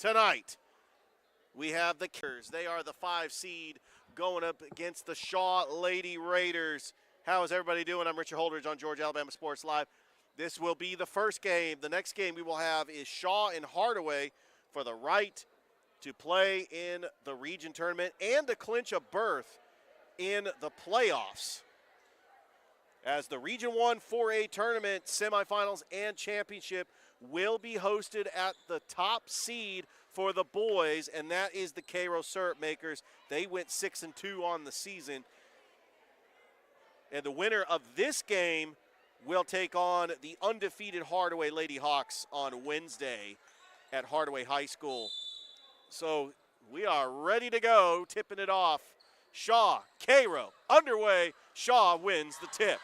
tonight. We have the Kickers. They are the 5 seed going up against the Shaw Lady Raiders. How is everybody doing? I'm Richard Holdridge on Georgia Alabama Sports Live. This will be the first game. The next game we will have is Shaw and Hardaway for the right to play in the region tournament and to clinch a berth in the playoffs, as the Region 1 4A tournament semifinals and championship will be hosted at the top seed for the boys, and that is the Cairo Syrup Makers. They went 6-2 on the season. And the winner of this game will take on the undefeated Hardaway Lady Hawks on Wednesday at Hardaway High School. So we are ready to go, tipping it off. Shaw, Cairo, underway. Shaw wins the tip.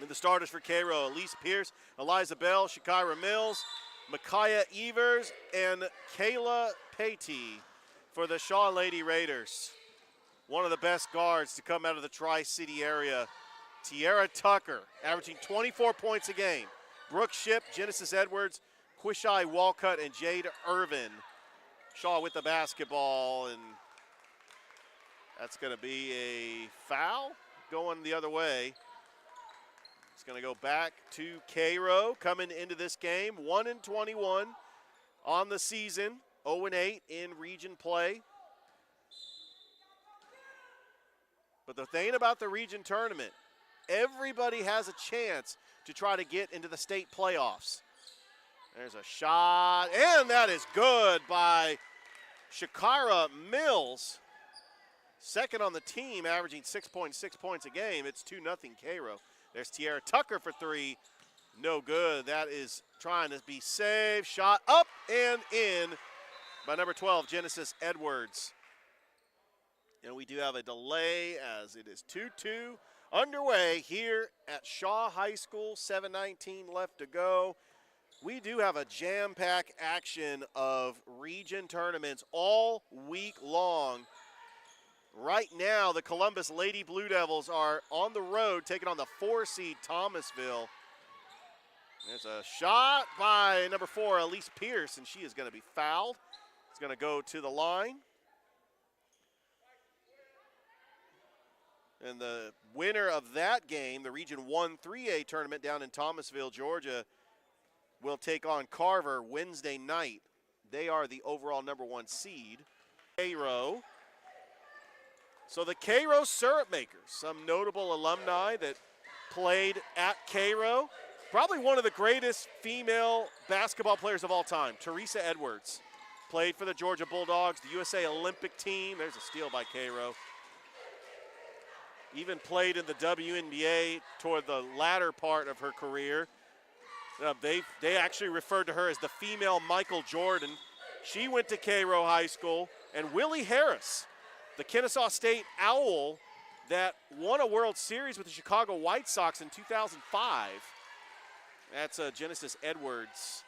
And the starters for Cairo: Elise Pierce, Eliza Bell, Shakira Mills, Micaiah Evers, and Kayla Patey for the Shaw Lady Raiders. One of the best guards to come out of the Tri-City area, Tiara Tucker, averaging 24 points a game. Brooke Shipp, Genesis Edwards, Quishai Walcott, and Jade Irvin. Shaw with the basketball, and that's going to be a foul going the other way. It's going to go back to Cairo coming into this game. 1-21 on the season, 0-8 in region play. But the thing about the region tournament, everybody has a chance to try to get into the state playoffs. There's a shot, and that is good by Shakira Mills. Second on the team, averaging 6.6 points a game. It's 2-0 Cairo. There's Tiara Tucker for 3. No good. That is trying to be saved. Shot up and in by number 12, Genesis Edwards. And we do have a delay as it is 2-2 underway here at Shaw High School. 7:19 left to go. We do have a jam-packed action of region tournaments all week long. Right now, the Columbus Lady Blue Devils are on the road taking on the 4 seed Thomasville. There's a shot by number 4, Elise Pierce, and she is going to be fouled. It's going to go to the line. And the winner of that game, the Region 1 3A tournament down in Thomasville, Georgia, will take on Carver Wednesday night. They are the overall number 1 seed. Cairo. So the Cairo Syrup Makers, some notable alumni that played at Cairo. Probably one of the greatest female basketball players of all time, Teresa Edwards. Played for the Georgia Bulldogs, the USA Olympic team. There's a steal by Cairo. Even played in the WNBA toward the latter part of her career. They actually referred to her as the female Michael Jordan. She went to Cairo High School. And Willie Harris, the Kennesaw State Owl that won a World Series with the Chicago White Sox in 2005. That's Genesis Edwards.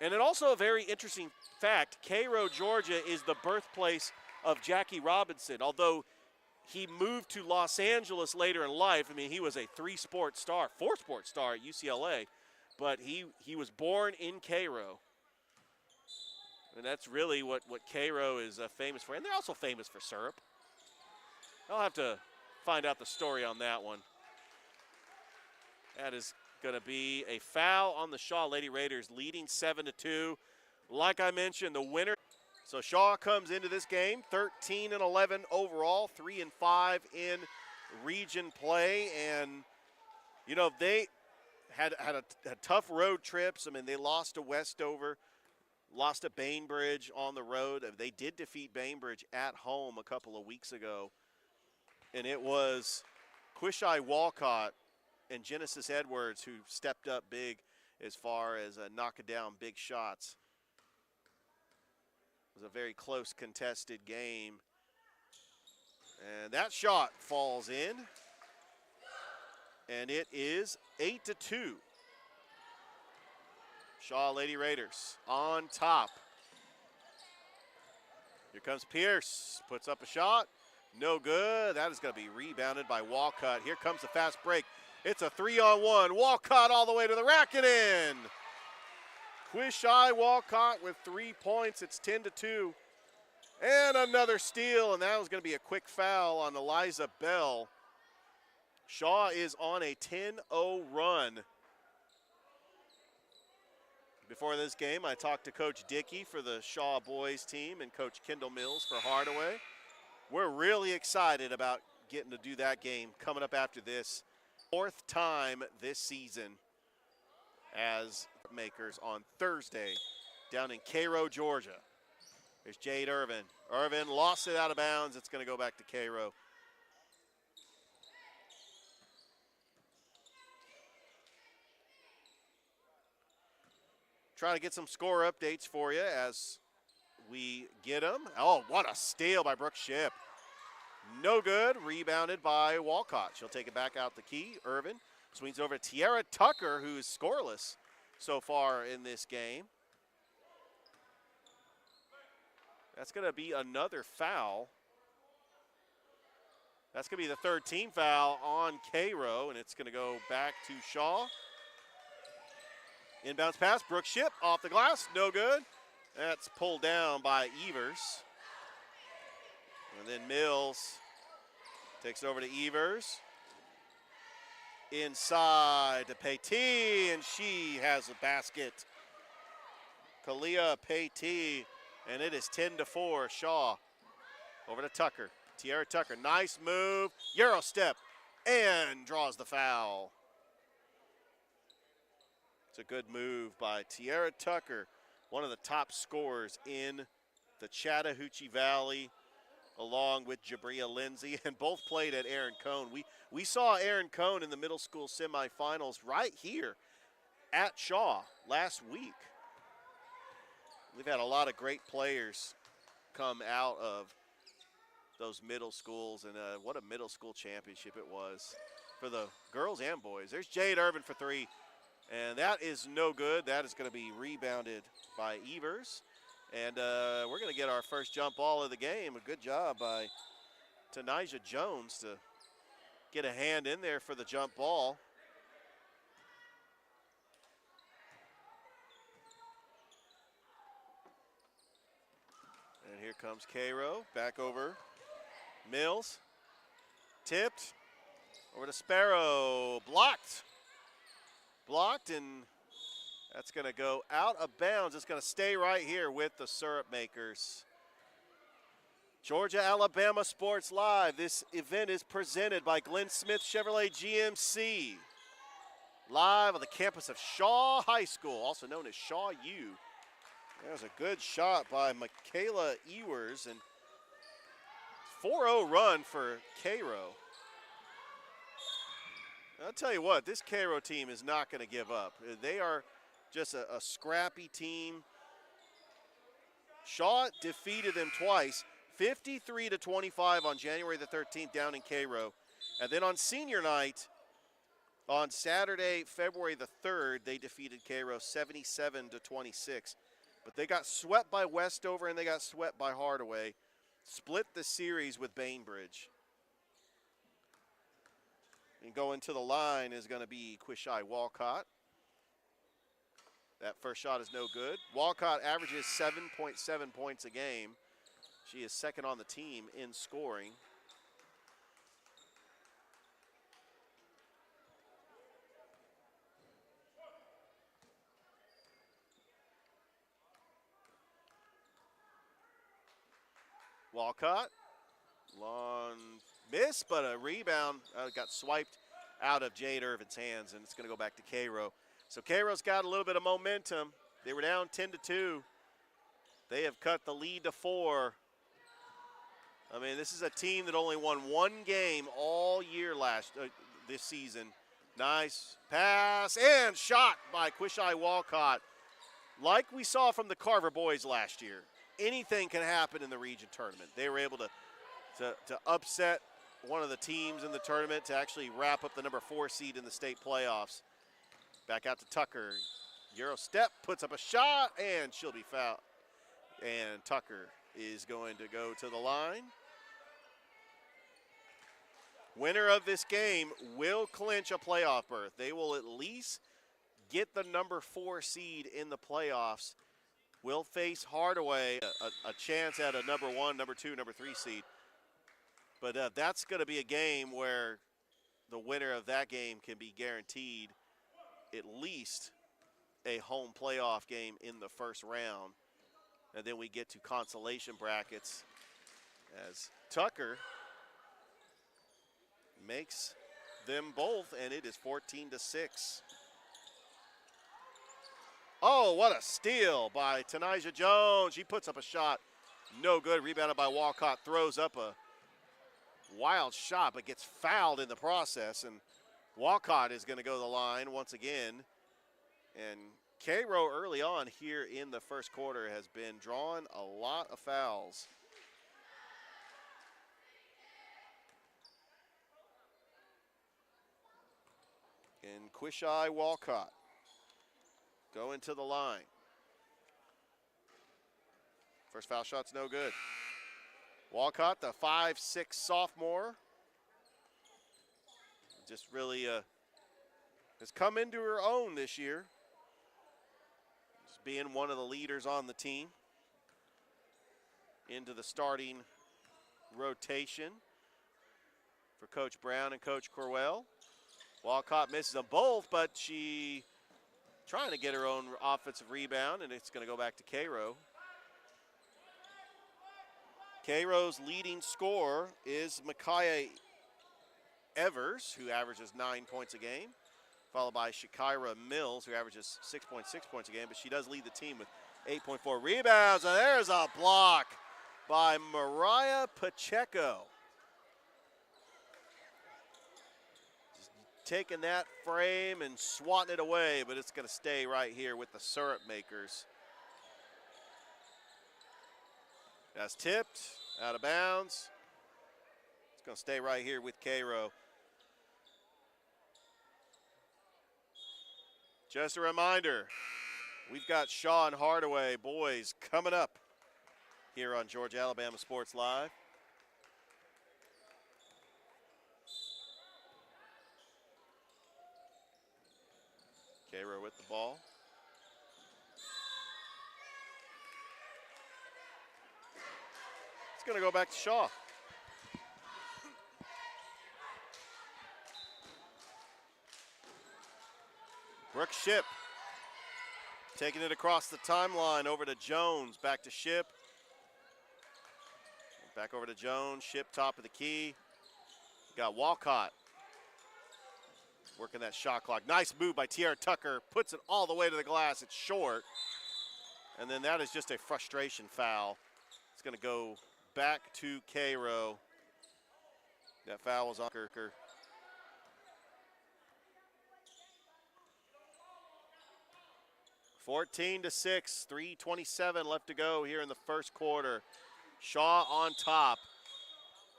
And then also a very interesting fact, Cairo, Georgia is the birthplace of Jackie Robinson. Although he moved to Los Angeles later in life, I mean, he was a 4-sport star at UCLA, but he was born in Cairo. And that's really what Cairo is famous for. And they're also famous for syrup. I'll have to find out the story on that one. That is going to be a foul on the Shaw Lady Raiders, leading 7-2. Like I mentioned, the winner. So Shaw comes into this game 13-11 overall, 3-5 in region play. And, you know, they had tough road trips. I mean, they lost to Westover. Lost to Bainbridge on the road. They did defeat Bainbridge at home a couple of weeks ago. And it was Quishai Walcott and Genesis Edwards who stepped up big as far as knocking down big shots. It was a very close contested game. And that shot falls in. And it is 8-2. Shaw Lady Raiders on top. Here comes Pierce, puts up a shot. No good. That is going to be rebounded by Walcott. Here comes the fast break. It's a 3-on-1. Walcott all the way to the rack and in. Quishai Walcott with 3 points. It's 10-2. And another steal, and that was going to be a quick foul on Eliza Bell. Shaw is on a 10-0 run. Before this game, I talked to Coach Dickey for the Shaw boys team and Coach Kendall Mills for Hardaway. We're really excited about getting to do that game coming up after this. 4th time this season as makers on Thursday down in Cairo, Georgia. There's Jade Irvin. Irvin lost it out of bounds. It's going to go back to Cairo. Trying to get some score updates for you as we get them. Oh, what a steal by Brooke Shipp. No good. Rebounded by Walcott. She'll take it back out the key. Irvin swings over to Tiara Tucker, who's scoreless so far in this game. That's going to be another foul. That's going to be the 3rd team foul on Cairo, and it's going to go back to Shaw. Inbounds pass, Brooke Shipp off the glass, no good. That's pulled down by Evers. And then Mills takes it over to Evers. Inside to Paytee, and she has a basket. Kalia Paytee. And it is 10-4, Shaw. Over to Tucker. Tiara Tucker, nice move. Euro step, and draws the foul. It's a good move by Tiara Tucker, one of the top scorers in the Chattahoochee Valley, along with Jabria Lindsay, and both played at Aaron Cone. We saw Aaron Cone in the middle school semifinals right here at Shaw last week. We've had a lot of great players come out of those middle schools, and what a middle school championship it was for the girls and boys. There's Jade Irvin for 3, and that is no good. That is going to be rebounded by Evers, and we're going to get our first jump ball of the game. A good job by Tanija Jones to get a hand in there for the jump ball. And here comes Cairo, back over Mills, tipped, over to Sparrow, blocked, and that's gonna go out of bounds. It's gonna stay right here with the syrup makers. Georgia, Alabama Sports Live. This event is presented by Glenn Smith Chevrolet GMC. Live on the campus of Shaw High School, also known as Shaw U. There's a good shot by Michaela Ewers, and 4-0 run for Cairo. I'll tell you what, this Cairo team is not going to give up. They are just a scrappy team. Shaw defeated them twice, 53-25 on January the 13th down in Cairo. And then on senior night, on Saturday, February the 3rd, they defeated Cairo 77-26. But they got swept by Westover and they got swept by Hardaway. Split the series with Bainbridge. And going to the line is going to be Quishai Walcott. That first shot is no good. Walcott averages 7.7 points a game. She is 2nd on the team in scoring. Walcott, long miss, but a rebound got swiped out of Jade Irvin's hands, and it's going to go back to Cairo. So Cairo's got a little bit of momentum. They were down 10-2. They have cut the lead to 4. I mean, this is a team that only won 1 game all year this season. Nice pass and shot by Quishai Walcott. Like we saw from the Carver boys last year, anything can happen in the region tournament. They were able to upset one of the teams in the tournament to actually wrap up the number 4 seed in the state playoffs. Back out to Tucker. Euro step, puts up a shot, and she'll be fouled. And Tucker is going to go to the line. Winner of this game will clinch a playoff berth. They will at least get the number 4 seed in the playoffs will face Hardaway, a chance at a number 1, number 2, number 3 seed. But that's going to be a game where the winner of that game can be guaranteed at least a home playoff game in the first round. And then we get to consolation brackets as Tucker makes them both, and it is 14-6. Oh, what a steal by Tanija Jones. She puts up a shot, no good. Rebounded by Walcott, throws up a wild shot, but gets fouled in the process. And Walcott is going to go to the line once again. And Cairo early on here in the first quarter has been drawing a lot of fouls. And Quishai Walcott going to the line. First foul shot's no good. Walcott, the 5'6" sophomore, just really has come into her own this year. Just being one of the leaders on the team. Into the starting rotation for Coach Brown and Coach Corwell. Walcott misses them both, but she trying to get her own offensive rebound, and it's going to go back to Cairo. Cairo's leading scorer is Micaiah Evers, who averages 9 points a game, followed by Shakira Mills, who averages 6.6 points a game, but she does lead the team with 8.4 rebounds. And there's a block by Mariah Pacheco. Just taking that frame and swatting it away, but it's going to stay right here with the syrup makers. That's tipped, out of bounds. It's going to stay right here with Cairo. Just a reminder, we've got Shaw and Hardaway boys coming up here on Georgia Alabama Sports Live. Cairo with the ball. It's going to go back to Shaw. Brooke Ship taking it across the timeline over to Jones, back to Ship. Back over to Jones, Ship top of the key. Got Walcott working that shot clock. Nice move by Tiara Tucker, puts it all the way to the glass. It's short. And then that is just a frustration foul. It's going to go back to Cairo. That foul was on Kirker. (14-6), 3:27 left to go here in the first quarter. Shaw on top.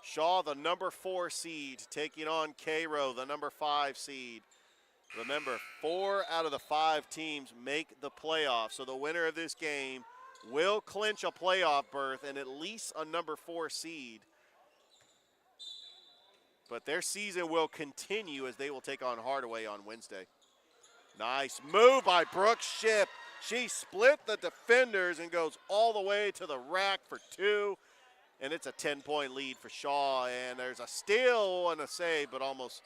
Shaw, the number 4 seed, taking on Cairo, the number 5 seed. Remember, 4 out of the 5 teams make the playoffs, so the winner of this game will clinch a playoff berth and at least a number 4 seed. But their season will continue as they will take on Hardaway on Wednesday. Nice move by Brooke Ship. She split the defenders and goes all the way to the rack for 2. And it's a 10-point lead for Shaw. And there's a steal and a save, but almost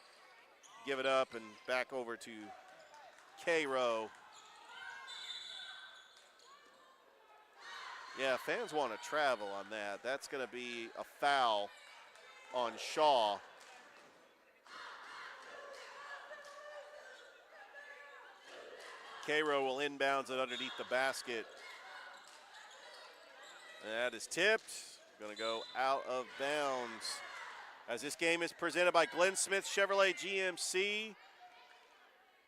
give it up and back over to Cairo. Yeah, fans want to travel on that. That's going to be a foul on Shaw. Cairo will inbounds it underneath the basket. And that is tipped. Going to go out of bounds. As this game is presented by Glenn Smith Chevrolet GMC.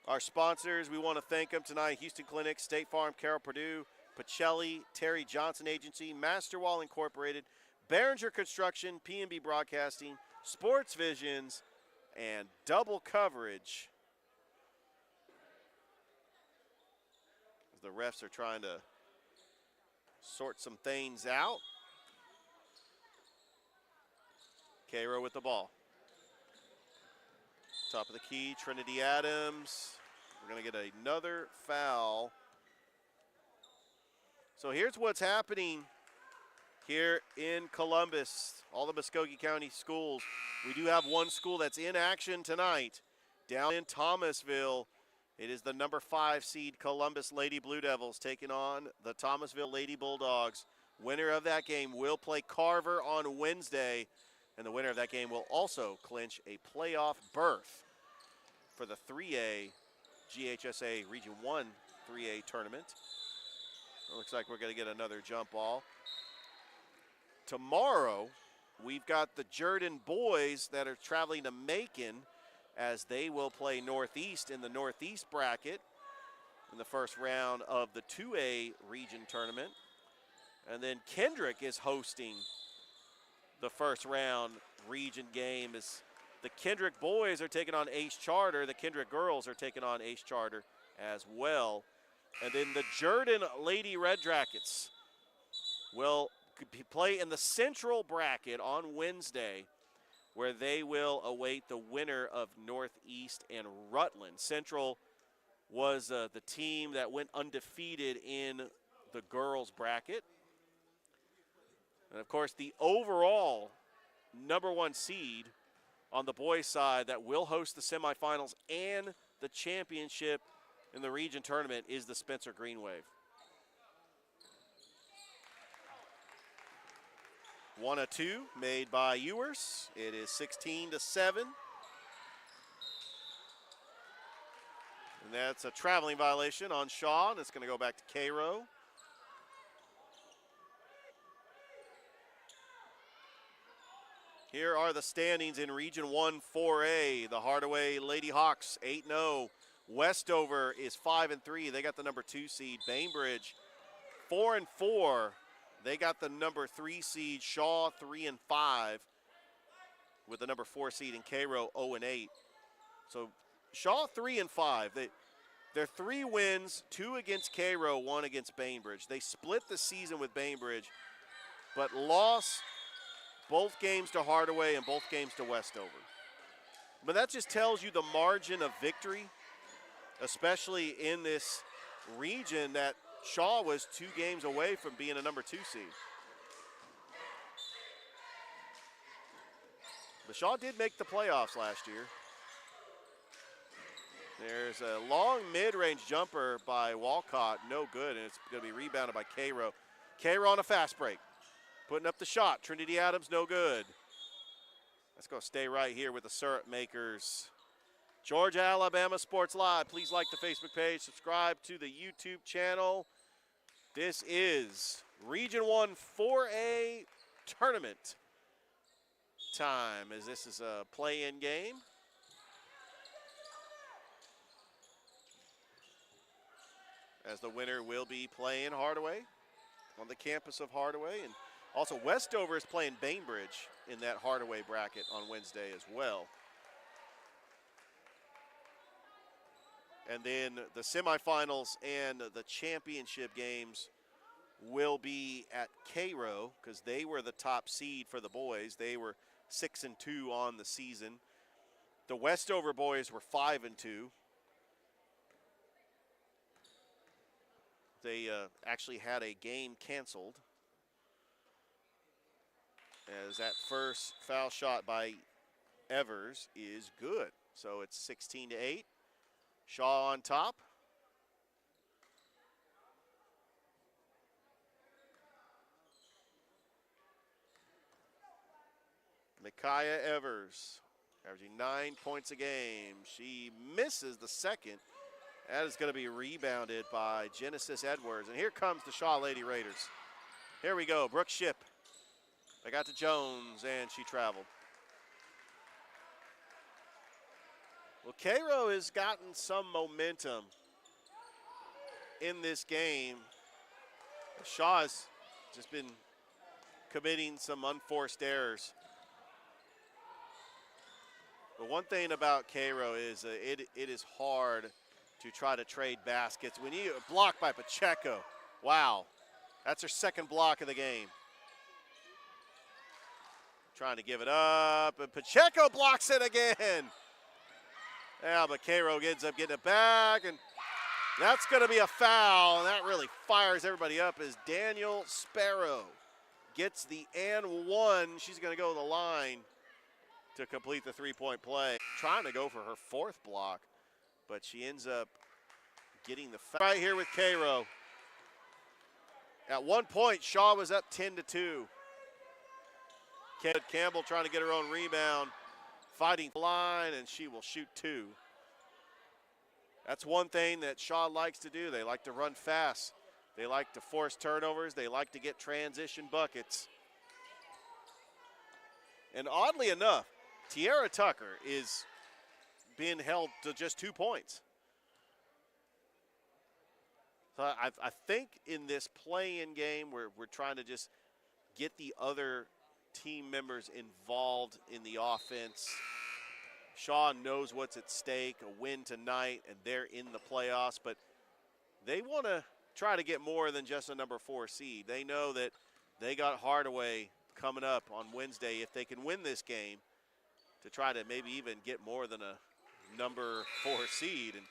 Our sponsors, we want to thank them tonight. Houston Clinic, State Farm, Carroll Purdue, Pacelli, Terry Johnson Agency, Masterwall Incorporated, Behringer Construction, P&B Broadcasting, Sports Visions, and Double Coverage. The refs are trying to sort some things out. Cairo with the ball. Top of the key, Trinity Adams We're going to get another foul. So here's what's happening here in Columbus, all the Muskogee County schools. We do have one school that's in action tonight. Down in Thomasville, it is the number 5 seed Columbus Lady Blue Devils taking on the Thomasville Lady Bulldogs. Winner of that game will play Carver on Wednesday, and the winner of that game will also clinch a playoff berth for the 3A GHSA Region 1 3A tournament. It looks like we're going to get another jump ball. Tomorrow, we've got the Jordan boys that are traveling to Macon as they will play Northeast in the Northeast bracket in the first round of the 2A region tournament. And then Kendrick is hosting the first round region game as the Kendrick boys are taking on Ace Charter. The Kendrick girls are taking on Ace Charter as well. And then the Jordan Lady Red Jackets will play in the central bracket on Wednesday, where they will await the winner of Northeast and Rutland. Central was the team that went undefeated in the girls bracket. And of course, the overall number 1 seed on the boys' side that will host the semifinals and the championship in the region tournament is the Spencer Green Wave. 1-2 made by Ewers. It is 16-7. And that's a traveling violation on Shaw, and it's going to go back to Cairo. Here are the standings in Region 1 4A. The Hardaway Lady Hawks 8-0. Westover is 5-3. They got the number 2 seed. Bainbridge 4-4. They got the number 3 seed. Shaw 3-5 with the number 4 seed in Cairo 0-8. So Shaw 3-5. They're 3 wins, 2 against Cairo, 1 against Bainbridge. They split the season with Bainbridge, but lost both games to Hardaway and both games to Westover. But that just tells you the margin of victory, especially in this region, that Shaw was 2 games away from being a number 2 seed. But Shaw did make the playoffs last year. There's a long mid-range jumper by Walcott, no good, and it's going to be rebounded by Cairo. Cairo on a fast break. Putting up the shot. Trinity Adams, no good. Let's go stay right here with the syrup makers. Georgia, Alabama Sports Live. Please like the Facebook page. Subscribe to the YouTube channel. This is Region 1 4A tournament time, as this is a play-in game. As the winner will be playing Hardaway on the campus of Hardaway, and also Westover is playing Bainbridge in that Hardaway bracket on Wednesday as well. And then the semifinals and the championship games will be at Cairo because they were the top seed for the boys. They were 6-2 on the season. The Westover boys were 5-2. They actually had a game canceled, as that first foul shot by Evers is good. So it's 16-8. Shaw on top. Micaiah Evers averaging 9 points a game. She misses the second. That is going to be rebounded by Genesis Edwards. And here comes the Shaw Lady Raiders. Here we go, Brooke Ship. They got to Jones, and she traveled. Well, Cairo has gotten some momentum in this game. Shaw has just been committing some unforced errors. But one thing about Cairo is it is hard to try to trade baskets. When you blocked by Pacheco, wow, that's her second block of the game. Trying to give it up, and Pacheco blocks it again. Yeah, but Cairo ends up getting it back, and that's going to be a foul, and that really fires everybody up as Daniel Sparrow gets the and one. She's going to go to the line to complete the three-point play. Trying to go for her fourth block, but she ends up getting the foul. Right here with Cairo. At one point, Shaw was up 10-2. Campbell trying to get her own rebound, fighting the line, and she will shoot two. That's one thing that Shaw likes to do. They like to run fast. They like to force turnovers. They like to get transition buckets. And oddly enough, Tiara Tucker is being held to just 2 points. So I think in this play-in game, we're trying to just get the other team members involved in the offense. Shaw knows what's at stake, a win tonight, and they're in the playoffs, but they want to try to get more than just a number 4 seed. They know that they got Hardaway coming up on Wednesday if they can win this game to try to maybe even get more than a number 4 seed. And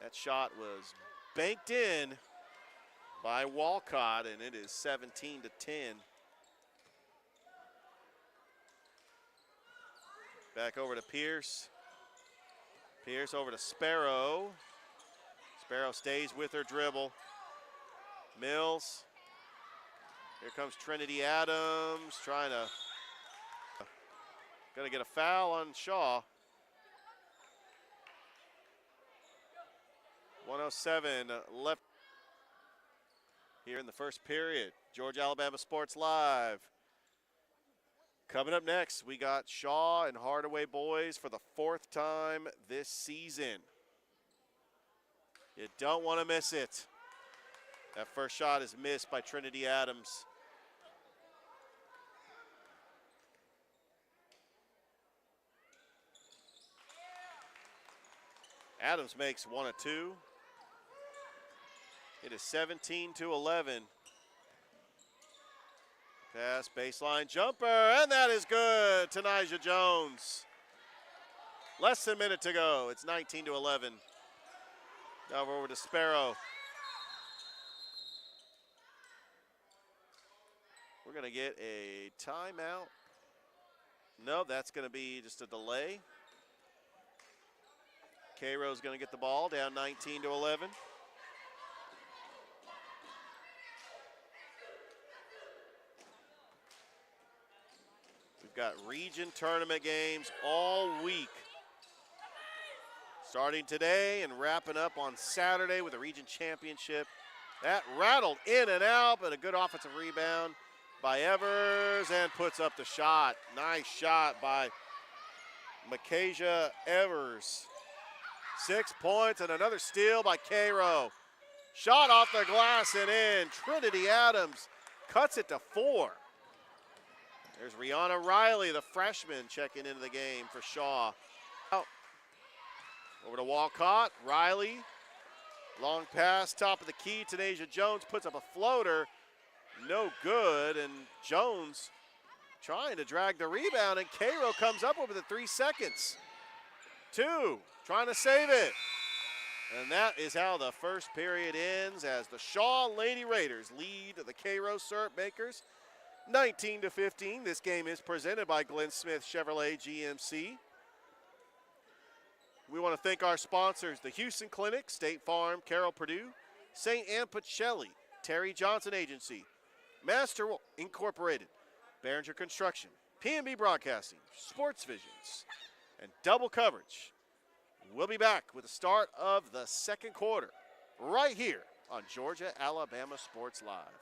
that shot was banked in by Walcott, and it is 17-10. Back over to Pierce. Pierce over to Sparrow. Sparrow stays with her dribble. Mills. Here comes Trinity Adams trying to, gonna get a foul on Shaw. 1:07 left here in the first period. Georgia Alabama Sports Live. Coming up next, we got Shaw and Hardaway boys for the 4th time this season. You don't want to miss it. That first shot is missed by Trinity Adams. Adams makes 1 of 2. It is 17-11. Pass, baseline jumper, and that is good. Tanija Jones. Less than a minute to go. It's 19-11. Now over to Sparrow. We're going to get a timeout. No, that's going to be just a delay. Cairo's going to get the ball, down 19-11. We've got region tournament games all week. Starting today and wrapping up on Saturday with a region championship. That rattled in and out, but a good offensive rebound by Evers and puts up the shot. Nice shot by Makasia Evers. 6 points and another steal by Cairo. Shot off the glass and in. Trinity Adams cuts it to 4. There's Rihanna Riley, the freshman, checking into the game for Shaw. Out. Over to Walcott. Riley. Long pass, top of the key. Tanija Jones puts up a floater. No good. And Jones trying to drag the rebound, and Cairo comes up over the 3 seconds. 2. Trying to save it. And that is how the first period ends as the Shaw Lady Raiders lead the Cairo Syrup Makers 19-15. This game is presented by Glenn Smith Chevrolet GMC. We want to thank our sponsors, the Houston Clinic, State Farm, Carroll Purdue, St. Anne Pacelli, Terry Johnson Agency, Master Incorporated, Behringer Construction, P&B Broadcasting, Sports Visions, and Double Coverage. We'll be back with the start of the second quarter right here on Georgia Alabama Sports Live.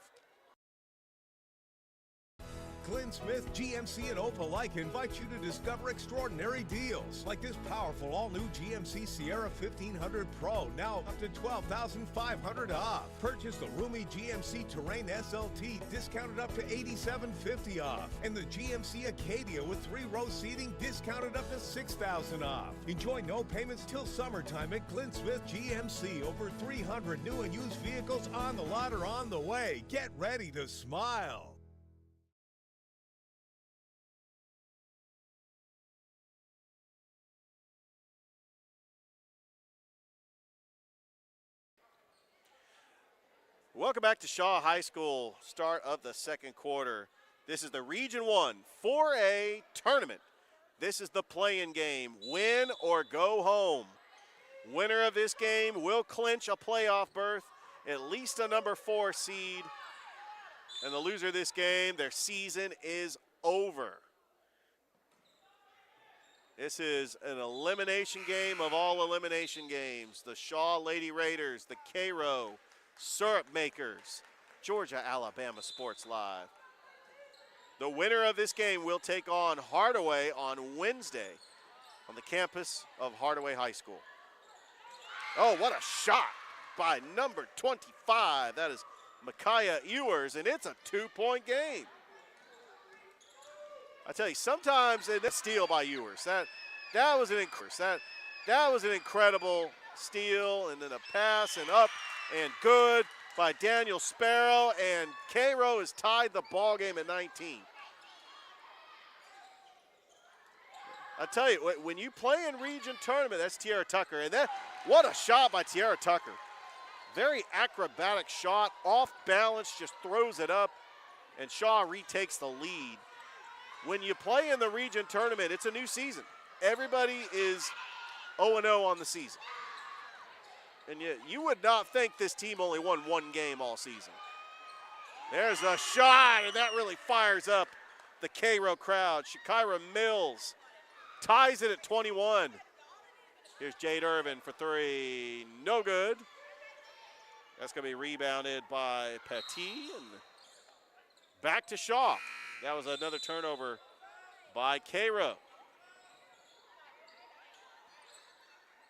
Glenn Smith, GMC, and Opelika invite you to discover extraordinary deals like this powerful all-new GMC Sierra 1500 Pro, now up to $12,500 off. Purchase the roomy GMC Terrain SLT, discounted up to $8,750 off. And the GMC Acadia with 3-row seating, discounted up to $6,000 off. Enjoy no payments till summertime at Glenn Smith GMC. Over 300 new and used vehicles on the lot or on the way. Get ready to smile. Welcome back to Shaw High School, start of the second quarter. This is the Region 1 4A tournament. This is the play-in game, win or go home. Winner of this game will clinch a playoff berth, at least a number 4 seed. And the loser of this game, their season is over. This is an elimination game of all elimination games. The Shaw Lady Raiders, the Cairo Syrup Makers, Georgia Alabama Sports Live. The winner of this game will take on Hardaway on Wednesday on the campus of Hardaway High School. Oh, what a shot by number 25. That is Micaiah Ewers, and it's a 2-point game. I tell you, sometimes it's steal by Ewers. That was an incredible steal, and then a pass and up and good by Daniel Sparrow, and Cairo has tied the ball game at 19. I tell you, when you play in region tournament, that's Tiara Tucker, and what a shot by Tiara Tucker. Very acrobatic shot, off balance, just throws it up, and Shaw retakes the lead. When you play in the region tournament, it's a new season. Everybody is 0-0 on the season. And you would not think this team only won one game all season. There's a shot, and that really fires up the Cairo crowd. Shakira Mills ties it at 21. Here's Jade Irvin for 3, no good. That's going to be rebounded by Petit, and back to Shaw. That was another turnover by Cairo.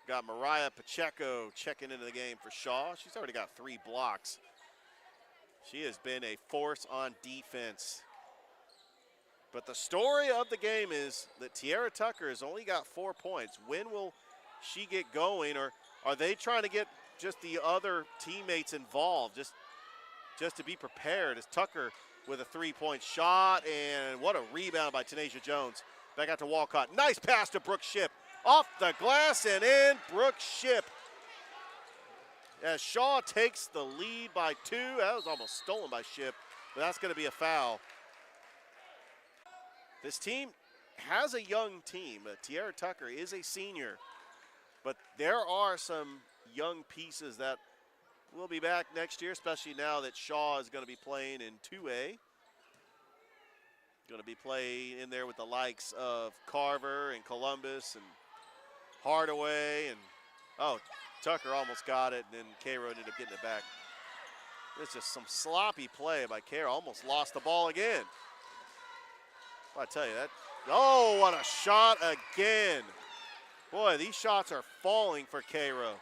Got Mariah Pacheco checking into the game for Shaw. She's already got 3 blocks. She has been a force on defense. But the story of the game is that Tiara Tucker has only got 4 points. When will she get going, or are they trying to get just the other teammates involved, just to be prepared? As Tucker with a 3-point shot, and what a rebound by Tanasia Jones. Back out to Walcott. Nice pass to Brooke Ship. Off the glass and in, Brooke Ship. As Shaw takes the lead by 2. That was almost stolen by Ship, but that's going to be a foul. This team has a young team. Tiara Tucker is a senior, but there are some young pieces that will be back next year, especially now that Shaw is going to be playing in 2A. Going to be playing in there with the likes of Carver and Columbus and Hardaway, and Tucker almost got it, and then Cairo ended up getting it back. It's just some sloppy play by Cairo. Almost lost the ball again. Well, I tell you that. Oh, what a shot again. Boy, these shots are falling for Cairo.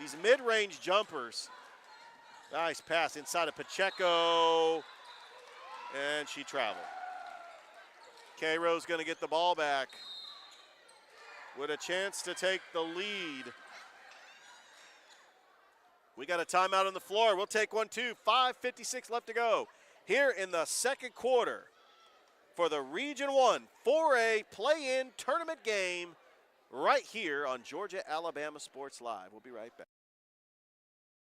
These mid-range jumpers. Nice pass inside of Pacheco, and she traveled. Cairo's going to get the ball back with a chance to take the lead. We got a timeout on the floor. We'll take one too. 5:56 left to go here in the second quarter for the Region 1 4A play-in tournament game right here on Georgia Alabama Sports Live. We'll be right back.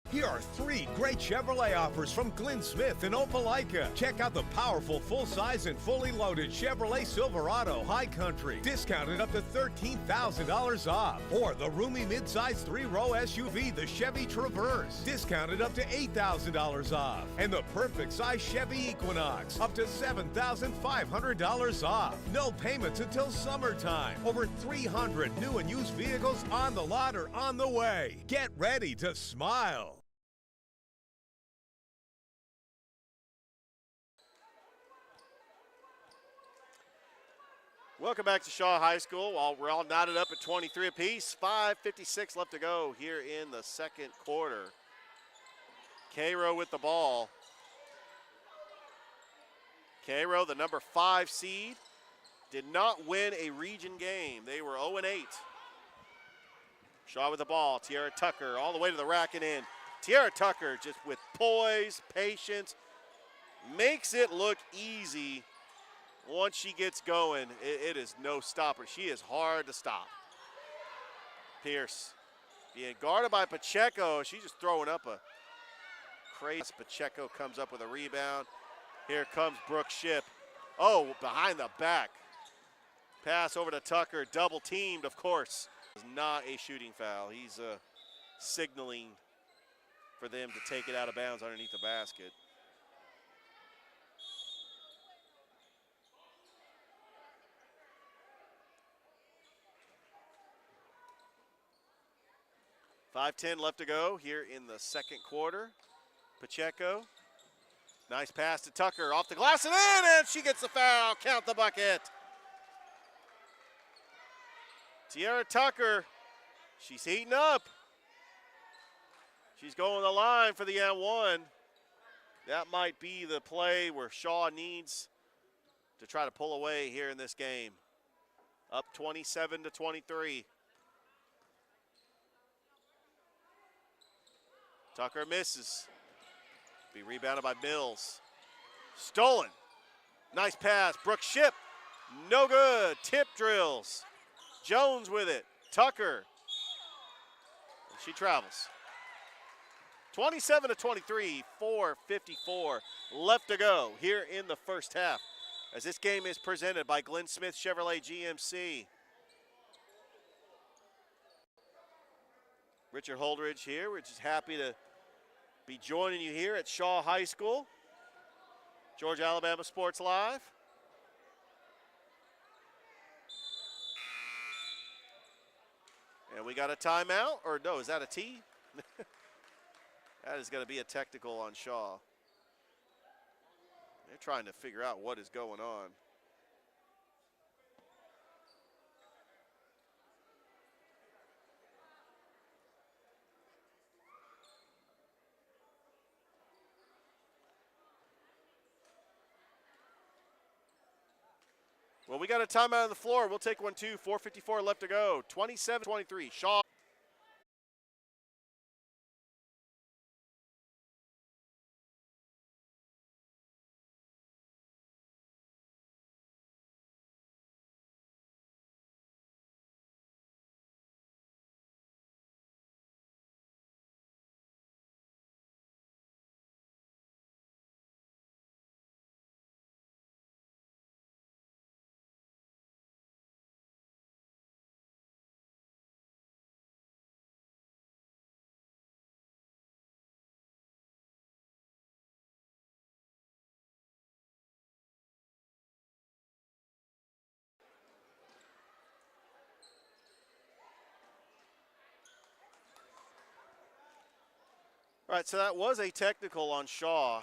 Here are 3 great Chevrolet offers from Glenn Smith in Opelika. Check out the powerful full-size and fully loaded Chevrolet Silverado High Country, discounted up to $13,000 off. Or the roomy midsize 3-row SUV, the Chevy Traverse, discounted up to $8,000 off. And the perfect size Chevy Equinox, up to $7,500 off. No payments until summertime. Over 300 new and used vehicles on the lot or on the way. Get ready to smile. Welcome back to Shaw High School. While we're all knotted up at 23 apiece, 5:56 left to go here in the second quarter. Cairo with the ball. Cairo, the number 5 seed, did not win a region game. They were 0-8. Shaw with the ball. Tiara Tucker all the way to the rack and in. Tiara Tucker just with poise, patience, makes it look easy. Once she gets going, it is no stopper. She is hard to stop. Pierce being guarded by Pacheco. She's just throwing up a crazy. Pacheco comes up with a rebound. Here comes Brooke Ship. Oh, behind the back. Pass over to Tucker, double teamed, of course. It's not a shooting foul. He's signaling for them to take it out of bounds underneath the basket. .5:10 left to go here in the second quarter. Pacheco, nice pass to Tucker, off the glass and in, and she gets the foul. Count the bucket. Tiara Tucker, she's heating up. She's going the line for the N1. That might be the play where Shaw needs to try to pull away here in this game. Up 27-23. Tucker misses. Be rebounded by Mills. Stolen. Nice pass. Brooke Ship. No good. Tip drills. Jones with it. Tucker. She travels. 27-23. 4:54 left to go here in the first half, as this game is presented by Glenn Smith Chevrolet GMC. Richard Holdridge here. We're just happy to be joining you here at Shaw High School. Georgia Alabama Sports Live. And we got a timeout, or no, is that a T? That is going to be a technical on Shaw. They're trying to figure out what is going on. Well, we got a timeout on the floor. We'll take one too. 4:54 left to go. 27-23. Shaw. All right, so that was a technical on Shaw.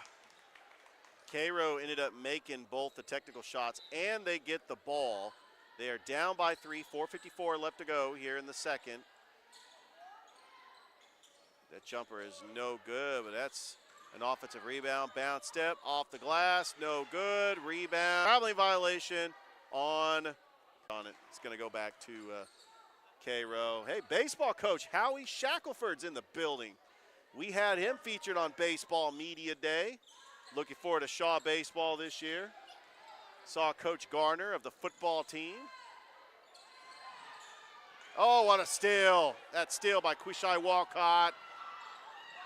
Cairo ended up making both the technical shots, and they get the ball. They are down by 3, 4:54 left to go here in the second. That jumper is no good, but that's an offensive rebound. Bounce step off the glass, no good. Rebound, traveling violation on it. It's going to go back to Cairo. Hey, baseball coach Howie Shackelford's in the building. We had him featured on Baseball Media Day. Looking forward to Shaw baseball this year. Saw Coach Garner of the football team. Oh, what a steal. That steal by Quishai Walcott.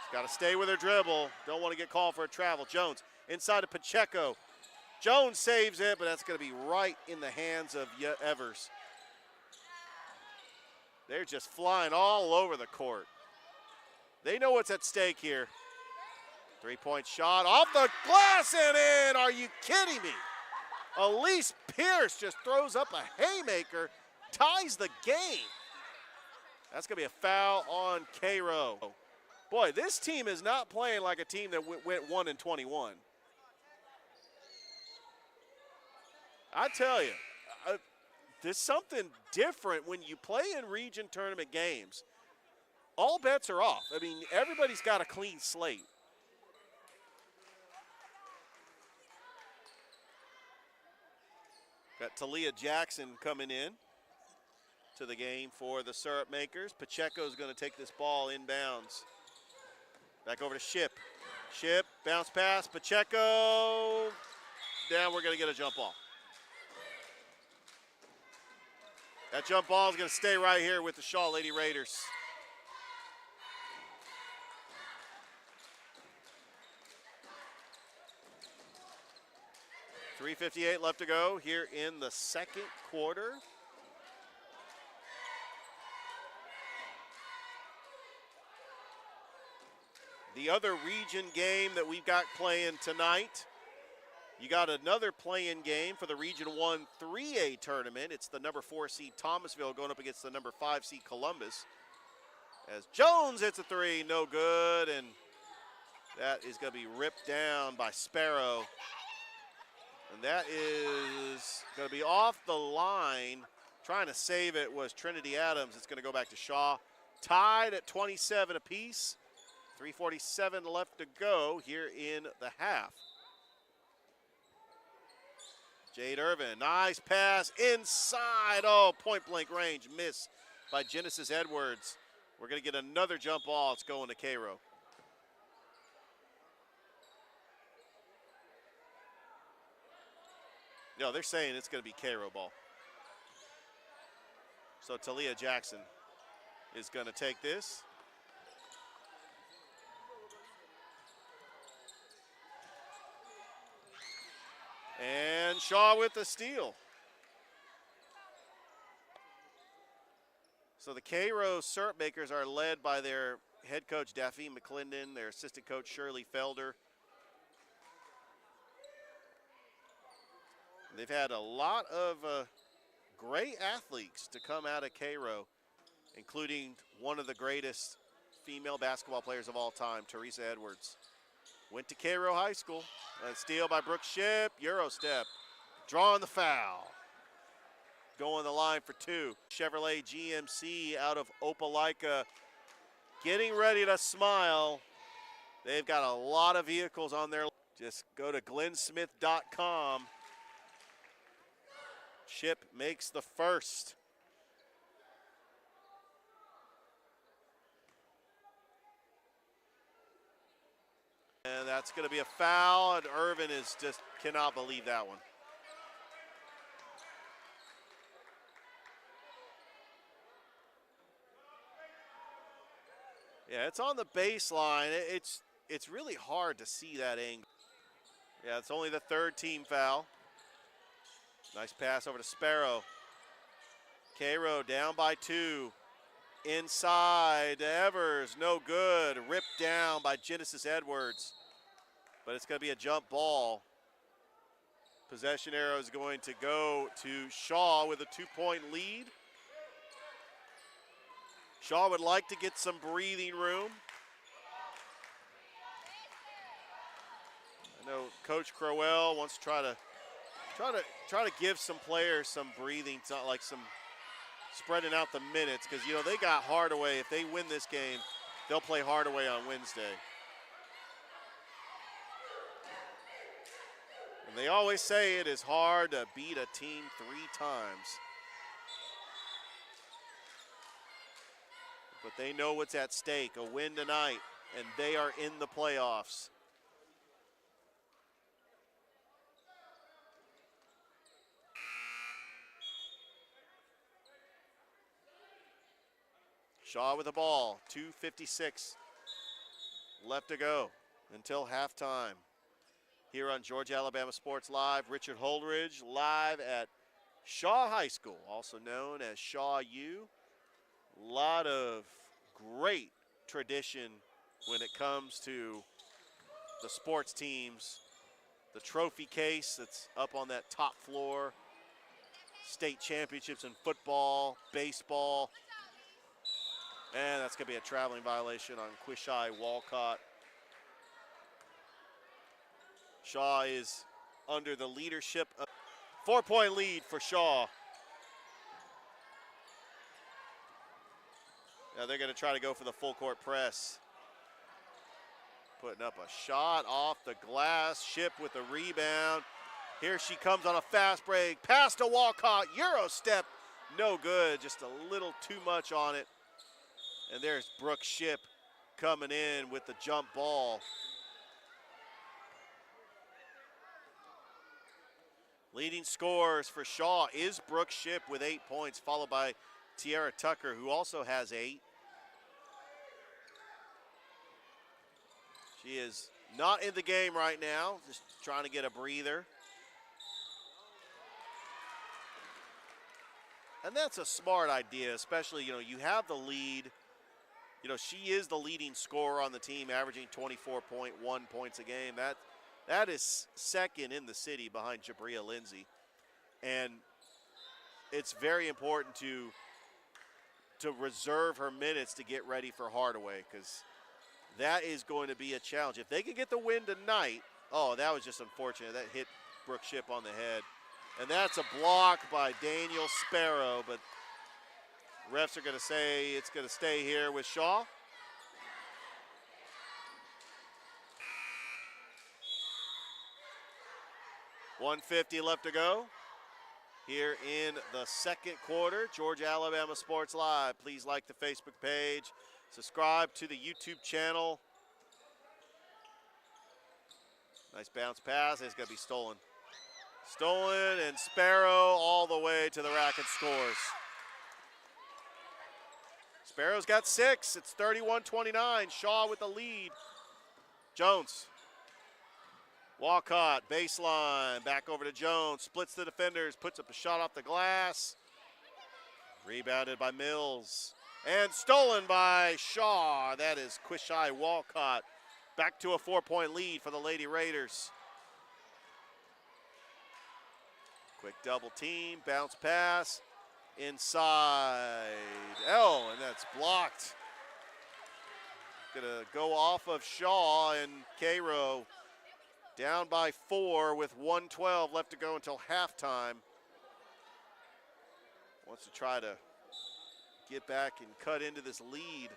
She's got to stay with her dribble. Don't want to get called for a travel. Jones inside to Pacheco. Jones saves it, but that's going to be right in the hands of Evers. They're just flying all over the court. They know what's at stake here. Three-point shot off the glass and in. Are you kidding me? Elise Pierce just throws up a haymaker, ties the game. That's going to be a foul on Cairo. Boy, this team is not playing like a team that went 1-21. I tell you, there's something different when you play in region tournament games. All bets are off. I mean, everybody's got a clean slate. Got Talia Jackson coming in to the game for the Syrup Makers. Pacheco's going to take this ball inbounds. Back over to Ship. Ship, bounce pass, Pacheco. Down, we're going to get a jump ball. That jump ball is going to stay right here with the Shaw Lady Raiders. 3:58 left to go here in the second quarter. The other region game that we've got playing tonight, you got another play-in game for the Region 1 3A tournament. It's the number 4 seed Thomasville going up against the number 5 seed Columbus. As Jones hits a three, no good, and that is going to be ripped down by Sparrow. And that is going to be off the line. Trying to save it was Trinity Adams. It's going to go back to Shaw. Tied at 27 apiece. 3:47 left to go here in the half. Jade Irvin, nice pass inside. Oh, point blank range, miss by Genesis Edwards. We're going to get another jump ball. It's going to Cairo. No, they're saying it's going to be Cairo ball. So Talia Jackson is going to take this. And Shaw with the steal. So the Cairo syrup makers are led by their head coach Daphne McClendon, their assistant coach Shirley Felder. They've had a lot of great athletes to come out of Cairo, including one of the greatest female basketball players of all time, Teresa Edwards. Went to Cairo High School. A steal by Brooke Ship, Euro step, drawing the foul. Going the line for two. Chevrolet GMC out of Opelika, getting ready to smile. They've got a lot of vehicles on their. Just go to glensmith.com. Ship makes the first. And that's going to be a foul, and Irvin is just cannot believe that one. Yeah, it's on the baseline. It's really hard to see that angle. Yeah, it's only the third team foul. Nice pass over to Sparrow. Cairo down by 2. Inside to Evers, no good. Ripped down by Genesis Edwards. But it's going to be a jump ball. Possession arrow is going to go to Shaw with a 2-point lead. Shaw would like to get some breathing room. I know Coach Crowell wants to try to give some players some breathing, like some spreading out the minutes, because you know they got Hardaway. If they win this game, they'll play Hardaway on Wednesday. And they always say it is hard to beat a team 3 times. But they know what's at stake, a win tonight, and they are in the playoffs. Shaw with the ball, 2:56 left to go until halftime. Here on Georgia Alabama Sports Live, Richard Holdridge live at Shaw High School, also known as Shaw U. A lot of great tradition when it comes to the sports teams. The trophy case that's up on that top floor. State championships in football, baseball. And that's going to be a traveling violation on Quishai Walcott. Shaw is under the leadership of 4-point lead for Shaw. Now they're going to try to go for the full court press. Putting up a shot off the glass. Ship with a rebound. Here she comes on a fast break. Pass to Walcott. Euro step. No good. Just a little too much on it. And there's Brooke Ship coming in with the jump ball. Leading scorers for Shaw is Brooke Ship with 8 points, followed by Tiara Tucker, who also has 8. She is not in the game right now, just trying to get a breather. And that's a smart idea, especially, you have the lead. She is the leading scorer on the team, averaging 24.1 points a game. That is second in the city behind Jabria Lindsay. And it's very important to reserve her minutes to get ready for Hardaway, because that is going to be a challenge. If they can get the win tonight, oh, that was just unfortunate. That hit Brooke Ship on the head. And that's a block by Daniel Sparrow, but refs are going to say it's going to stay here with Shaw. .150 left to go here in the second quarter. Georgia Alabama Sports Live. Please like the Facebook page. Subscribe to the YouTube channel. Nice bounce pass. It's going to be stolen. Stolen, and Sparrow all the way to the rack and scores. Sparrow's got 6. It's 31-29. Shaw with the lead. Jones. Walcott, baseline, back over to Jones. Splits the defenders, puts up a shot off the glass. Rebounded by Mills. And stolen by Shaw. That is Quishai Walcott. Back to a 4-point lead for the Lady Raiders. Quick double team, bounce pass, inside. Oh, and that's blocked. Gonna go off of Shaw, and Cairo down by 4 with 1:12 left to go until halftime. Wants to try to get back and cut into this lead.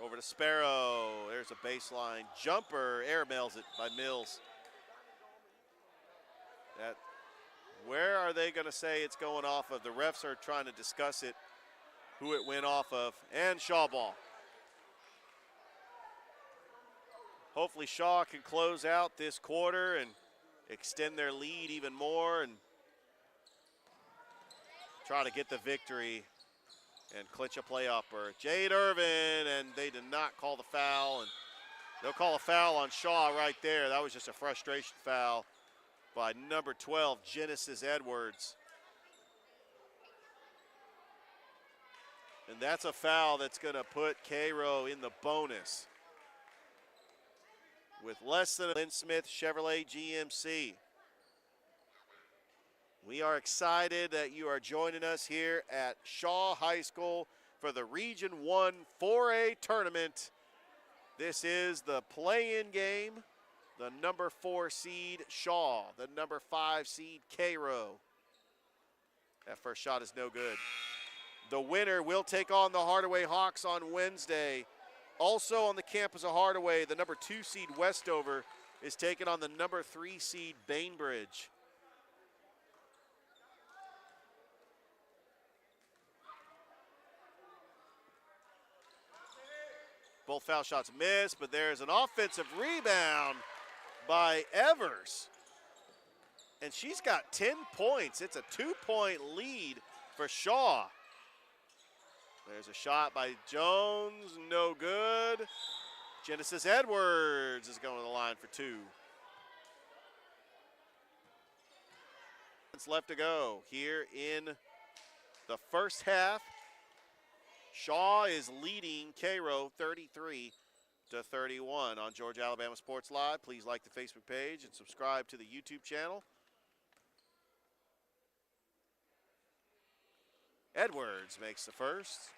Over to Sparrow. There's a baseline jumper. Air mails it by Mills. Where are they going to say it's going off of? The refs are trying to discuss it, who it went off of, and Shaw ball. Hopefully Shaw can close out this quarter and extend their lead even more and try to get the victory and clinch a playoff berth. Jade Irvin, and they did not call the foul, and they'll call a foul on Shaw right there. That was just a frustration foul by number 12, Genesis Edwards. And that's a foul that's going to put Cairo in the bonus with less than Lynn Smith Chevrolet GMC. We are excited that you are joining us here at Shaw High School for the Region 1 4A tournament. This is the play-in game. The number 4 seed Shaw, the number 5 seed Cairo. That first shot is no good. The winner will take on the Hardaway Hawks on Wednesday. Also on the campus of Hardaway, the number 2 seed Westover is taking on the number 3 seed Bainbridge. Both foul shots missed, but there's an offensive rebound by Evers. And she's got 10 points. It's a 2-point lead for Shaw. There's a shot by Jones, no good. Genesis Edwards is going to the line for 2. It's left to go here in the first half. Shaw is leading Cairo 33-31 on Georgia Alabama Sports Live. Please like the Facebook page and subscribe to the YouTube channel. Edwards makes the first.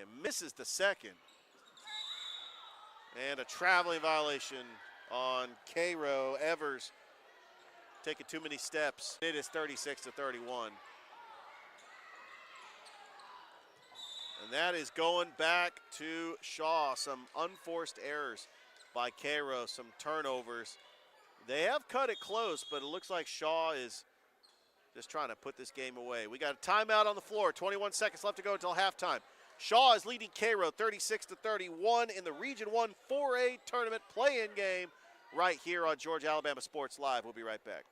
And misses the second. And a traveling violation on Cairo. Evers taking too many steps. It is 36-31. And that is going back to Shaw. Some unforced errors by Cairo, some turnovers. They have cut it close, but it looks like Shaw is just trying to put this game away. We got a timeout on the floor. 21 seconds left to go until halftime. Shaw is leading Cairo 36-31 in the Region 1 4A tournament play-in game right here on Georgia Alabama Sports Live. We'll be right back.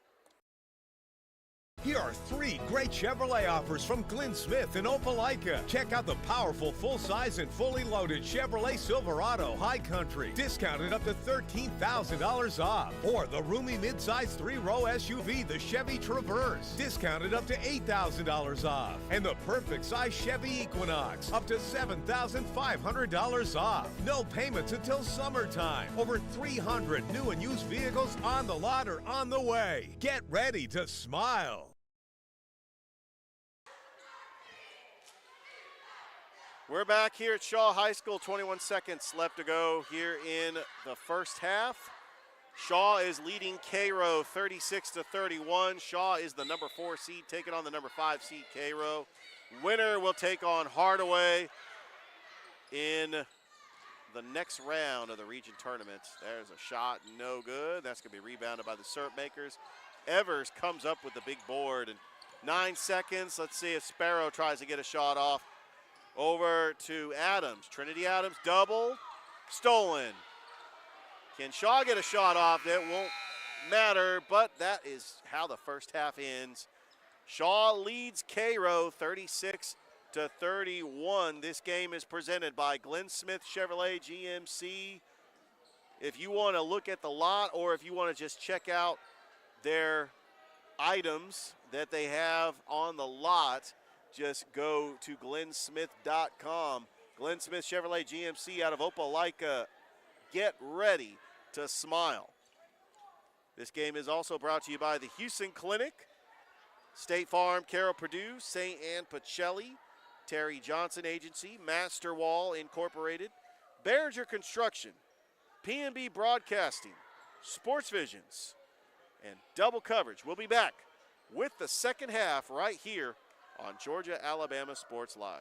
Here are 3 great Chevrolet offers from Glenn Smith in Opelika. Check out the powerful full-size and fully loaded Chevrolet Silverado High Country, discounted up to $13,000 off. Or the roomy midsize 3-row SUV, the Chevy Traverse, discounted up to $8,000 off. And the perfect size Chevy Equinox, up to $7,500 off. No payments until summertime. Over 300 new and used vehicles on the lot or on the way. Get ready to smile. We're back here at Shaw High School, 21 seconds left to go here in the first half. Shaw is leading Cairo 36-31. Shaw is the number 4 seed taking on the number 5 seed Cairo. Winner will take on Hardaway in the next round of the region tournament. There's a shot, no good. That's going to be rebounded by the Serp makers. Evers comes up with the big board. And 9 seconds. Let's see if Sparrow tries to get a shot off. Over to Adams. Trinity Adams, double, stolen. Can Shaw get a shot off? That won't matter, but that is how the first half ends. Shaw leads Cairo 36-31. This game is presented by Glenn Smith Chevrolet GMC. If you want to look at the lot or if you want to just check out their items that they have on the lot, just go to glennsmith.com. Glenn Smith Chevrolet GMC out of Opelika. Get ready to smile. This game is also brought to you by the Houston Clinic, State Farm, Carroll Purdue, St. Anne Pacelli, Terry Johnson Agency, Master Wall Incorporated, Behringer Construction, P&B Broadcasting, Sports Visions, and Double Coverage. We'll be back with the second half right here on Georgia Alabama Sports Live.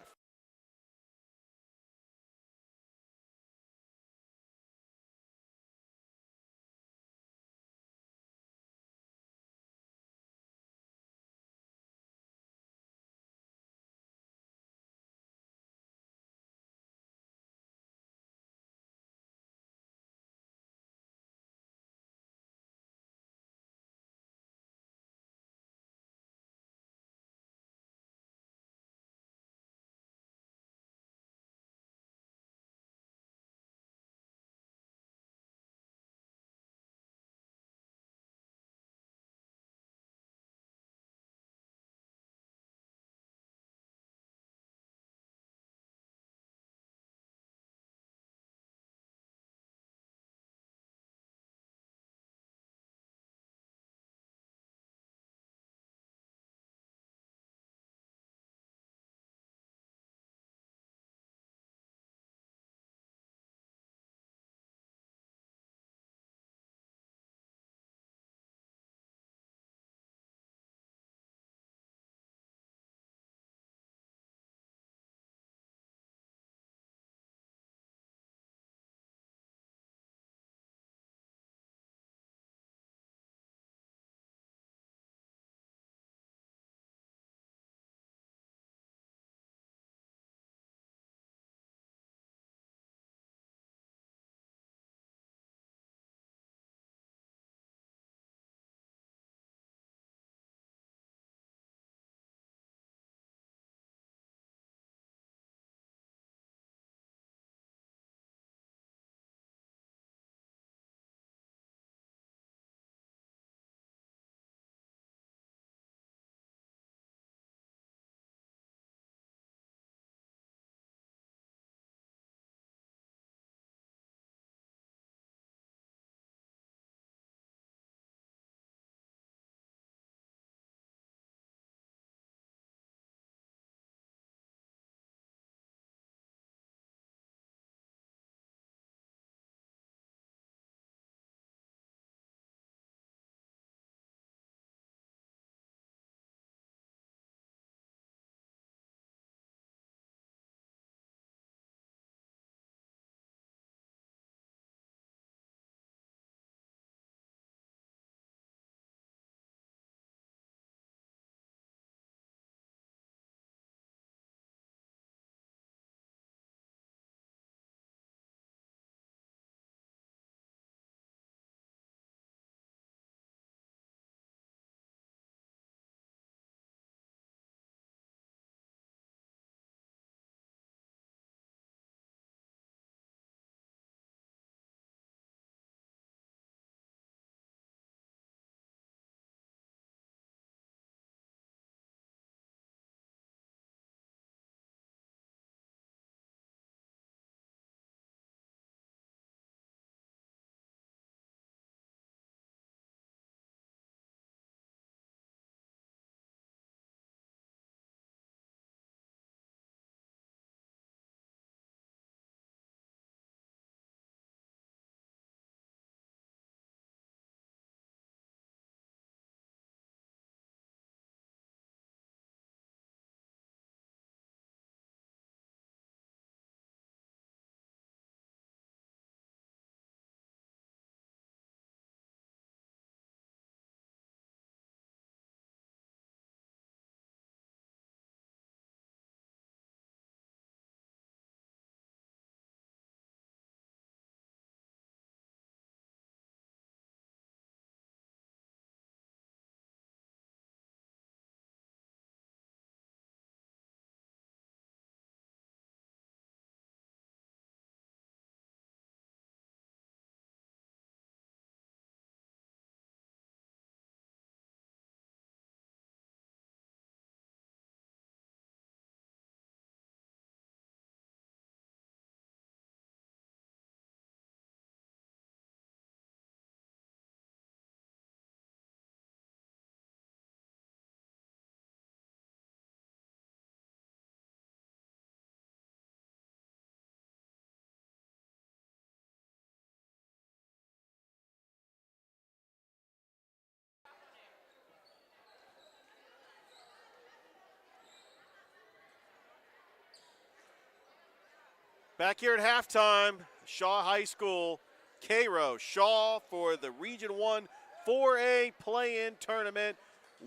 Back here at halftime, Shaw High School, Cairo, Shaw for the Region 1 4A play-in tournament.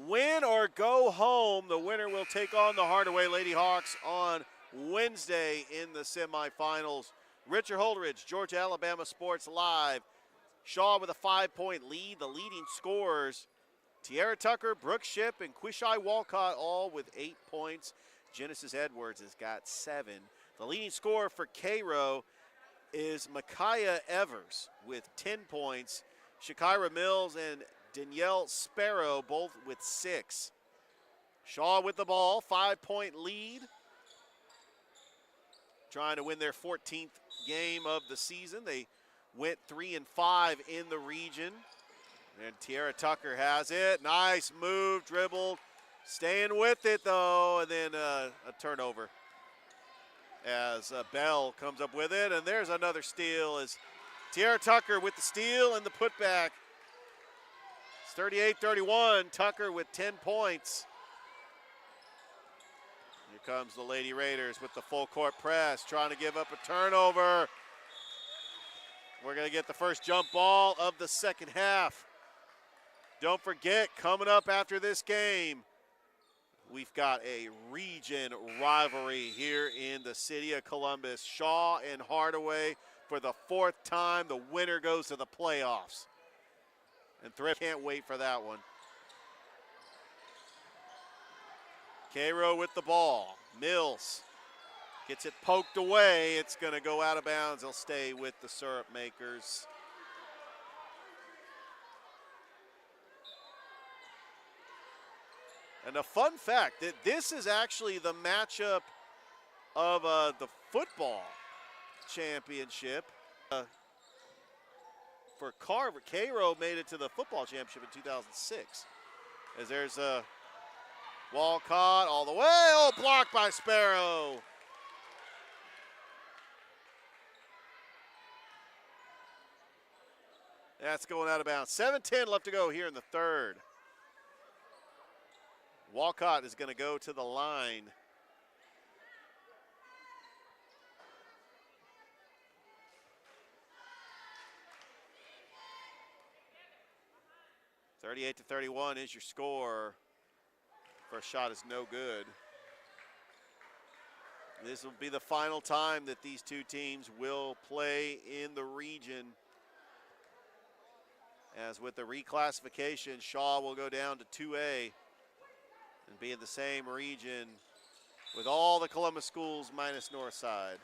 Win or go home. The winner will take on the Hardaway Lady Hawks on Wednesday in the semifinals. Richard Holdridge, Georgia Alabama Sports Live. Shaw with a 5-point lead. The leading scorers, Tiara Tucker, Brooke Ship, and Quishai Walcott, all with 8 points. Genesis Edwards has got 7. The leading scorer for Cairo is Micaiah Evers with 10 points. Shakira Mills and Danielle Sparrow both with 6. Shaw with the ball, 5-point lead. Trying to win their 14th game of the season. They went 3-5 in the region. And Tiara Tucker has it. Nice move, dribbled. Staying with it though, and then a turnover as Bell comes up with it. And there's another steal as Tiara Tucker with the steal and the putback. It's 38-31, Tucker with 10 points. Here comes the Lady Raiders with the full court press, trying to give up a turnover. We're gonna get the first jump ball of the second half. Don't forget, coming up after this game, we've got a region rivalry here in the city of Columbus. Shaw and Hardaway for the 4th time. The winner goes to the playoffs. And Thrift can't wait for that one. Cairo with the ball. Mills gets it poked away. It's going to go out of bounds. They'll stay with the syrup makers. And a fun fact, that this is actually the matchup of the football championship. For Carver, Cairo made it to the football championship in 2006. As there's a Walcott all the way. Oh, blocked by Sparrow. That's going out of bounds. 7:10 left to go here in the third. Walcott is going to go to the line. (38-31) is your score. First shot is no good. This will be the final time that these two teams will play in the region. As with the reclassification, Shaw will go down to 2A and be in the same region with all the Columbus schools minus Northside.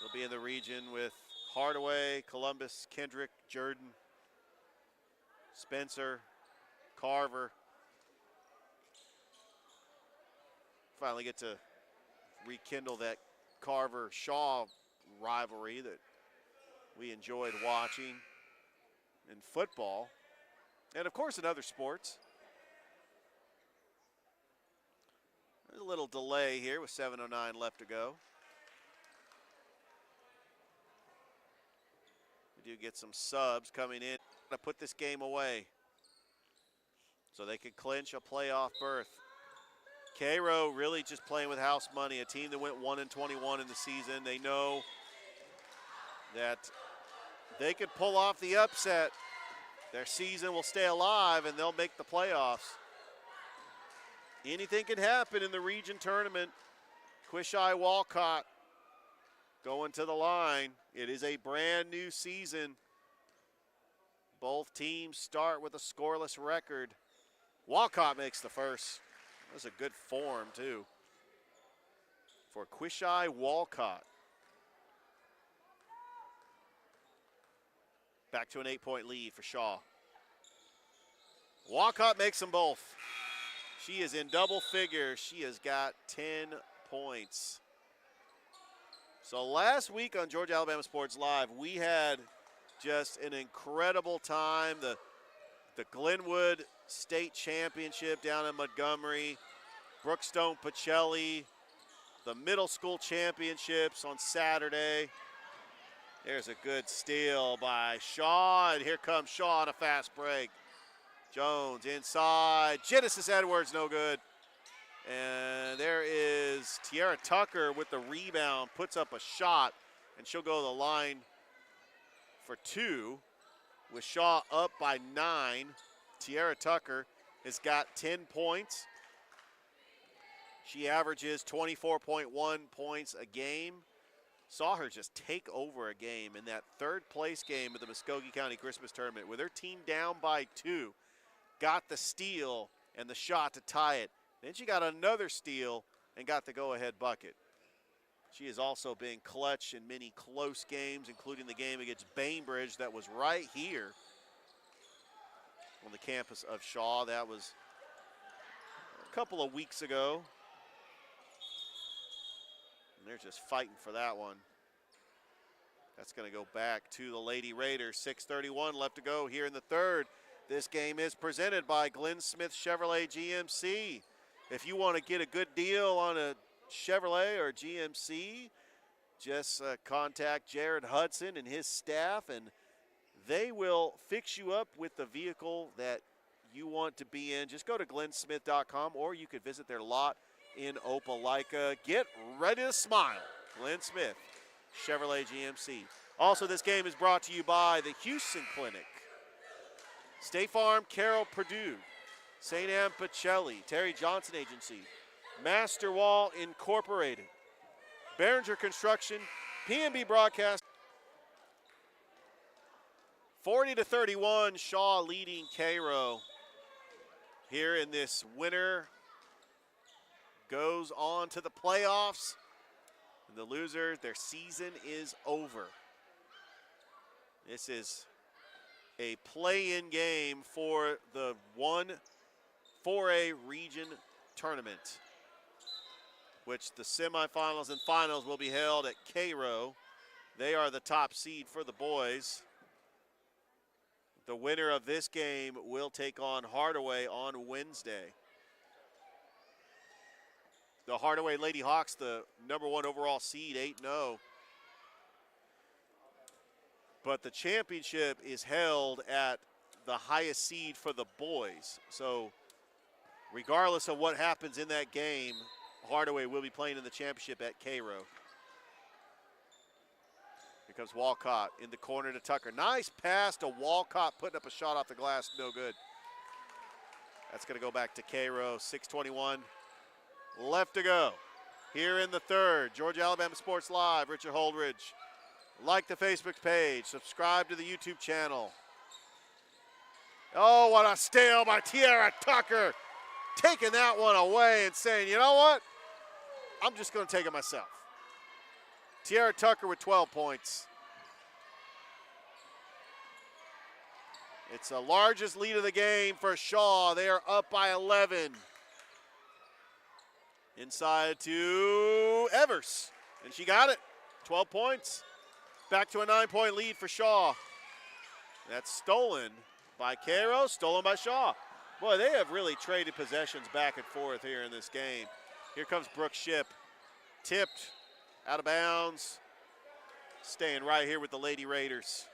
They'll be in the region with Hardaway, Columbus, Kendrick, Jordan, Spencer, Carver. Finally get to rekindle that Carver-Shaw rivalry that we enjoyed watching in football and, of course, in other sports. There's a little delay here with 7:09 left to go. We do get some subs coming in to put this game away so they can clinch a playoff berth. Cairo really just playing with house money, a team that went 1-21 in the season. They know that they could pull off the upset. Their season will stay alive and they'll make the playoffs. Anything can happen in the region tournament. Quishai Walcott going to the line. It is a brand new season. Both teams start with a scoreless record. Walcott makes the first. That's a good form, too, for Quishai Walcott. Back to an 8-point lead for Shaw. Walcott makes them both. She is in double figures. She has got 10 points. So last week on Georgia Alabama Sports Live, we had just an incredible time. The Glenwood State Championship down in Montgomery, Brookstone Pacelli, the middle school championships on Saturday. There's a good steal by Shaw, and here comes Shaw on a fast break. Jones inside, Genesis Edwards no good. And there is Tiara Tucker with the rebound, puts up a shot, and she'll go to the line for 2. With Shaw up by 9, Tiara Tucker has got 10 points. She averages 24.1 points a game. Saw her just take over a game in that third-place game of the Muskogee County Christmas Tournament with her team down by 2. Got the steal and the shot to tie it. Then she got another steal and got the go-ahead bucket. She has also been clutch in many close games, including the game against Bainbridge that was right here on the campus of Shaw. That was a couple of weeks ago. And they're just fighting for that one. That's going to go back to the Lady Raiders. 6:31 left to go here in the third. This game is presented by Glenn Smith Chevrolet GMC. If you want to get a good deal on a Chevrolet or GMC, just contact Jared Hudson and his staff, and they will fix you up with the vehicle that you want to be in. Just go to glennsmith.com, or you could visit their lot in Opelika. Get ready to smile. Glenn Smith Chevrolet GMC. Also, this game is brought to you by the Houston Clinic, State Farm, Carol Purdue, St. Anne Pacelli, Terry Johnson Agency, Master Wall Incorporated, Behringer Construction, PNB Broadcast. 40-31, Shaw leading Cairo here in this winner. Goes on to the playoffs. And the loser, their season is over. This is a play-in game for the 4A region tournament, which the semifinals and finals will be held at Cairo. They are the top seed for the boys. The winner of this game will take on Hardaway on Wednesday. The Hardaway Lady Hawks, the #1 overall seed, 8-0. But the championship is held at the highest seed for the boys. So regardless of what happens in that game, Hardaway will be playing in the championship at Cairo. Here comes Walcott in the corner to Tucker. Nice pass to Walcott, putting up a shot off the glass, no good. That's going to go back to Cairo. 6:21 left to go here in the third. Georgia Alabama Sports Live, Richard Holdridge. Like the Facebook page, subscribe to the YouTube channel. Oh, what a steal by Tiara Tucker. Taking that one away and saying, you know what? I'm just going to take it myself. Tiara Tucker with 12 points. It's the largest lead of the game for Shaw. They are up by 11. Inside to Evers, and she got it. 12 points. Back to a 9-point lead for Shaw. That's stolen by Cairo, stolen by Shaw. Boy, they have really traded possessions back and forth here in this game. Here comes Brooke Ship. Tipped, out of bounds. Staying right here with the Lady Raiders.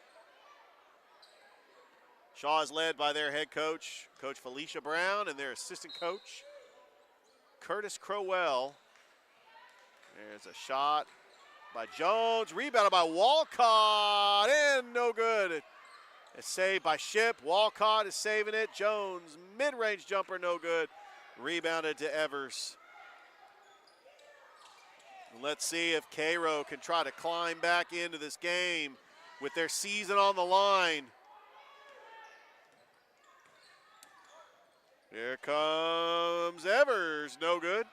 Shaw is led by their head coach, Coach Felicia Brown, and their assistant coach, Curtis Crowell. There's a shot by Jones, rebounded by Walcott, and no good. It's saved by Ship. Walcott is saving it. Jones, mid-range jumper, no good. Rebounded to Evers. Let's see if Cairo can try to climb back into this game with their season on the line. Here comes Evers, no good.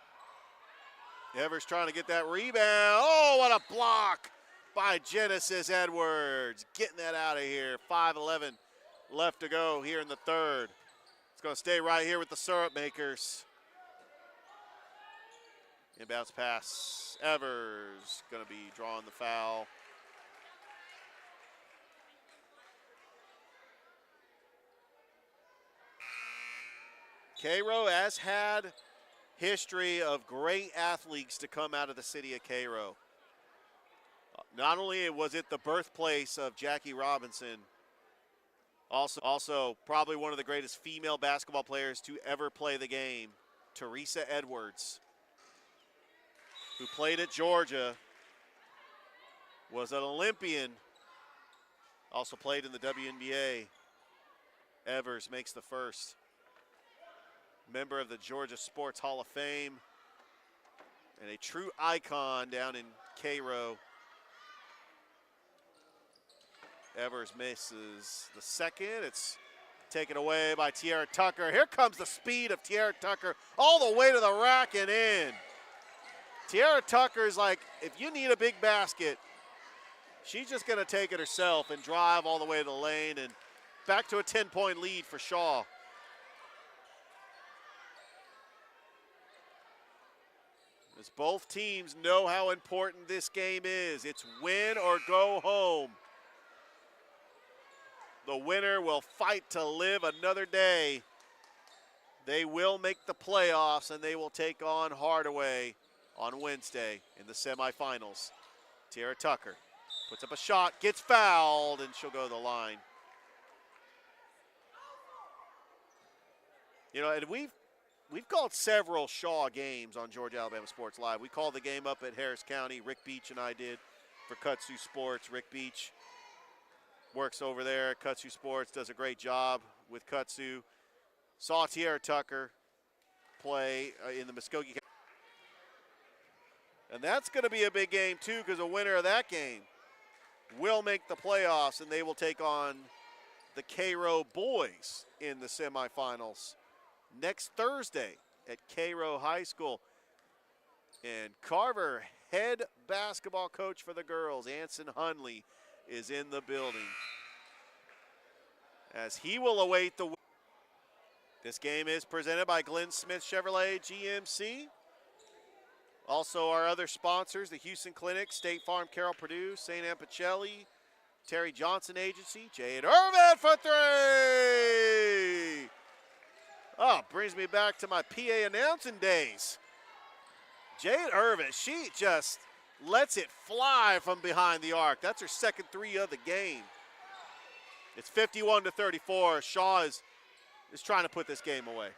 Evers trying to get that rebound. Oh, what a block by Genesis Edwards. Getting that out of here. 5:11 left to go here in the third. It's going to stay right here with the syrup makers. Inbounds pass. Evers going to be drawing the foul. Cairo has had history of great athletes to come out of the city of Cairo. Not only was it the birthplace of Jackie Robinson, also probably one of the greatest female basketball players to ever play the game. Teresa Edwards, who played at Georgia, was an Olympian, also played in the WNBA. Evers makes the first. Member of the Georgia Sports Hall of Fame and a true icon down in Cairo. Evers misses the second. It's taken away by Tiara Tucker. Here comes the speed of Tiara Tucker all the way to the rack and in. Tiara Tucker is like, if you need a big basket, she's just going to take it herself and drive all the way to the lane, and back to a 10-point lead for Shaw. As both teams know how important this game is. It's win or go home. The winner will fight to live another day. They will make the playoffs, and they will take on Hardaway on Wednesday in the semifinals. Tiara Tucker puts up a shot, gets fouled, and she'll go to the line. You know, and we've called several Shaw games on Georgia Alabama Sports Live. We called the game up at Harris County. Rick Beach and I did for Kutsu Sports. Rick Beach works over there at Kutsu Sports, does a great job with Kutsu. Saw Tiara Tucker play in the Muskogee. And that's going to be a big game, too, because the winner of that game will make the playoffs, and they will take on the Cairo boys in the semifinals next Thursday at Cairo High School. And Carver, head basketball coach for the girls, Anson Hunley, is in the building as he will await the. This game is presented by Glenn Smith Chevrolet GMC. Also our other sponsors, the Houston Clinic, State Farm, Carroll Purdue, St. Anne Pacelli, Terry Johnson Agency, Jade Irvin for three. Oh, brings me back to my PA announcing days. Jade Irvin, she just lets it fly from behind the arc. That's her second three of the game. It's 51-34. Shaw is trying to put this game away.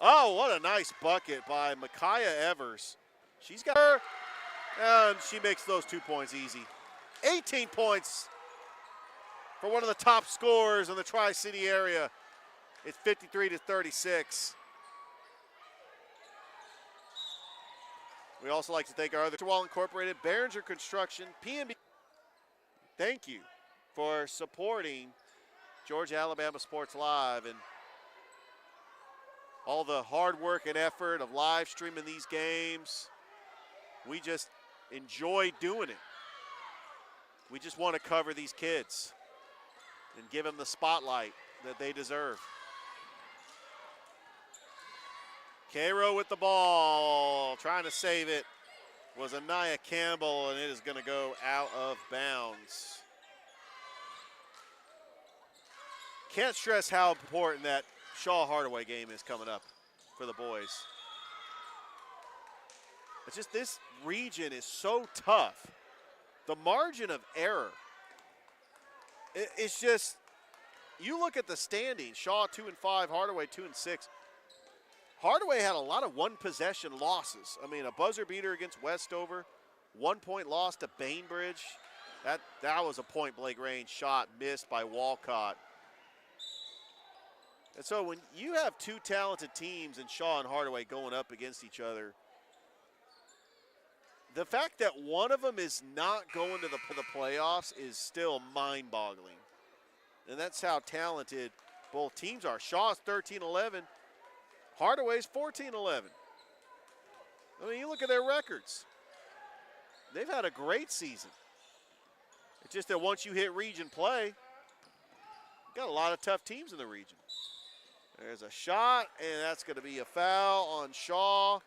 Oh, what a nice bucket by Micaiah Evers. She's got her, and she makes those 2 points easy. 18 points for one of the top scorers in the Tri-City area. It's 53-36. We also like to thank our other Wall Incorporated, Behringer Construction, PNB. Thank you for supporting Georgia Alabama Sports Live and all the hard work and effort of live streaming these games. We just enjoy doing it. We just want to cover these kids and give them the spotlight that they deserve. Cairo with the ball, trying to save it, was Anaya Campbell, and it is going to go out of bounds. Can't stress how important that Shaw Hardaway game is coming up for the boys. It's just this region is so tough. The margin of error, it's just, you look at the standings, Shaw 2-5, Hardaway 2-6. Hardaway had a lot of one-possession losses. I mean, a buzzer beater against Westover, 1 point loss to Bainbridge. That was a point-blank range shot missed by Walcott. And so when you have two talented teams in Shaw and Hardaway going up against each other, the fact that one of them is not going to the playoffs is still mind-boggling. And that's how talented both teams are. Shaw's 13-11. Hardaway's 14-11. I mean, you look at their records. They've had a great season. It's just that once you hit region play, you've got a lot of tough teams in the region. There's a shot, and that's going to be a foul on Shaw.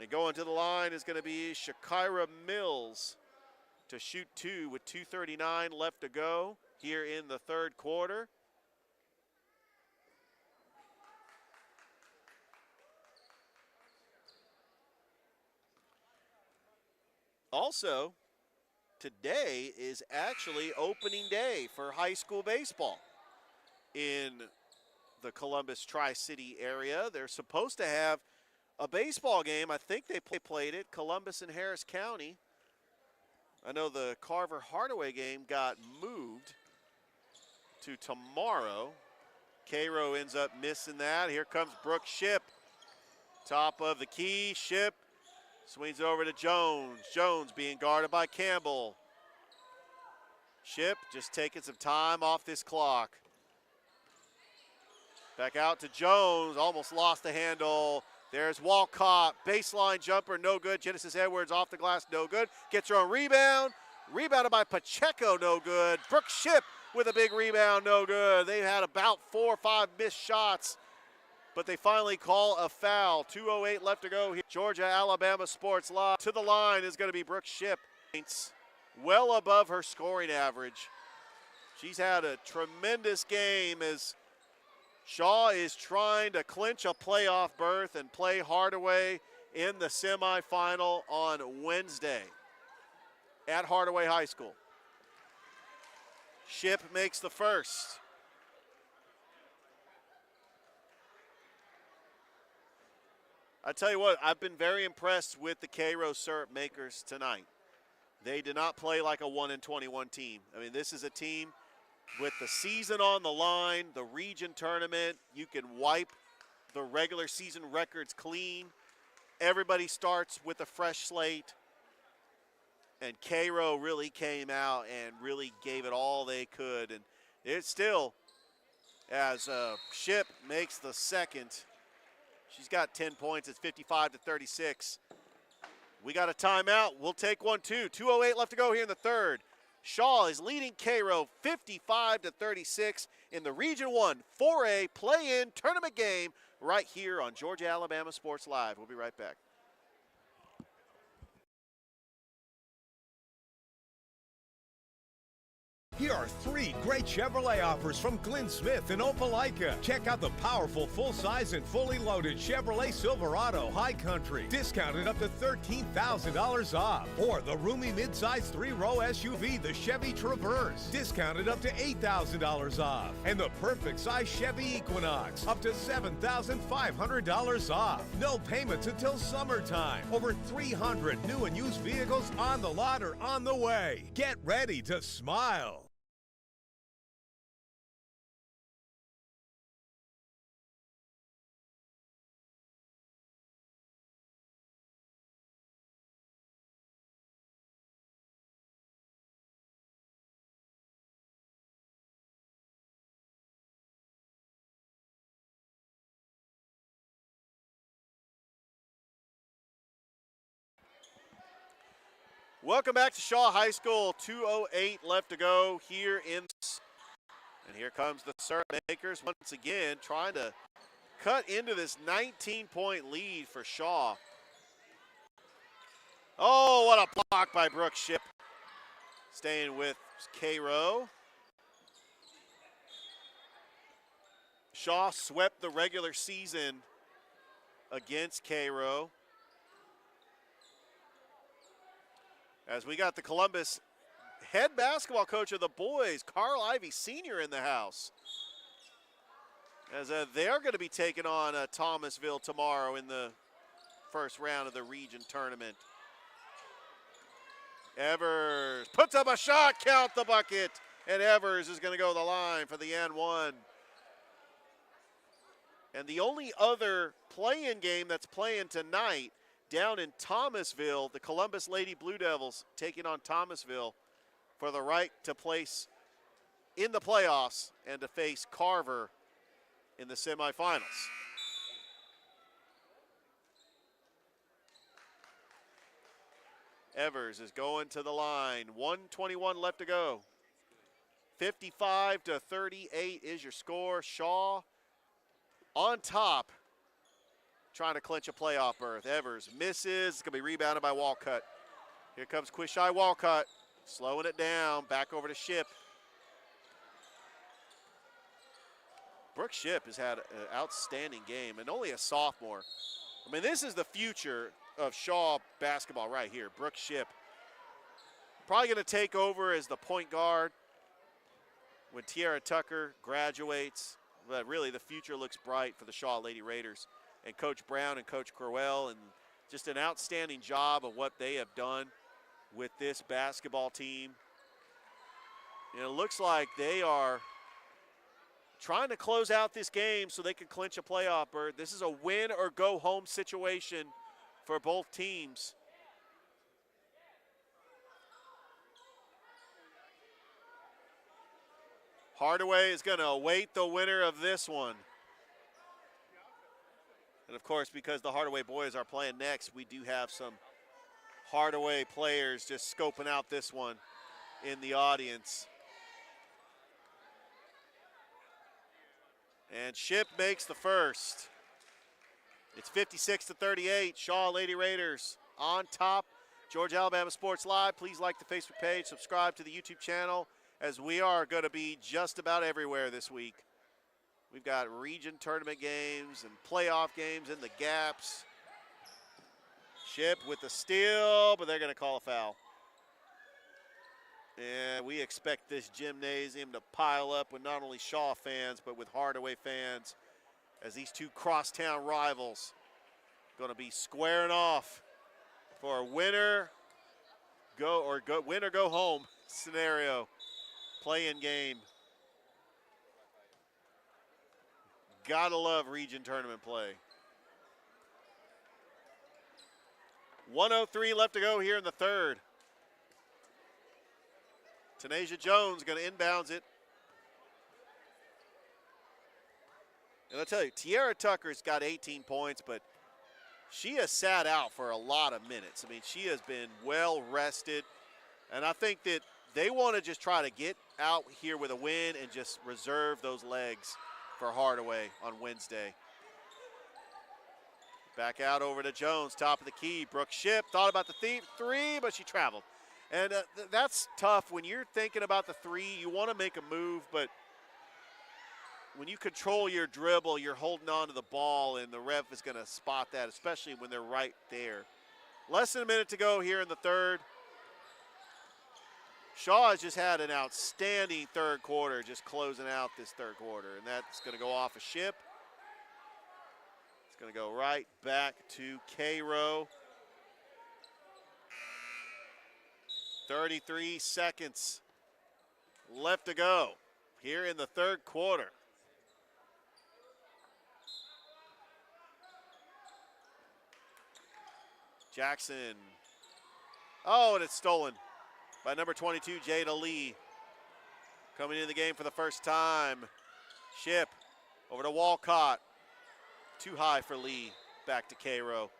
And going to the line is going to be Shakira Mills to shoot two with 2:39 left to go here in the third quarter. Also, today is actually opening day for high school baseball in the Columbus Tri-City area. They're supposed to have a baseball game. I think they played it, Columbus and Harris County. I know the Carver-Hardaway game got moved to tomorrow. Cairo ends up missing that. Here comes Brooke Ship. Top of the key, Ship swings over to Jones. Jones being guarded by Campbell. Ship just taking some time off this clock. Back out to Jones, almost lost the handle. There's Walcott, baseline jumper, no good. Genesis Edwards off the glass, no good. Gets her own rebound. Rebounded by Pacheco, no good. Brooke Ship with a big rebound, no good. They had about 4 or 5 missed shots, but they finally call a foul. 2:08 left to go here. Georgia Alabama Sports Live. To the line is going to be Brooke Ship. Well above her scoring average. She's had a tremendous game as Shaw is trying to clinch a playoff berth and play Hardaway in the semifinal on Wednesday at Hardaway High School. Ship makes the first. I tell you what, I've been very impressed with the Cairo syrup makers tonight. They did not play like a 1-21 team. I mean, this is a team with the season on the line, the region tournament. You can wipe the regular season records clean. Everybody starts with a fresh slate. And Cairo really came out and really gave it all they could. And it's still, as Ship makes the second, she's got 10 points. It's 55-36. We got a timeout. We'll take one too. 2:08 left to go here in the third. Shaw is leading Cairo 55-36 in the Region 1 4A play-in tournament game right here on Georgia Alabama Sports Live. We'll be right back. Here are 3 great Chevrolet offers from Glenn Smith in Opelika. Check out the powerful full-size and fully loaded Chevrolet Silverado High Country, discounted up to $13,000 off. Or the roomy midsize 3-row SUV, the Chevy Traverse, discounted up to $8,000 off. And the perfect size Chevy Equinox, up to $7,500 off. No payments until summertime. Over 300 new and used vehicles on the lot or on the way. Get ready to smile. Welcome back to Shaw High School. 2:08 left to go here in. And here comes the syrup makers once again, trying to cut into this 19-point lead for Shaw. Oh, what a block by Brooke Ship. Staying with Cairo. Shaw swept the regular season against Cairo. As we got the Columbus head basketball coach of the boys, Carl Ivy Sr. in the house. As they're going to be taking on Thomasville tomorrow in the first round of the region tournament. Evers puts up a shot, count the bucket. And Evers is going to go to the line for the N1. And the only other play-in game that's playing tonight down in Thomasville, the Columbus Lady Blue Devils taking on Thomasville for the right to place in the playoffs and to face Carver in the semifinals. Evers is going to the line. 1:21 left to go. 55-38 is your score. Shaw on top, trying to clinch a playoff berth. Evers misses. It's going to be rebounded by Walcott. Here comes Quishai Walcott, slowing it down. Back over to Ship. Brooke Ship has had an outstanding game, and only a sophomore. I mean, this is the future of Shaw basketball right here. Brooke Ship probably going to take over as the point guard when Tiara Tucker graduates. but really the future looks bright for the Shaw Lady Raiders. And Coach Brown and Coach Crowell, and just an outstanding job of what they have done with this basketball team. And it looks like they are trying to close out this game so they can clinch a playoff berth. This is a win or go home situation for both teams. Hardaway is going to await the winner of this one. And of course, because the Hardaway boys are playing next, we do have some Hardaway players just scoping out this one in the audience. And Ship makes the first. It's 56-38. Shaw Lady Raiders on top. Georgia Alabama Sports Live. Please like the Facebook page, subscribe to the YouTube channel, as we are going to be just about everywhere this week. We've got region tournament games and playoff games in the gaps. Ship with the steal, but they're going to call a foul. And we expect this gymnasium to pile up with not only Shaw fans, but with Hardaway fans, as these two crosstown rivals going to be squaring off for a win or go home scenario, play-in game. Gotta love region tournament play. 1:03 left to go here in the third. Tanasia Jones going to inbounds it. And I'll tell you, Tiara Tucker's got 18 points, but she has sat out for a lot of minutes. I mean, she has been well rested. And I think that they want to just try to get out here with a win and just reserve those legs for Hardaway on Wednesday. Back out over to Jones, top of the key. Brooke Ship thought about the three, but she traveled. And that's tough. When you're thinking about the three, you want to make a move, but when you control your dribble, you're holding on to the ball, and the ref is going to spot that, especially when they're right there. Less than a minute to go here in the third. Shaw has just had an outstanding third quarter, just closing out this third quarter, and that's going to go off a Ship. It's going to go right back to Cairo. 33 seconds left to go here in the third quarter. Jackson. Oh, and it's stolen by number 22, Jada Lee. Coming into the game for the first time. Ship over to Walcott. Too high for Lee. Back to Cairo.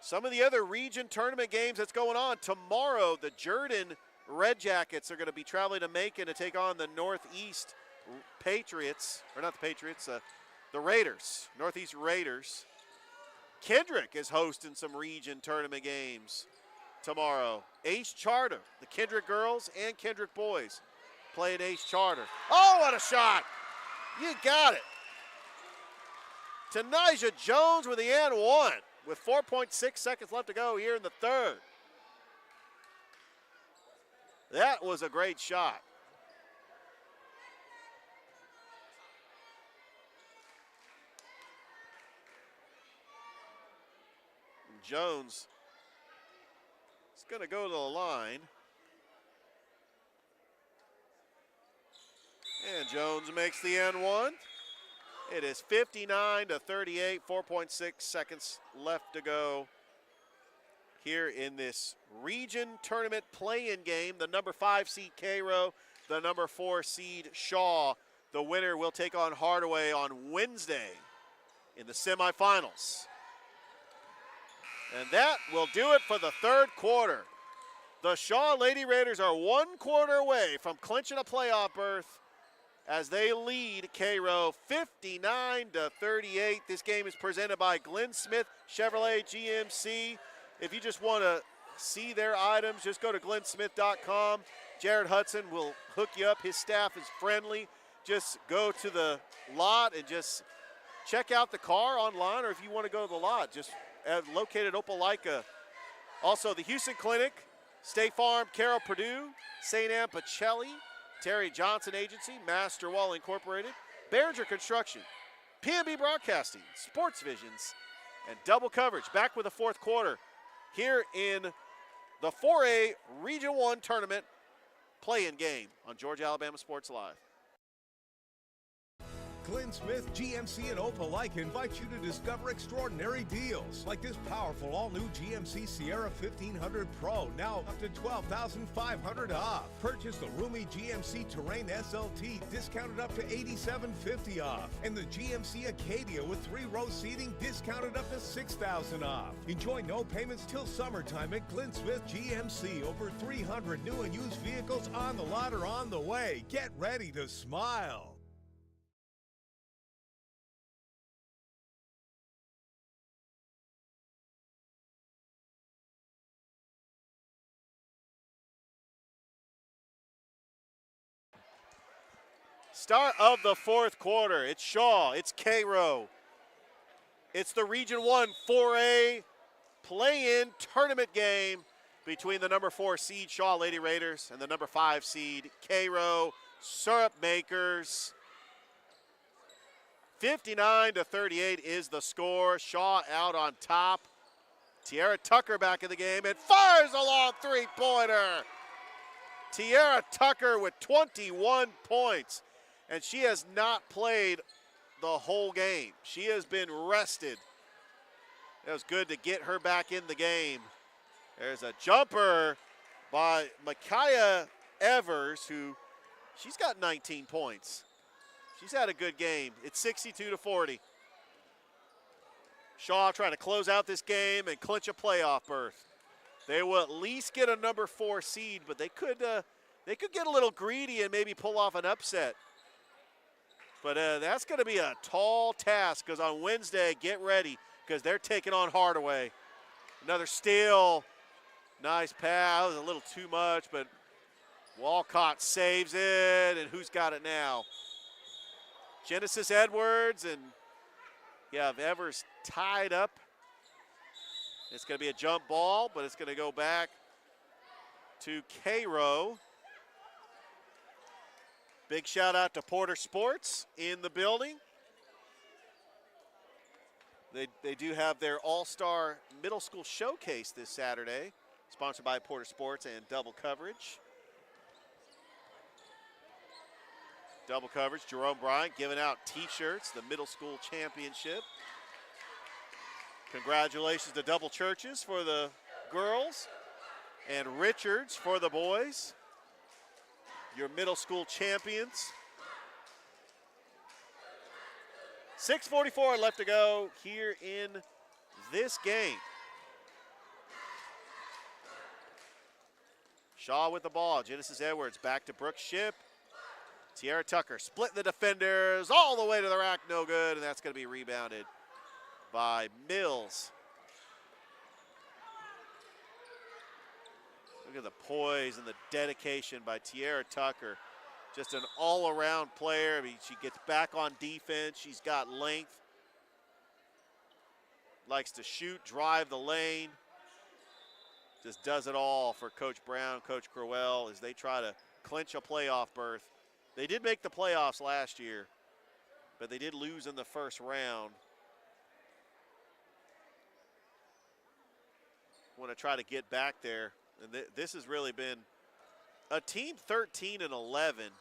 Some of the other region tournament games that's going on. Tomorrow, the Jordan Red Jackets are going to be traveling to Macon to take on the Northeast Patriots. Or not the Patriots, the Raiders. Northeast Raiders. Kendrick is hosting some region tournament games tomorrow. Ace Charter, the Kendrick girls and Kendrick boys play at Ace Charter. Oh, what a shot! You got it. Tanasia Jones with the and one with 4.6 seconds left to go here in the third. That was a great shot. Jones is going to go to the line. And Jones makes the end one. It is 59-38, 4.6 seconds left to go here in this region tournament play-in game. The number 5 seed Cairo, the number 4 seed Shaw. The winner will take on Hardaway on Wednesday in the semifinals. And that will do it for the third quarter. The Shaw Lady Raiders are 1 quarter away from clinching a playoff berth as they lead Cairo 59-38. This game is presented by Glenn Smith Chevrolet GMC. If you just want to see their items, just go to glennsmith.com. Jared Hudson will hook you up. His staff is friendly. Just go to the lot and just check out the car online, or if you want to go to the lot, just located Opelika. Also, the Houston Clinic, State Farm, Carroll Purdue, St. Anne Pacelli, Terry Johnson Agency, Master Wall Incorporated, Behringer Construction, PNB Broadcasting, Sports Visions, and Double Coverage. Back with the fourth quarter here in the 4A Region 1 Tournament play-in game on Georgia Alabama Sports Live. Glenn Smith, GMC, and Opelika invite you to discover extraordinary deals like this powerful all-new GMC Sierra 1500 Pro, now up to $12,500 off. Purchase the roomy GMC Terrain SLT, discounted up to $8,750 off. And the GMC Acadia with 3-row seating, discounted up to $6,000 off. Enjoy no payments till summertime at Glenn Smith GMC. Over 300 new and used vehicles on the lot or on the way. Get ready to smile. Start of the fourth quarter. It's Shaw. It's Cairo. It's the Region 1 4A play-in tournament game between the number 4 seed Shaw Lady Raiders and the number 5 seed Cairo Syrup Makers. 59-38 is the score. Shaw out on top. Tiara Tucker back in the game and fires a long three-pointer. Tiara Tucker with 21 points. And she has not played the whole game. She has been rested. It was good to get her back in the game. There's a jumper by Micaiah Evers, who she's got 19 points. She's had a good game. It's 62-40. Shaw trying to close out this game and clinch a playoff berth. They will at least get a number 4 seed, but they could get a little greedy and maybe pull off an upset. But that's going to be a tall task, because on Wednesday, get ready, because they're taking on Hardaway. Another steal. Nice pass. That was a little too much, but Walcott saves it, and who's got it now? Genesis Edwards, and you have Evers tied up. It's going to be a jump ball, but it's going to go back to Cairo. Big shout out to Porter Sports in the building. They do have their All-Star Middle School Showcase this Saturday, sponsored by Porter Sports and Double Coverage. Double Coverage, Jerome Bryant giving out T-shirts, the Middle School Championship. Congratulations to Double Churches for the girls and Richards for the boys. Your middle school champions. 6:44 left to go here in this game. Shaw with the ball. Genesis Edwards back to Brooke Shipp. Tiara Tucker splitting the defenders all the way to the rack. No good, and that's going to be rebounded by Mills. Look at the poise and the dedication by Tiara Tucker. Just an all-around player. I mean, she gets back on defense. She's got length. Likes to shoot, drive the lane. Just does it all for Coach Brown, Coach Crowell, as they try to clinch a playoff berth. They did make the playoffs last year, but they did lose in the first round. Want to try to get back there. And this has really been a team 13-11.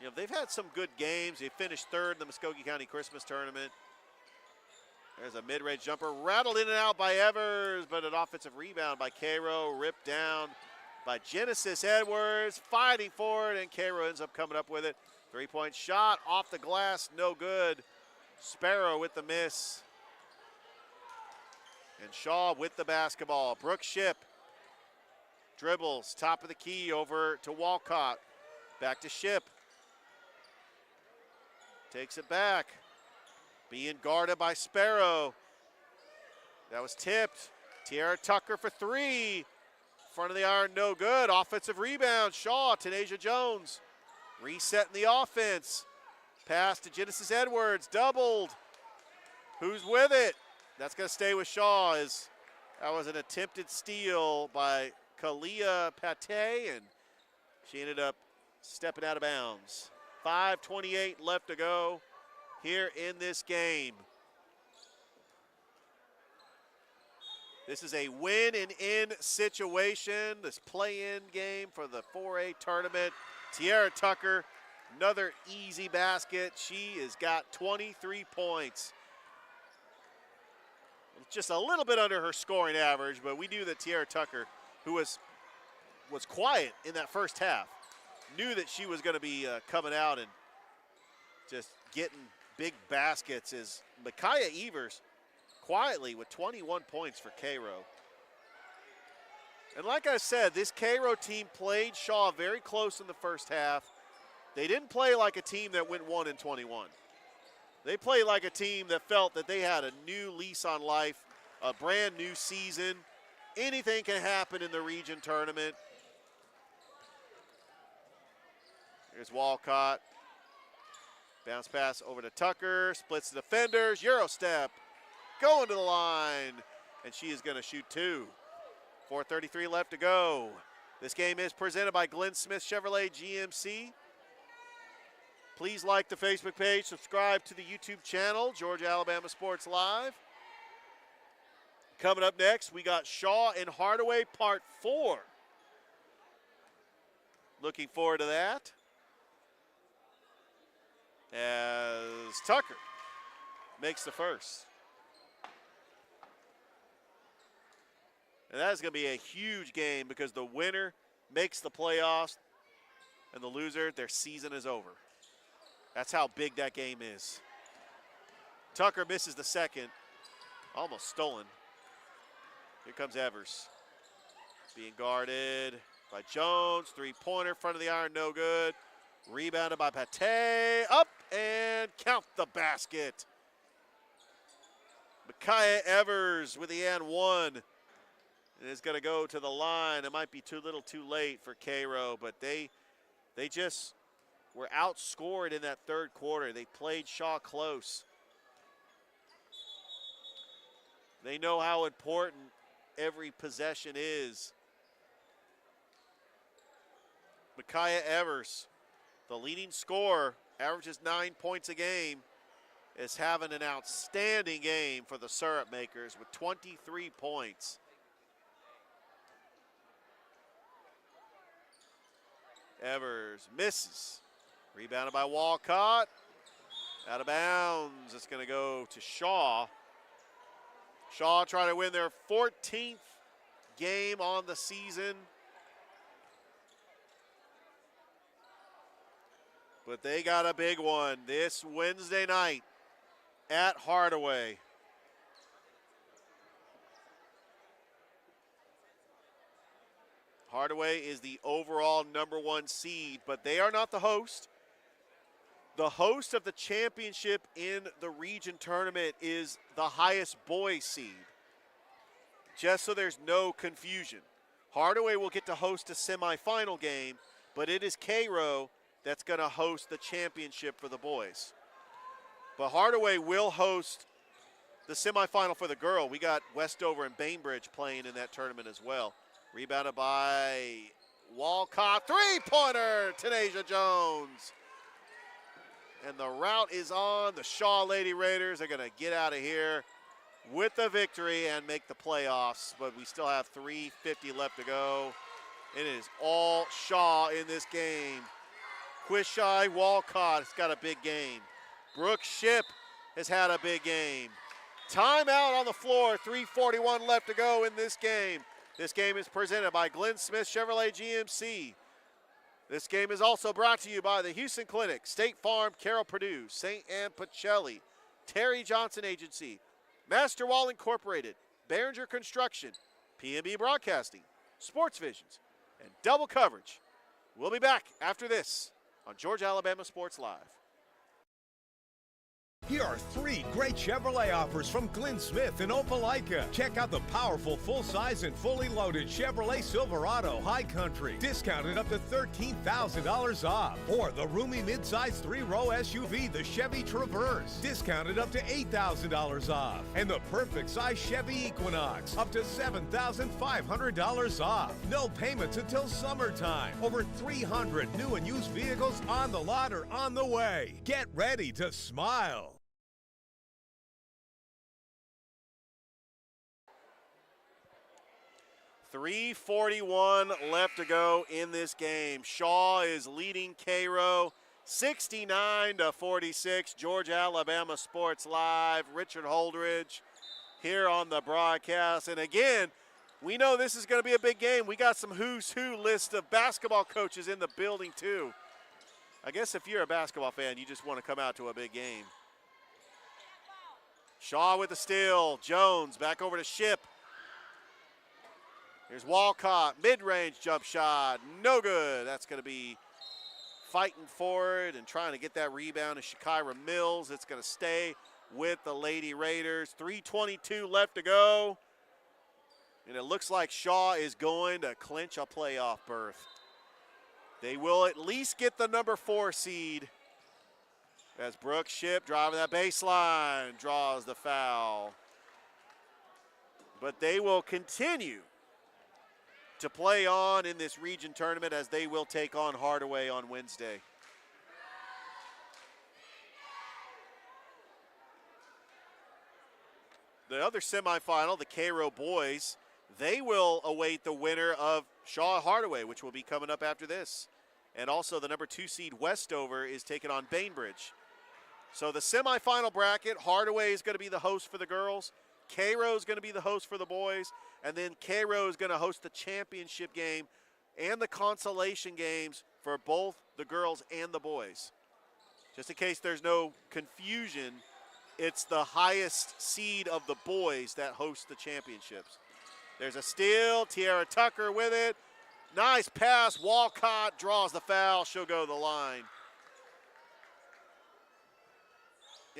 You know, they've had some good games. They finished third in the Muskogee County Christmas Tournament. There's a mid-range jumper rattled in and out by Evers, but an offensive rebound by Cairo, ripped down by Genesis Edwards, fighting for it, and Cairo ends up coming up with it. Three-point shot off the glass, no good. Sparrow with the miss. And Shaw with the basketball. Brooke Shipp dribbles, top of the key over to Walcott. Back to Shipp. Takes it back. Being guarded by Sparrow. That was tipped. Tiara Tucker for three. Front of the iron, no good. Offensive rebound. Shaw, Tanasia Jones. Resetting the offense. Pass to Genesis Edwards. Doubled. Who's with it? That's going to stay with Shaw. As that was an attempted steal by Kalia Pate, and she ended up stepping out of bounds. 5:28 left to go here in this game. This is a win and in situation, this play-in game for the 4A tournament. Tiara Tucker, another easy basket. She has got 23 points. Just a little bit under her scoring average, but we knew that Tiara Tucker, who was quiet in that first half, knew that she was going to be coming out and just getting big baskets. As Micaiah Evers quietly with 21 points for Cairo. And like I said, this Cairo team played Shaw very close in the first half. They didn't play like a team that went 1-21. They played like a team that felt that they had a new lease on life, a brand new season. Anything can happen in the region tournament. Here's Walcott. Bounce pass over to Tucker, splits the defenders, Euro step, going to the line, and she is going to shoot two. 4:33 left to go. This game is presented by Glenn Smith Chevrolet GMC. Please like the Facebook page, subscribe to the YouTube channel, Georgia Alabama Sports Live. Coming up next, we got Shaw and Hardaway Part 4. Looking forward to that. As Tucker makes the first. And that is going to be a huge game because the winner makes the playoffs and the loser, their season is over. That's how big that game is. Tucker misses the second. Almost stolen. Here comes Evers. Being guarded by Jones. Three-pointer, front of the iron, no good. Rebounded by Pate. Up and count the basket. Micaiah Evers with the and one. And is going to go to the line. It might be too little too late for Cairo, but they just were outscored in that third quarter. They played Shaw close. They know how important every possession is. Micaiah Evers, the leading scorer, averages 9 points a game, is having an outstanding game for the Syrup Makers with 23 points. Evers misses. Rebounded by Walcott. Out of bounds. It's going to go to Shaw. Shaw trying to win their 14th game on the season. But they got a big one this Wednesday night at Hardaway. Hardaway is the overall #1 seed, but they are not the host. The host of the championship in the region tournament is the highest boys seed. Just so there's no confusion. Hardaway will get to host a semifinal game, but it is Cairo that's going to host the championship for the boys. But Hardaway will host the semifinal for the girl. We got Westover and Bainbridge playing in that tournament as well. Rebounded by Walcott. Three-pointer, Tanasia Jones. And the route is on. The Shaw Lady Raiders are going to get out of here with the victory and make the playoffs. But we still have 3:50 left to go. It is all Shaw in this game. Quishai Walcott has got a big game. Brooke Ship has had a big game. Timeout on the floor. 3:41 left to go in this game. This game is presented by Glenn Smith Chevrolet GMC. This game is also brought to you by the Houston Clinic, State Farm, Carroll Purdue, St. Anne Pacelli, Terry Johnson Agency, Master Wall Incorporated, Behringer Construction, PNB Broadcasting, Sports Visions, and Double Coverage. We'll be back after this on Georgia Alabama Sports Live. Here are 3 great Chevrolet offers from Glenn Smith in Opelika. Check out the powerful full-size and fully loaded Chevrolet Silverado High Country, discounted up to $13,000 off. Or the roomy midsize 3-row SUV, the Chevy Traverse, discounted up to $8,000 off. And the perfect size Chevy Equinox, up to $7,500 off. No payments until summertime. Over 300 new and used vehicles on the lot or on the way. Get ready to smile. 3:41 left to go in this game. Shaw is leading Cairo 69-46. Georgia Alabama Sports Live. Richard Holdridge here on the broadcast. And again, we know this is going to be a big game. We got some who's who list of basketball coaches in the building too. I guess if you're a basketball fan, you just want to come out to a big game. Shaw with the steal. Jones back over to Ship. Here's Walcott, mid-range jump shot, no good. That's going to be fighting for it and trying to get that rebound is Shakira Mills. It's going to stay with the Lady Raiders. 3:22 left to go. And it looks like Shaw is going to clinch a playoff berth. They will at least get the number 4 seed. As Brooks Ship driving that baseline, draws the foul. But they will continue to play on in this region tournament as they will take on Hardaway on Wednesday. The other semifinal, the Cairo boys, they will await the winner of Shaw Hardaway, which will be coming up after this. And also the number 2 seed Westover is taking on Bainbridge. So the semifinal bracket, Hardaway is going to be the host for the girls. Cairo is going to be the host for the boys. And then Cairo is going to host the championship game and the consolation games for both the girls and the boys. Just in case there's no confusion, it's the highest seed of the boys that host the championships. There's a steal, Tiara Tucker with it. Nice pass, Walcott draws the foul, she'll go to the line.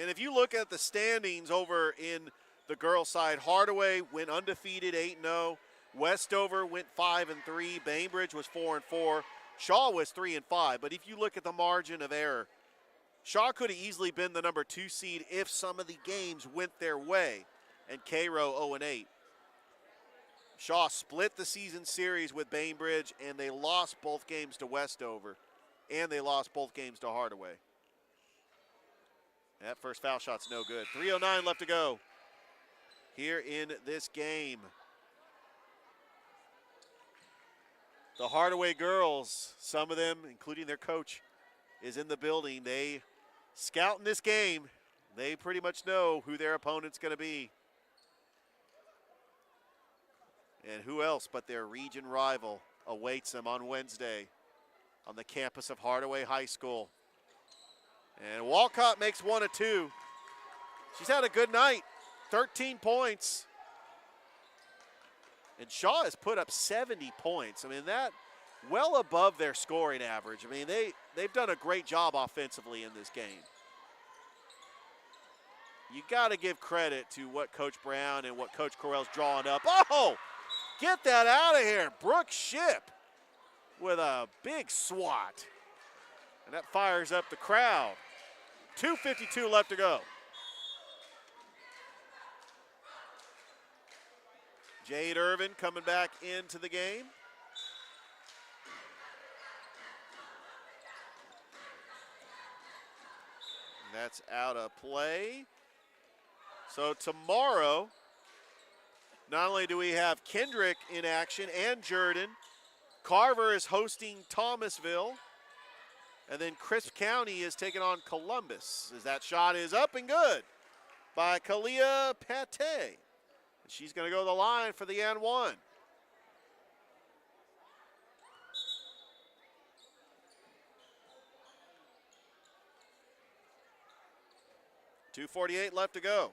And if you look at the standings over in the girls' side, Hardaway went undefeated 8-0. Westover went 5-3. Bainbridge was 4-4. Shaw was 3-5. But if you look at the margin of error, Shaw could have easily been the number 2 seed if some of the games went their way, and Cairo 0-8. Shaw split the season series with Bainbridge, and they lost both games to Westover, and they lost both games to Hardaway. That first foul shot's no good. 3:09 left to go here in this game. The Hardaway girls, some of them, including their coach, is in the building. They scouting this game. They pretty much know who their opponent's going to be. And who else but their region rival awaits them on Wednesday on the campus of Hardaway High School. And Walcott makes 1 of 2. She's had a good night. 13 points. And Shaw has put up 70 points. I mean, that well above their scoring average. I mean, they've done a great job offensively in this game. You got to give credit to what Coach Brown and what Coach Correll's drawing up. Oh, get that out of here. Brooke Ship with a big swat. And that fires up the crowd. 2:52 left to go. Jade Irvin coming back into the game. And that's out of play. So tomorrow, not only do we have Kendrick in action and Jordan, Carver is hosting Thomasville, and then Crisp County is taking on Columbus. As that shot is up and good by Kalia Pate. She's going to go to the line for the and one. .248 left to go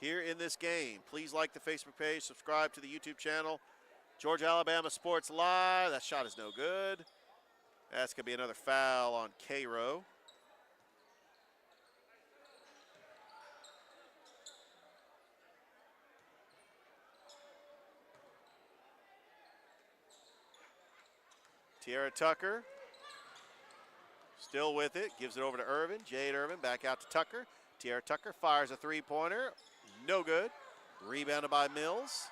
here in this game. Please like the Facebook page, subscribe to the YouTube channel. Georgia Alabama Sports Live. That shot is no good. That's going to be another foul on Cairo. Tiara Tucker still with it, gives it over to Irvin. Jade Irvin back out to Tucker. Tiara Tucker fires a three-pointer. No good. Rebounded by Mills.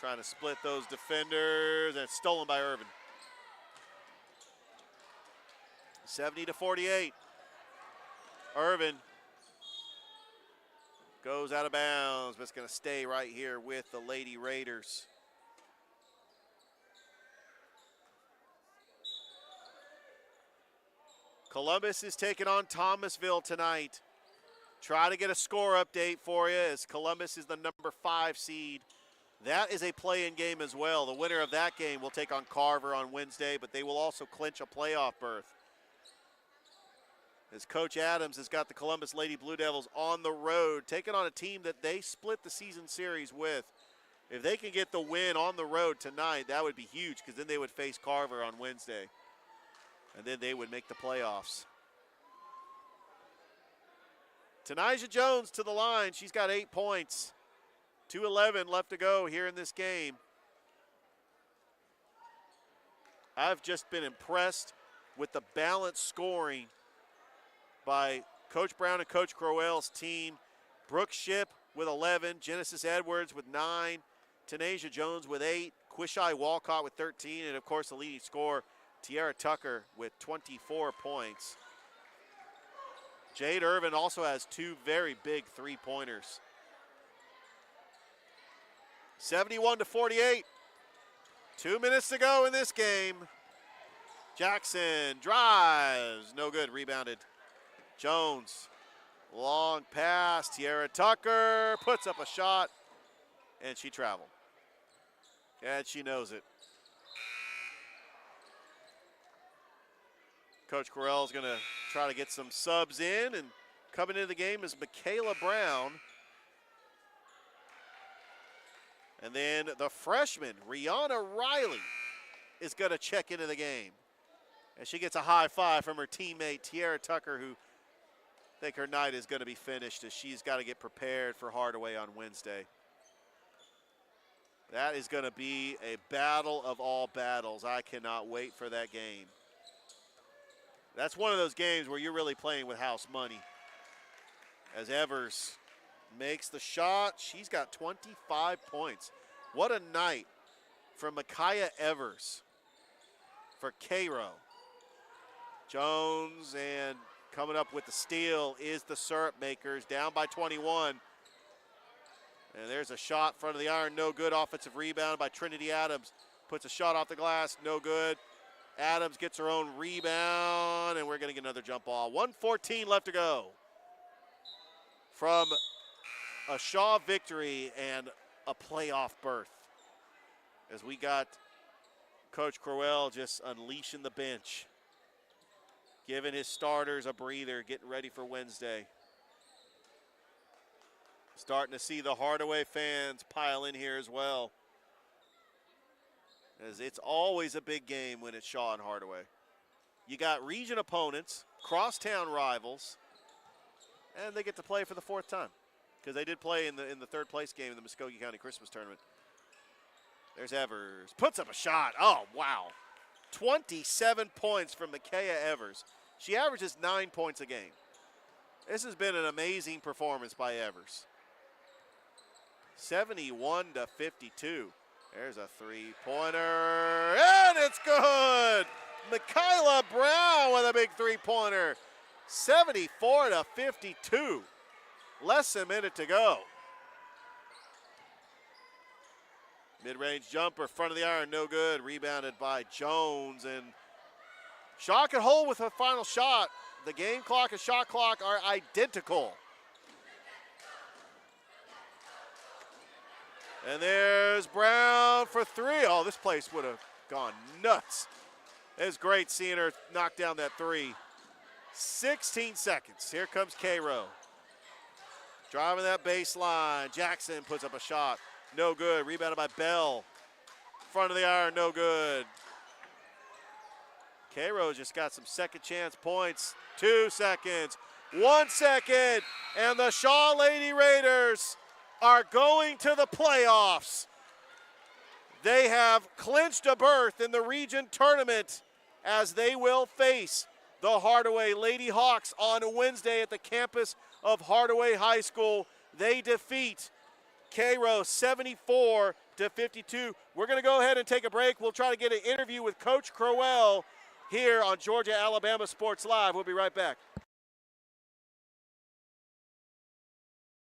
Trying to split those defenders, and it's stolen by Irvin. 70-48. Irvin goes out of bounds, but it's going to stay right here with the Lady Raiders. Columbus is taking on Thomasville tonight. Try to get a score update for you as Columbus is the number 5 seed. That is a play-in game as well. The winner of that game will take on Carver on Wednesday, but they will also clinch a playoff berth. As Coach Adams has got the Columbus Lady Blue Devils on the road, taking on a team that they split the season series with. If they can get the win on the road tonight, that would be huge because then they would face Carver on Wednesday. And then they would make the playoffs. Tanija Jones to the line. She's got 8 points. 2:11 left to go here in this game. I've just been impressed with the balanced scoring by Coach Brown and Coach Crowell's team. Brooke Ship with 11, Genesis Edwards with 9, Tanija Jones with 8, Quishai Walcott with 13, and of course the leading scorer, Tiara Tucker with 24 points. Jade Irvin also has 2 very big three-pointers. 71-48. 2 minutes to go in this game. Jackson drives. No good. Rebounded. Jones. Long pass. Tiara Tucker puts up a shot. And she traveled. And she knows it. Coach Correll is going to try to get some subs in. And coming into the game is Michaela Brown. And then the freshman, Rihanna Riley, is going to check into the game. And she gets a high five from her teammate, Tiara Tucker, who I think her night is going to be finished as she's got to get prepared for Hardaway on Wednesday. That is going to be a battle of all battles. I cannot wait for that game. That's one of those games where you're really playing with house money. As Evers makes the shot. She's got 25 points. What a night from Micaiah Evers for Cairo. Jones, and coming up with the steal is the Syrup Makers, down by 21. And there's a shot front of the iron, no good. Offensive rebound by Trinity Adams. Puts a shot off the glass, no good. Adams gets her own rebound, and we're going to get another jump ball. 1:14 left to go. From a Shaw victory and a playoff berth, as we got Coach Crowell just unleashing the bench, giving his starters a breather, getting ready for Wednesday. Starting to see the Hardaway fans pile in here as well, as it's always a big game when it's Shaw and Hardaway. You got region opponents, crosstown rivals, and they get to play for the 4th time, because they did play in the 3rd place game in the Muskogee County Christmas Tournament. There's Evers. Puts up a shot. Oh, wow. 27 points from Micaiah Evers. She averages 9 points a game. This has been an amazing performance by Evers. 71-52. There's a three-pointer, and it's good. Michaela Brown with a big three-pointer. 74-52. Less than a minute to go. Mid-range jumper, front of the iron, no good. Rebounded by Jones, and Shaw can hold with her final shot. The game clock and shot clock are identical. And there's Brown for 3. Oh, this place would have gone nuts. It was great seeing her knock down that 3. 16 seconds. Here comes Cairo. Driving that baseline. Jackson puts up a shot. No good. Rebounded by Bell. Front of the iron, no good. Cairo just got some second chance points. 2 seconds. 1 second. And the Shaw Lady Raiders are going to the playoffs. They have clinched a berth in the region tournament as they will face the Hardaway Lady Hawks on Wednesday at the campus of Hardaway High School. They defeat Cairo 74-52. We're going to go ahead and take a break. We'll try to get an interview with Coach Crowell here on Georgia Alabama Sports Live. We'll be right back.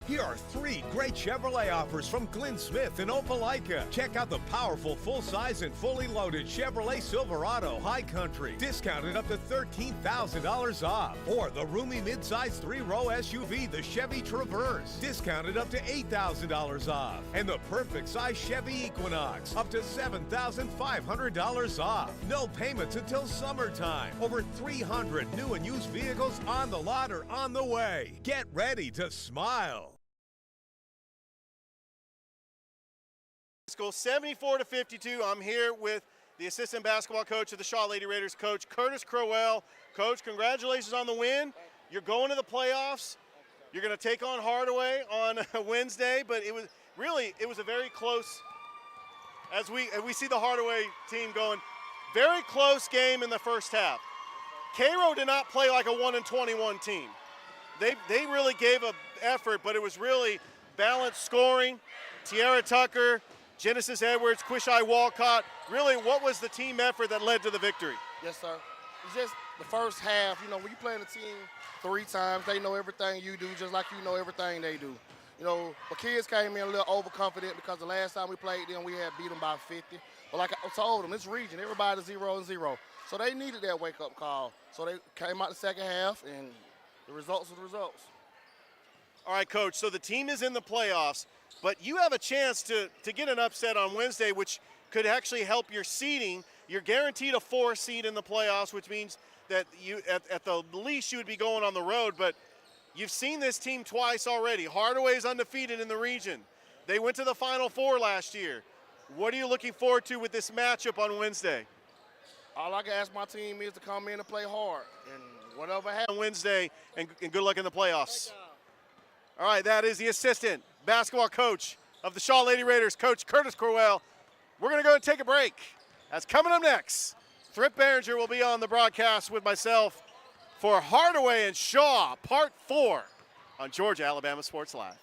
Here are 3 great Chevrolet offers from Glenn Smith in Opelika. Check out the powerful full-size and fully loaded Chevrolet Silverado High Country, discounted up to $13,000 off. Or the roomy midsize 3-row SUV, the Chevy Traverse, discounted up to $8,000 off. And the perfect size Chevy Equinox, up to $7,500 off. No payments until summertime. Over 300 new and used vehicles on the lot or on the way. Get ready to smile. School 74-52. I'm here with the assistant basketball coach of the Shaw Lady Raiders, Coach Curtis Crowell. Coach, congratulations on the win. You're going to the playoffs. You're going to take on Hardaway on Wednesday, but it was a very close, as we see the Hardaway team going, very close game in the first half. Cairo did not play like a 1-21 team. They really gave an effort, but it was really balanced scoring. Tiara Tucker, Genesis Edwards, Quishai Walcott. Really, what was the team effort that led to the victory? Yes, sir. It's just the first half. You know, when you play in a team 3 times, they know everything you do just like you know everything they do. You know, the kids came in a little overconfident because the last time we played them, we had beat them by 50. But like I told them, this region, everybody's 0-0. So they needed that wake-up call. So they came out the second half, and the results are the results. All right, Coach, so the team is in the playoffs, but you have a chance to get an upset on Wednesday, which could actually help your seeding. You're guaranteed a 4 seed in the playoffs, which means that you, at the least, you would be going on the road. But you've seen this team twice already. Hardaway's undefeated in the region. They went to the Final Four last year. What are you looking forward to with this matchup on Wednesday? All I can ask my team is to come in and play hard, and whatever happens On Wednesday, and good luck in the playoffs. All right, that is the assistant basketball coach of the Shaw Lady Raiders, Coach Curtis Crowell. We're going to go and take a break. That's coming up next. Thrift Behringer will be on the broadcast with myself for Hardaway and Shaw, Part 4 on Georgia Alabama Sports Live.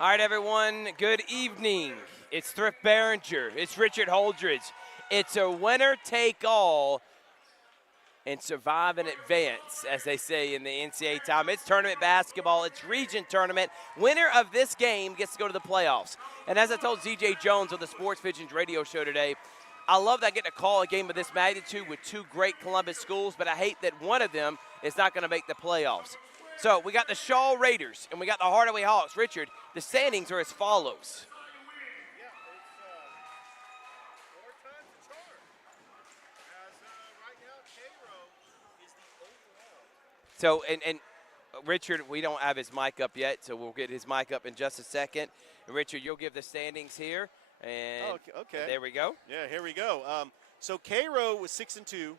All right, everyone, good evening. It's Thrift Behringer. It's Richard Holdridge. It's a winner-take-all and survive and advance, as they say in the NCAA time. It's tournament basketball. It's region tournament. Winner of this game gets to go to the playoffs. And as I told Z.J. Jones on the Sports Visions radio show today, I love that I get to call a game of this magnitude with two great Columbus schools, but I hate that one of them is not going to make the playoffs. So we got the Shaw Raiders and we got the Hardaway Hawks. Richard, the standings are as follows. So, and Richard, we don't have his mic up yet, so we'll get his mic up in just a second. And Richard, you'll give the standings here. And okay. There we go. Yeah, here we go. So Cairo was 6-2.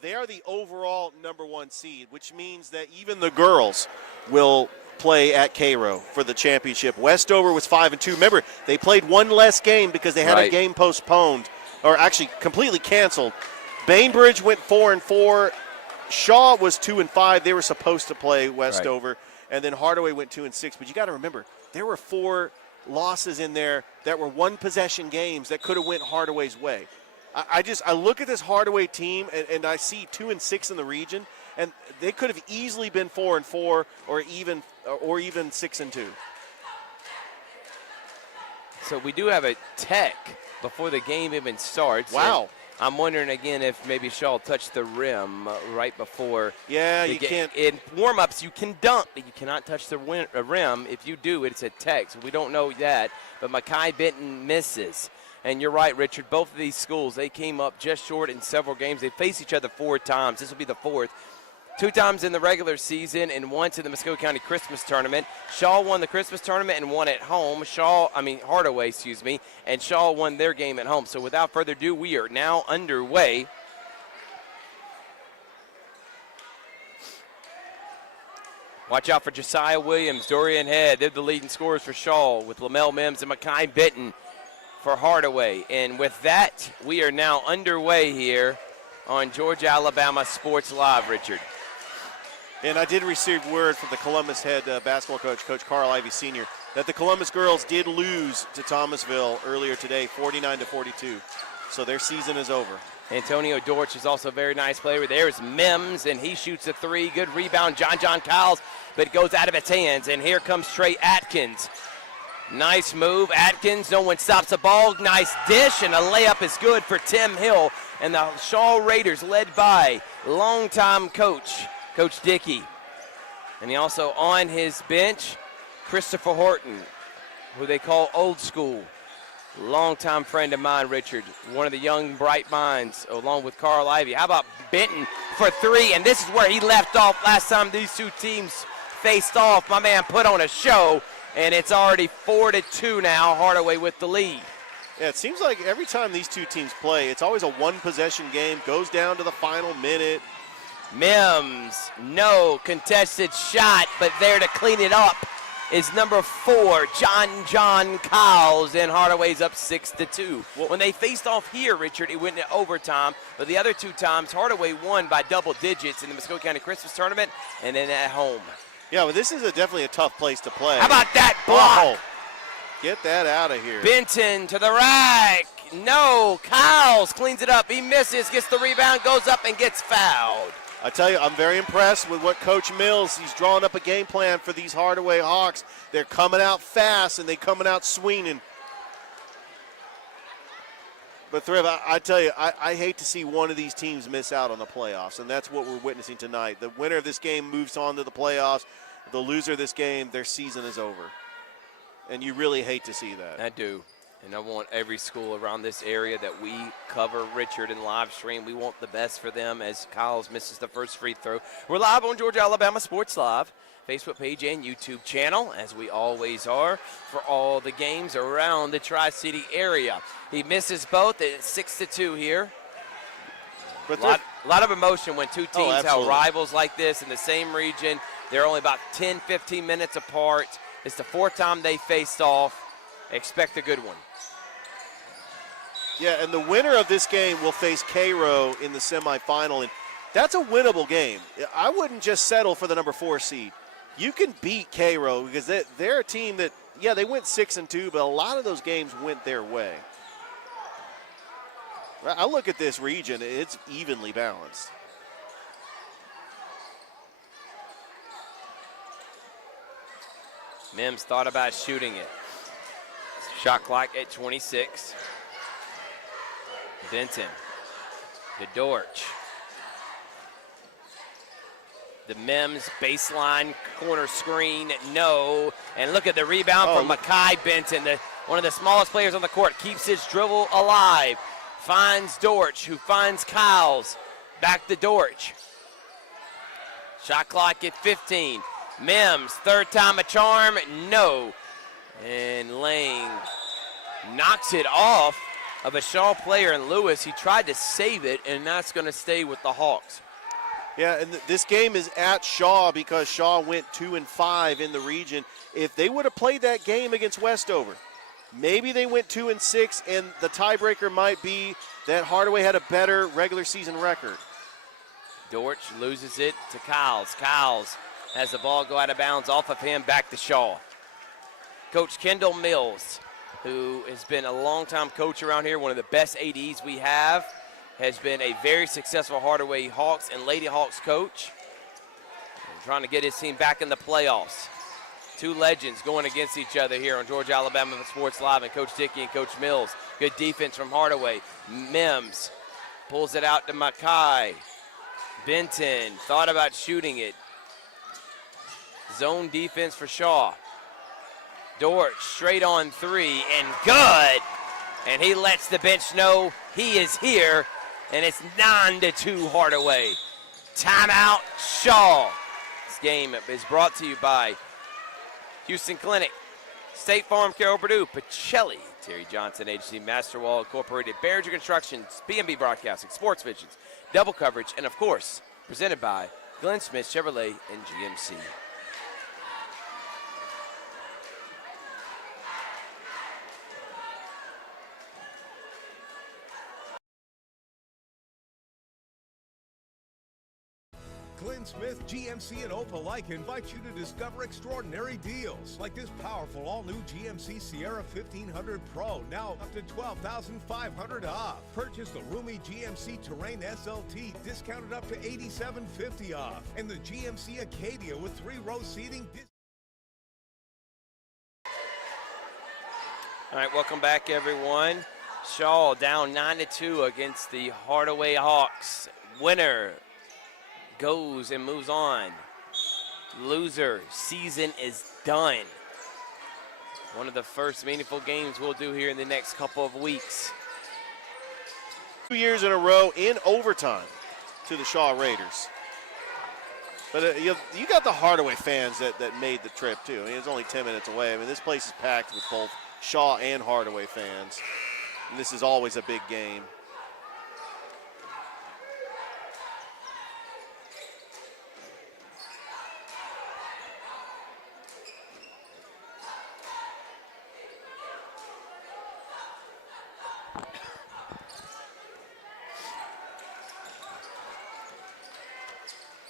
They are the overall #1 seed, which means that even the girls will play at Cairo for the championship. Westover was 5-2. Remember, they played one less game because they had a game postponed, or actually completely canceled. Bainbridge went 4-4. Shaw was 2-5. They were supposed to play Westover, and then Hardaway went 2-6. But you got to remember, there were 4 losses in there that were one-possession games that could have went Hardaway's way. I look at this Hardaway team, and I see 2-6 in the region, and they could have easily been 4-4 or even 6-2. So we do have a tech before the game even starts. Wow. I'm wondering again if maybe Shaw touched the rim right before. Yeah, you can't. In warm-ups, you can dunk, but you cannot touch the rim. If you do, it's a tech. So we don't know that. But Mackay Benton misses. And you're right, Richard. Both of these schools, they came up just short in several games. They faced each other 4 times. This will be the 4th. 2 times in the regular season and once in the Muskogee County Christmas Tournament. Shaw won the Christmas Tournament and won at home. Hardaway, and Shaw won their game at home. So without further ado, we are now underway. Watch out for Josiah Williams, Dorian Head. They're the leading scorers for Shaw with Lamel Mims and Mackay Benton for Hardaway. And with that, we are now underway here on Georgia Alabama Sports Live, Richard. And I did receive word from the Columbus head basketball coach, Coach Carl Ivy Sr., that the Columbus girls did lose to Thomasville earlier today, 49-42. So their season is over. Antonio Dortch is also a very nice player. There's Mims, and he shoots a 3. Good rebound, John Kyles, but it goes out of its hands. And here comes Trey Atkins. Nice move, Atkins. No one stops the ball. Nice dish, and a layup is good for Tim Hill. And the Shaw Raiders led by longtime coach, Coach Dickey. And he also on his bench, Christopher Horton, who they call old school. Longtime friend of mine, Richard. One of the young, bright minds, along with Carl Ivy. How about Benton for 3? And this is where he left off last time these two teams faced off. My man put on a show, and it's already 4-2 now. Hardaway with the lead. Yeah, it seems like every time these two teams play, it's always a one-possession game, goes down to the final minute. Mims, no contested shot, but there to clean it up is number 4, John Kyles, and Hardaway's up 6-2. Well, when they faced off here, Richard, it went into overtime, but the other 2 times, Hardaway won by double digits in the Muskogee County Christmas Tournament and then at home. Yeah, well, this is definitely a tough place to play. How about that block? Oh, get that out of here. Benton to the rack. No, Kyles cleans it up. He misses, gets the rebound, goes up, and gets fouled. I tell you, I'm very impressed with what Coach Mills, he's drawn up a game plan for these Hardaway Hawks. They're coming out fast, and they're coming out swinging. But, Thriv, I tell you, I hate to see one of these teams miss out on the playoffs, and that's what we're witnessing tonight. The winner of this game moves on to the playoffs. The loser of this game, their season is over. And you really hate to see that. I do. And I want every school around this area that we cover, Richard, and live stream. We want the best for them as Kyles misses the first free throw. We're live on Georgia Alabama Sports Live, Facebook page and YouTube channel, as we always are, for all the games around the Tri-City area. He misses both. It's 6-2 here. But a lot of emotion when two teams have rivals like this in the same region. They're only about 10, 15 minutes apart. It's the 4th time they faced off. Expect a good one. Yeah, and the winner of this game will face Cairo in the semifinal, and that's a winnable game. I wouldn't just settle for the number 4 seed. You can beat Cairo because they're a team that yeah, they went 6-2, but a lot of those games went their way. I look at this region, it's evenly balanced. Mims thought about shooting it. Shot clock at 26. Benton to Dortch. The Mims baseline corner screen, no. And look at the rebound from Makai Benton, one of the smallest players on the court, keeps his dribble alive. Finds Dortch, who finds Kyles. Back to Dortch. Shot clock at 15. Mims, third time a charm, no. And Lang knocks it off of a Shaw player in Lewis. He tried to save it, and that's going to stay with the Hawks. Yeah, and this game is at Shaw because Shaw went 2-5 in the region. If they would have played that game against Westover, maybe they went 2-6, and the tiebreaker might be that Hardaway had a better regular season record. Dortch loses it to Kyles. Kyles has the ball go out of bounds off of him, back to Shaw. Coach Kendall Mills, who has been a longtime coach around here, one of the best ADs we have, has been a very successful Hardaway Hawks and Lady Hawks coach. Trying to get his team back in the playoffs. Two legends going against each other here on Georgia Alabama Sports Live, and Coach Dickey and Coach Mills. Good defense from Hardaway. Mims pulls it out to Makai. Benton thought about shooting it. Zone defense for Shaw. Dortch straight on three and good. And he lets the bench know he is here. And it's 9-2 Hardaway. Timeout Shaw. This game is brought to you by Houston Clinic, State Farm, Carroll Purdue, Pacelli, Terry Johnson Agency, Masterwall Incorporated, Barringer Construction, B&B Broadcasting, Sports Visions, Double Coverage, and of course, presented by Glenn Smith Chevrolet and GMC. Glenn Smith, GMC, and Opelika invite you to discover extraordinary deals like this powerful all-new GMC Sierra 1500 Pro, now up to $12,500 off. Purchase the roomy GMC Terrain SLT, discounted up to $8,750 off, and the GMC Acadia with 3-row seating. All right, welcome back, everyone. Shaw down 9-2 against the Hardaway Hawks. Winner goes and moves on. Loser, season is done. One of the first meaningful games we'll do here in the next couple of weeks. 2 years in a row in overtime to the Shaw Raiders. But you got the Hardaway fans that made the trip, too. I mean, it's only 10 minutes away. I mean, this place is packed with both Shaw and Hardaway fans. And this is always a big game.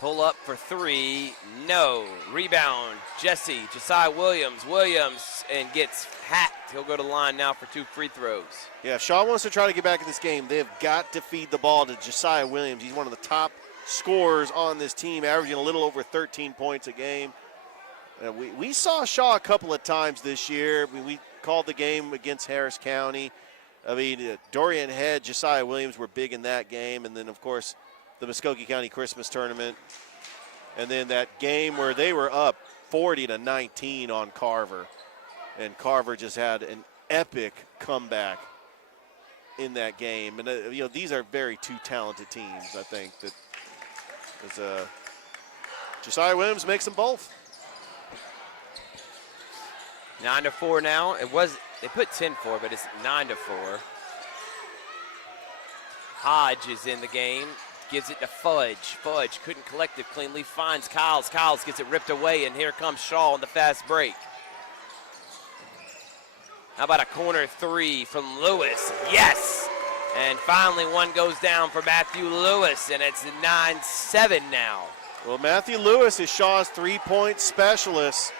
Pull up for three, no. Rebound, Josiah Williams. Williams, and gets hacked. He'll go to the line now for 2 free throws. Yeah, if Shaw wants to try to get back in this game, they've got to feed the ball to Josiah Williams. He's one of the top scorers on this team, averaging a little over 13 points a game. We saw Shaw a couple of times this year. We called the game against Harris County. I mean, Dorian Head, Josiah Williams were big in that game. And then, of course, the Muskogee County Christmas tournament. And then that game where they were up 40-19 on Carver. And Carver just had an epic comeback in that game. And, these are very two talented teams, I think. Josiah Williams makes them both. 9-4 now. They put 10-4, but it's 9-4. Hodge is in the game. Gives it to Fudge. Fudge couldn't collect it cleanly. Finds Kyles. Kyles gets it ripped away, and here comes Shaw on the fast break. How about a corner three from Lewis? Yes! And finally one goes down for Matthew Lewis, and it's 9-7 now. Well, Matthew Lewis is Shaw's three-point specialist.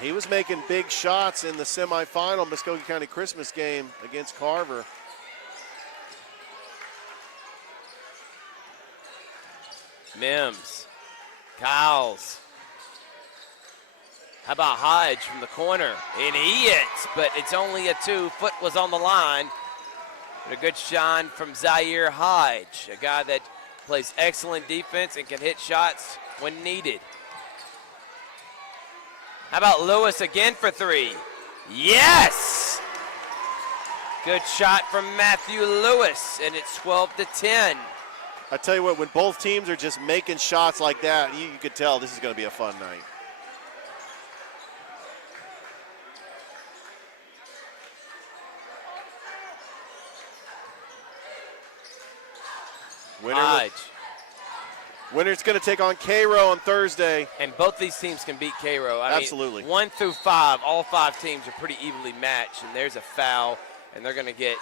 He was making big shots in the semifinal Muskogee County Christmas game against Carver. Mims, Kyles. How about Hodge from the corner? And he hits, but it's only a 2. Foot was on the line. But a good shine from Zaire Hodge, a guy that plays excellent defense and can hit shots when needed. How about Lewis again for 3? Yes! Good shot from Matthew Lewis, and it's 12-10. I tell you what, when both teams are just making shots like that, you could tell this is going to be a fun night. Hodge. Winner's going to take on Cairo on Thursday. And both these teams can beat Cairo. Absolutely. 1 through 5, all 5 teams are pretty evenly matched, and there's a foul, and they're going to get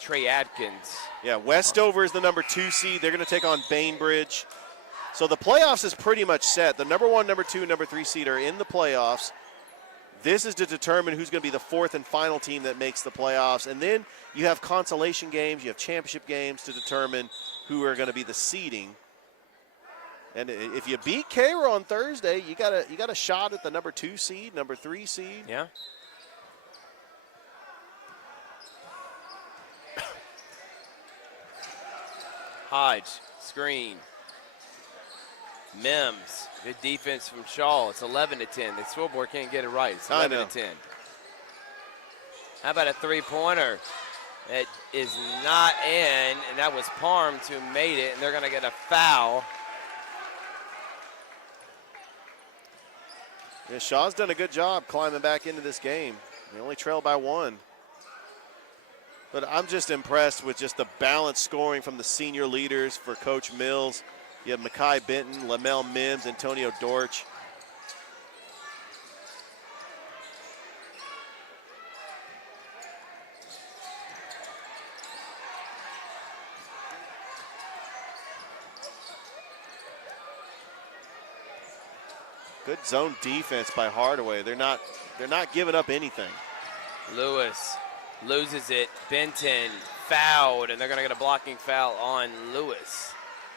Trey Adkins. Yeah, Westover is the number 2 seed. They're going to take on Bainbridge. So the playoffs is pretty much set. The number 1, number 2, number 3 seed are in the playoffs. This is to determine who's going to be the 4th and final team that makes the playoffs. And then you have consolation games, you have championship games to determine who are going to be the seeding. And if you beat Cairo on Thursday, you got a shot at the number 2 seed, number 3 seed. Yeah. Hodge, screen. Mims, good defense from Shaw. It's 11-10. The scoreboard can't get it right. It's 11-10. How about a 3-pointer? It is not in, and that was Parms who made it, and they're going to get a foul. Yeah, Shaw's done a good job climbing back into this game. They only trail by 1. But I'm just impressed with just the balanced scoring from the senior leaders for Coach Mills. You have Makai Benton, Lamel Mims, Antonio Dorch. Good zone defense by Hardaway. They're not giving up anything. Lewis loses it. Benton fouled, and they're going to get a blocking foul on Lewis.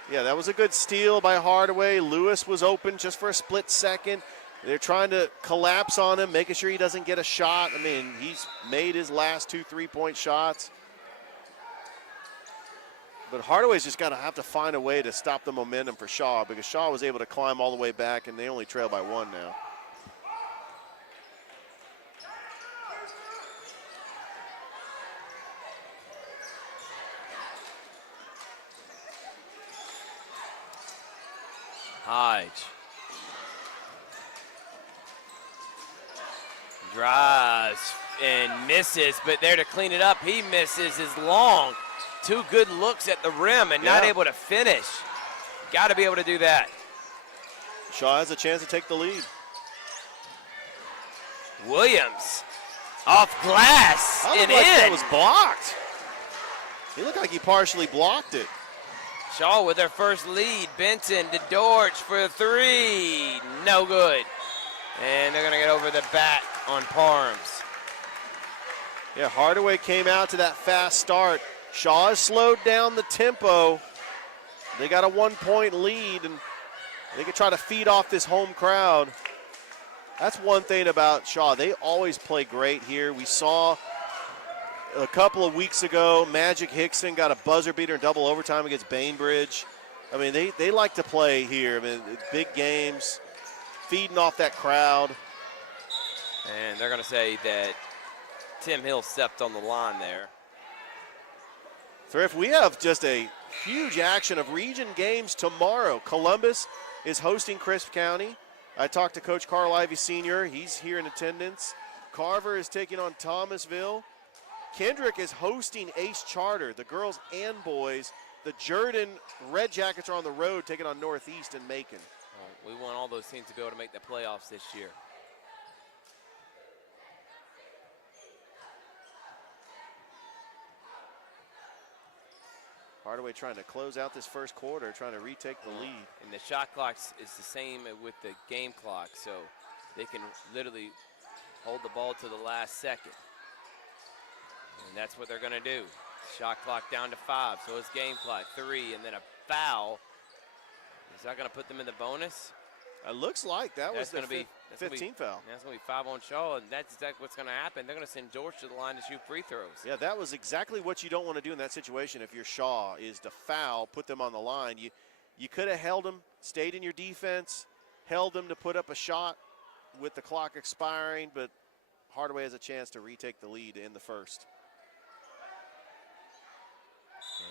Yeah, that was a good steal by Hardaway. Lewis was open just for a split second. They're trying to collapse on him, making sure he doesn't get a shot. I mean, he's made his last 2 3-point shots. But Hardaway's just got to have to find a way to stop the momentum for Shaw, because Shaw was able to climb all the way back, and they only trail by 1 now. Hodge. Drives and misses, but there to clean it up, he misses his long. 2 good looks at the rim and not able to finish. Got to be able to do that. Shaw has a chance to take the lead. Williams off glass and like in. That was blocked. He looked like he partially blocked it. Shaw with their first lead. Benton to Dorch for 3. No good. And they're going to get over the back on Parms. Yeah, Hardaway came out to that fast start. Shaw has slowed down the tempo. They got a 1-point lead, and they can try to feed off this home crowd. That's one thing about Shaw. They always play great here. We saw a couple of weeks ago, Magic Hickson got a buzzer beater in double overtime against Bainbridge. I mean, they like to play here. I mean, big games, feeding off that crowd. And they're going to say that Tim Hill stepped on the line there. Thrift, we have just a huge action of region games tomorrow. Columbus is hosting Crisp County. I talked to Coach Carl Ivy Sr. He's here in attendance. Carver is taking on Thomasville. Kendrick is hosting Ace Charter, the girls and boys. The Jordan Red Jackets are on the road taking on Northeast and Macon. We want all those teams to be able to make the playoffs this year. Hardaway trying to close out this first quarter, trying to retake the lead. And the shot clock is the same with the game clock, so they can literally hold the ball to the last second. And that's what they're going to do. Shot clock down to 5, so it's game clock 3, and then a foul. Is that going to put them in the bonus? It looks like that was That's the gonna be 15th foul. That's going to be 5 on Shaw, and that's exactly what's going to happen. They're going to send George to the line to shoot free throws. Yeah, that was exactly what you don't want to do in that situation if you're Shaw, is to foul, put them on the line. You could have held them, stayed in your defense, held them to put up a shot with the clock expiring, but Hardaway has a chance to retake the lead in the first.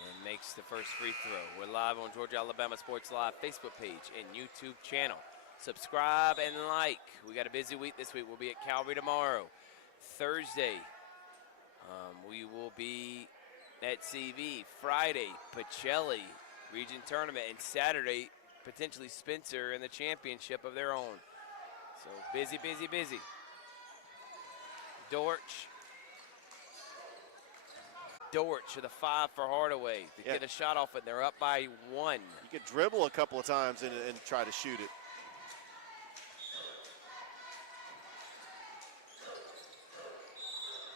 And makes the first free throw. We're live on Georgia Alabama Sports Live Facebook page and YouTube channel. Subscribe and like. We got a busy week this week. We'll be at Calvary tomorrow. Thursday, we will be at CV. Friday, Pacelli Region Tournament. And Saturday, potentially Spencer in the championship of their own. So busy, busy, busy. Dortch to the 5 for Hardaway to get a shot off it. They're up by 1. You could dribble a couple of times and try to shoot it.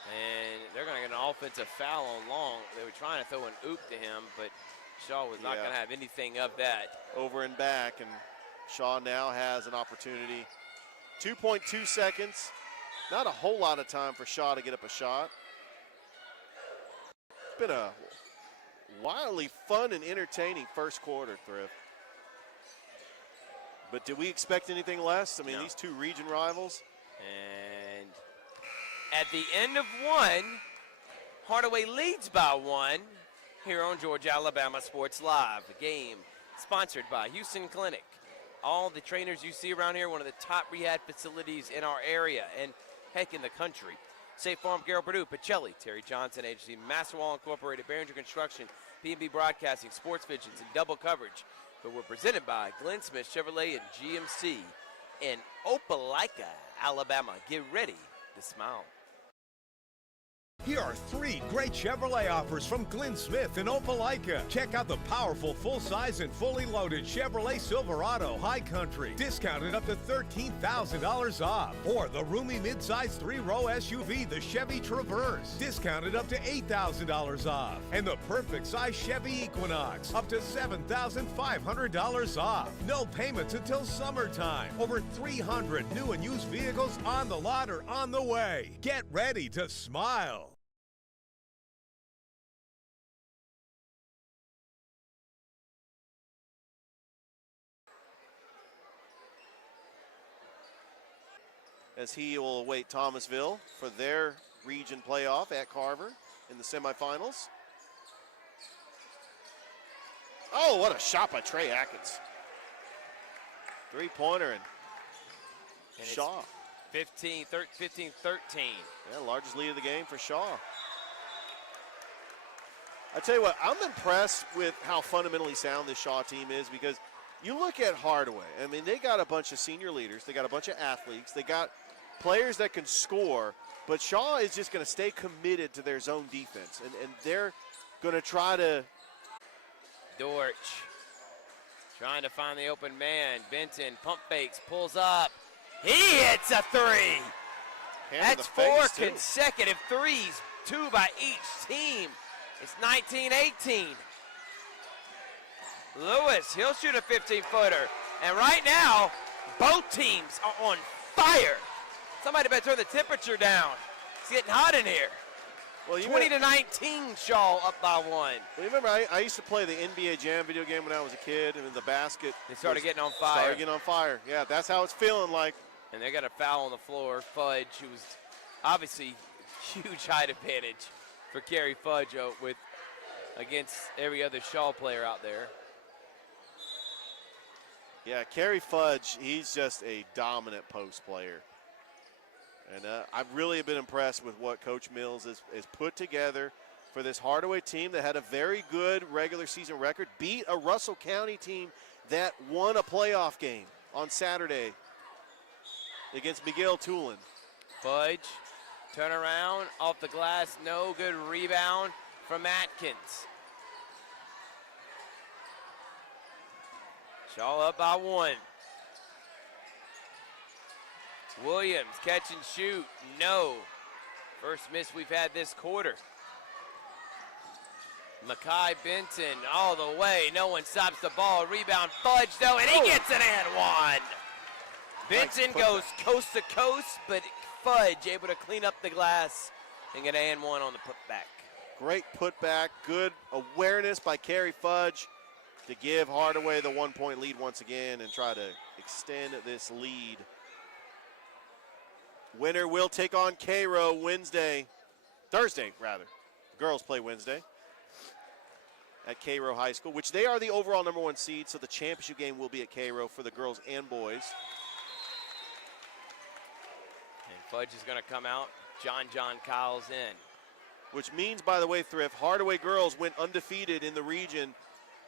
And they're going to get an offensive foul on Long. They were trying to throw an oop to him, but Shaw was not going to have anything of that. Over and back, and Shaw now has an opportunity. 2.2 seconds. Not a whole lot of time for Shaw to get up a shot. It's been a wildly fun and entertaining first quarter, Thrift. But did we expect anything less? I mean, these two region rivals. And at the end of 1, Hardaway leads by 1 here on Georgia Alabama Sports Live. A game sponsored by Houston Clinic. All the trainers you see around here, one of the top rehab facilities in our area and heck in the country. State Farm, Gerald Perdue, Pacelli, Terry Johnson Agency, Masterwall Incorporated, Behringer Construction, P&B Broadcasting, Sports Visions, and Double Coverage. But we're presented by Glenn Smith Chevrolet and GMC in Opelika, Alabama. Get ready to smile. Here are 3 great Chevrolet offers from Glenn Smith in Opelika. Check out the powerful full-size and fully loaded Chevrolet Silverado High Country, discounted up to $13,000 off. Or the roomy midsize 3-row SUV, the Chevy Traverse, discounted up to $8,000 off. And the perfect size Chevy Equinox, up to $7,500 off. No payments until summertime. Over 300 new and used vehicles on the lot or on the way. Get ready to smile. As he will await Thomasville for their region playoff at Carver in the semifinals. Oh, what a shot by Trey Atkins. 3-pointer and Shaw. 15-13. Yeah, largest lead of the game for Shaw. I tell you what, I'm impressed with how fundamentally sound this Shaw team is, because you look at Hardaway. I mean, they got a bunch of senior leaders. They got a bunch of athletes. They got players that can score, but Shaw is just going to stay committed to their zone defense, and they're going to try to. Dortch trying to find the open man. Benton pump fakes, pulls up. He hits a 3. That's 4 consecutive threes, 2 by each team. It's 19-18. Lewis, he'll shoot a 15-footer. And right now, both teams are on fire. Somebody better turn the temperature down. It's getting hot in here. Well, 20-19, Shaw up by 1. Well, you remember, I used to play the NBA Jam video game when I was a kid, and the basket. They started getting on fire. Started getting on fire. Yeah, that's how it's feeling like. And they got a foul on the floor. Fudge, who was obviously huge height advantage for Kerry Fudge against every other Shaw player out there. Yeah, Kerry Fudge, he's just a dominant post player. And I've really been impressed with what Coach Mills has put together for this Hardaway team that had a very good regular season record, beat a Russell County team that won a playoff game on Saturday against Miguel Tulin. Fudge, turn around, off the glass, no good rebound from Atkins. Shaw up by 1. Williams, catch and shoot. No. First miss we've had this quarter. Makai Benton all the way. No one stops the ball. Rebound Fudge, though, and he gets it and one. Benton goes coast to coast, but Fudge able to clean up the glass and get an and one on the putback. Great putback, good awareness by Kerry Fudge to give Hardaway the 1-point lead once again and try to extend this lead. Winner will take on Cairo Thursday. Girls play Wednesday at Cairo High School, which they are the overall #1 seed, so the championship game will be at Cairo for the girls and boys. And Fudge is going to come out. John Kyle's in. Which means, by the way, Thrift, Hardaway girls went undefeated in the region,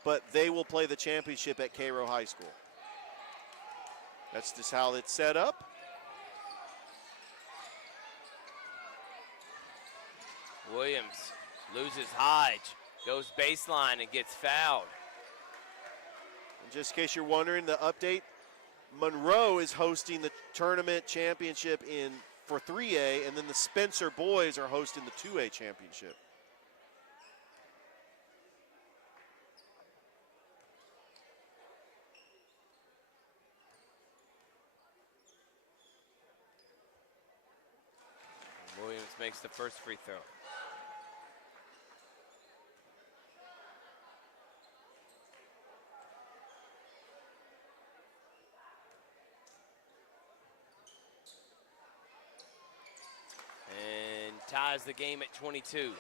but they will play the championship at Cairo High School. That's just how it's set up. Williams loses Hodge, goes baseline and gets fouled. And just in case you're wondering, the update, Monroe is hosting the tournament championship for 3A, and then the Spencer boys are hosting the 2A championship. Williams makes the first free throw. And ties the game at 22.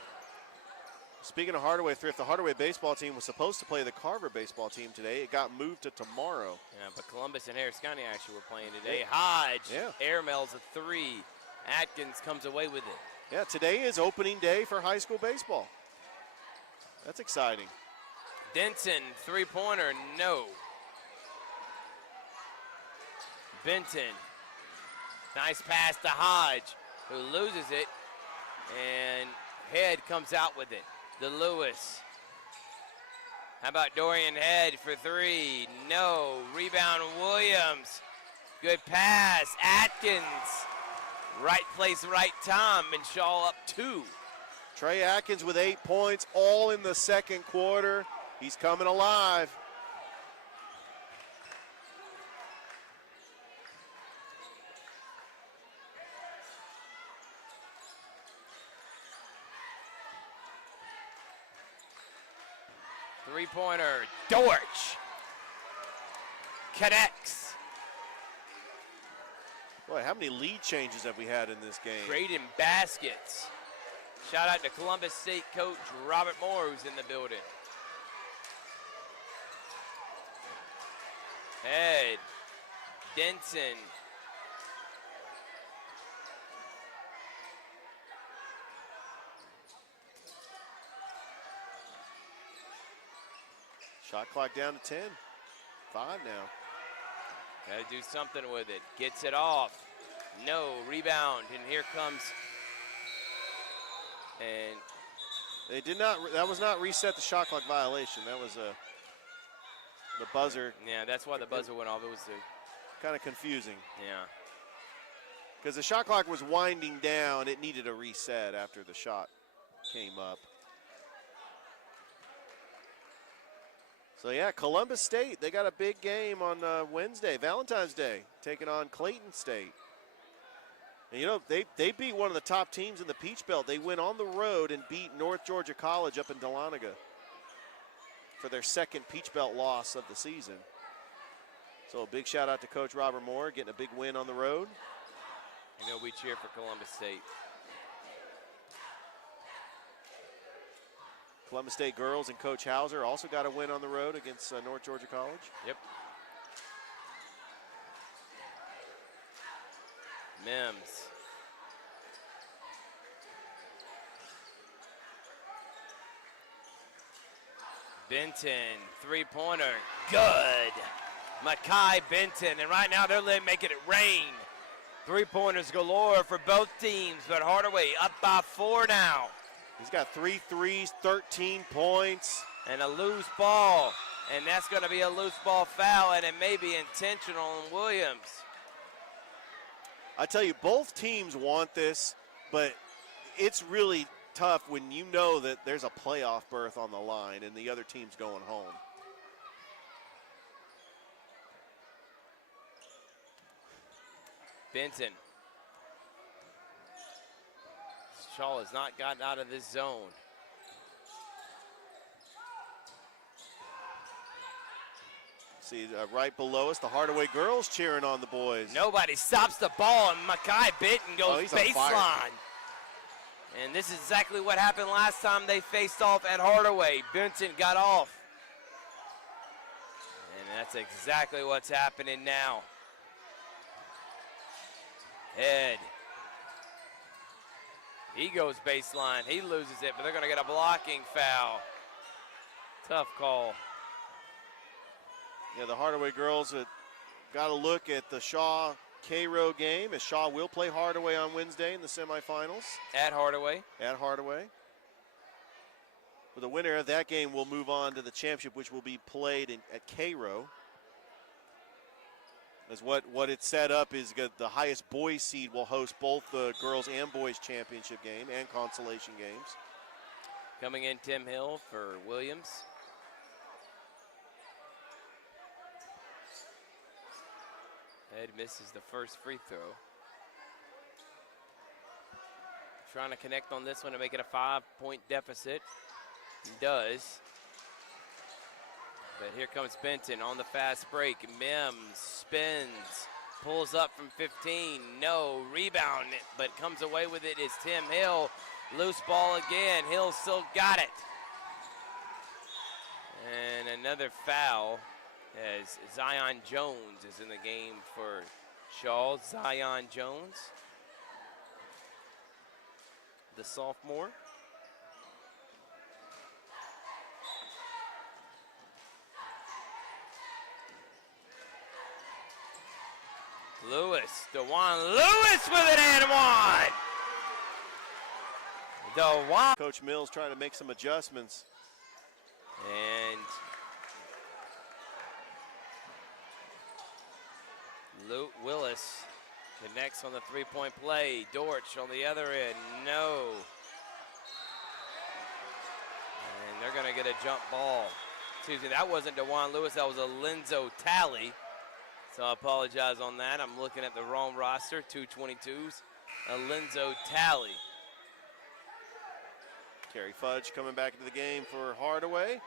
Speaking of Hardaway, Thrift, the Hardaway baseball team was supposed to play the Carver baseball team today. It got moved to tomorrow. Yeah, but Columbus and Harris County actually were playing today. Hodge airmails a 3. Atkins comes away with it. Yeah, today is opening day for high school baseball. That's exciting. Denson, three-pointer, no. Benton, nice pass to Hodge, who loses it, and Head comes out with it. The Lewis. How about Dorian Head for 3? No. Rebound Williams. Good pass. Atkins. Right place, right time, and Shaw up 2. Trey Atkins with 8 points, all in the second quarter. He's coming alive. Three-pointer, Dortch. Connects. Boy, how many lead changes have we had in this game? Great in baskets. Shout out to Columbus State coach Robert Moore, who's in the building. Head, Denson. Shot clock down to 10. 5 now. Got to do something with it. Gets it off. No. Rebound. And here comes. And they did not. That was not reset the shot clock violation. That was the buzzer. Yeah, that's why the buzzer went off. It was kind of confusing. Yeah. Because the shot clock was winding down. It needed a reset after the shot came up. So, yeah, Columbus State, they got a big game on Wednesday, Valentine's Day, taking on Clayton State. And, you know, they beat one of the top teams in the Peach Belt. They went on the road and beat North Georgia College up in Dahlonega for their second Peach Belt loss of the season. So a big shout out to Coach Robert Moore, getting a big win on the road. You know, we cheer for Columbus State. Columbus State girls and Coach Hauser also got a win on the road against North Georgia College. Yep. Mims. Benton, three-pointer, good. Makai Benton, and right now they're making it rain. Three-pointers galore for both teams, but Hardaway up by 4 now. He's got 3 threes, 13 points. And a loose ball, and that's going to be a loose ball foul, and it may be intentional on Williams. I tell you, both teams want this, but it's really tough when you know that there's a playoff berth on the line and the other team's going home. Benton. Shaw has not gotten out of this zone. See, right below us, the Hardaway girls cheering on the boys. Nobody stops the ball, and Makai Benton goes he's on fire. baseline. And this is exactly what happened last time they faced off at Hardaway. Benton got off. And that's exactly what's happening now. Head. He goes baseline. He loses it, but they're going to get a blocking foul. Tough call. Yeah, the Hardaway girls have got to look at the Shaw-Cairo game, as Shaw will play Hardaway on Wednesday in the semifinals. At Hardaway. At Hardaway. Well, the winner of that game will move on to the championship, which will be played at Cairo. As what it's set up is the highest boys seed will host both the girls and boys championship game and consolation games. Coming in, Tim Hill for Williams. Ed misses the first free throw. Trying to connect on this one to make it a 5-point deficit. He does. But here comes Benton on the fast break. Mims spins, pulls up from 15. No, rebound, but comes away with it is Tim Hill. Loose ball again. Hill still got it. And another foul as Zion Jones is in the game for Shaw. Zion Jones, the sophomore. Lewis, DeJuan Lewis with it and one. DeJuan. Coach Mills trying to make some adjustments. And Luke Willis connects on the three-point play. Dortch on the other end, no. And they're gonna get a jump ball. Excuse me, that wasn't DeJuan Lewis, that was a Lenzo Talley. So I apologize on that. I'm looking at the wrong roster, 222s. Lenzo Talley. Kerry Fudge coming back into the game for Hardaway.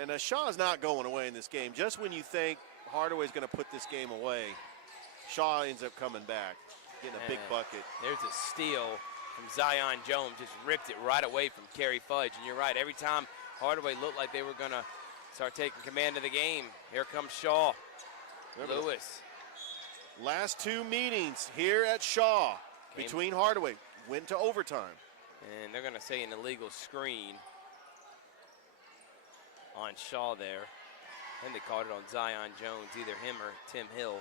And Shaw's not going away in this game. Just when you think Hardaway's going to put this game away, Shaw ends up coming back, getting a big bucket. There's a steal from Zion Jones, just ripped it right away from Kerry Fudge. And you're right, every time Hardaway looked like they were going to start taking command of the game, here comes Shaw. Remember, Lewis. Last two meetings here at Shaw between Hardaway went to overtime. And they're going to say an illegal screen on Shaw there. And they called it on Zion Jones, either him or Tim Hill.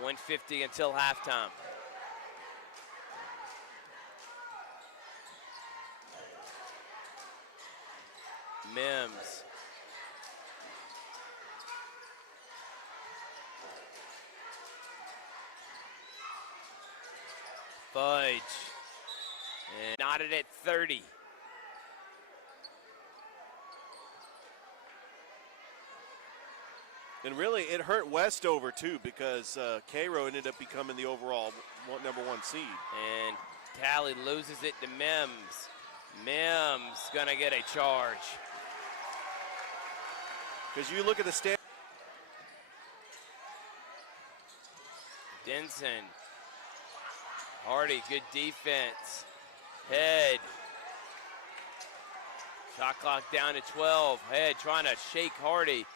1:50 until halftime. Mims. Fudge. And knotted at 30. And really, it hurt Westover, too, because Cairo ended up becoming the overall number one seed. And Talley loses it to Mims. Mims gonna get a charge. Because you look at the stand. Denson. Hardy, good defense. Head. Shot clock down to 12. Head trying to shake Hardy.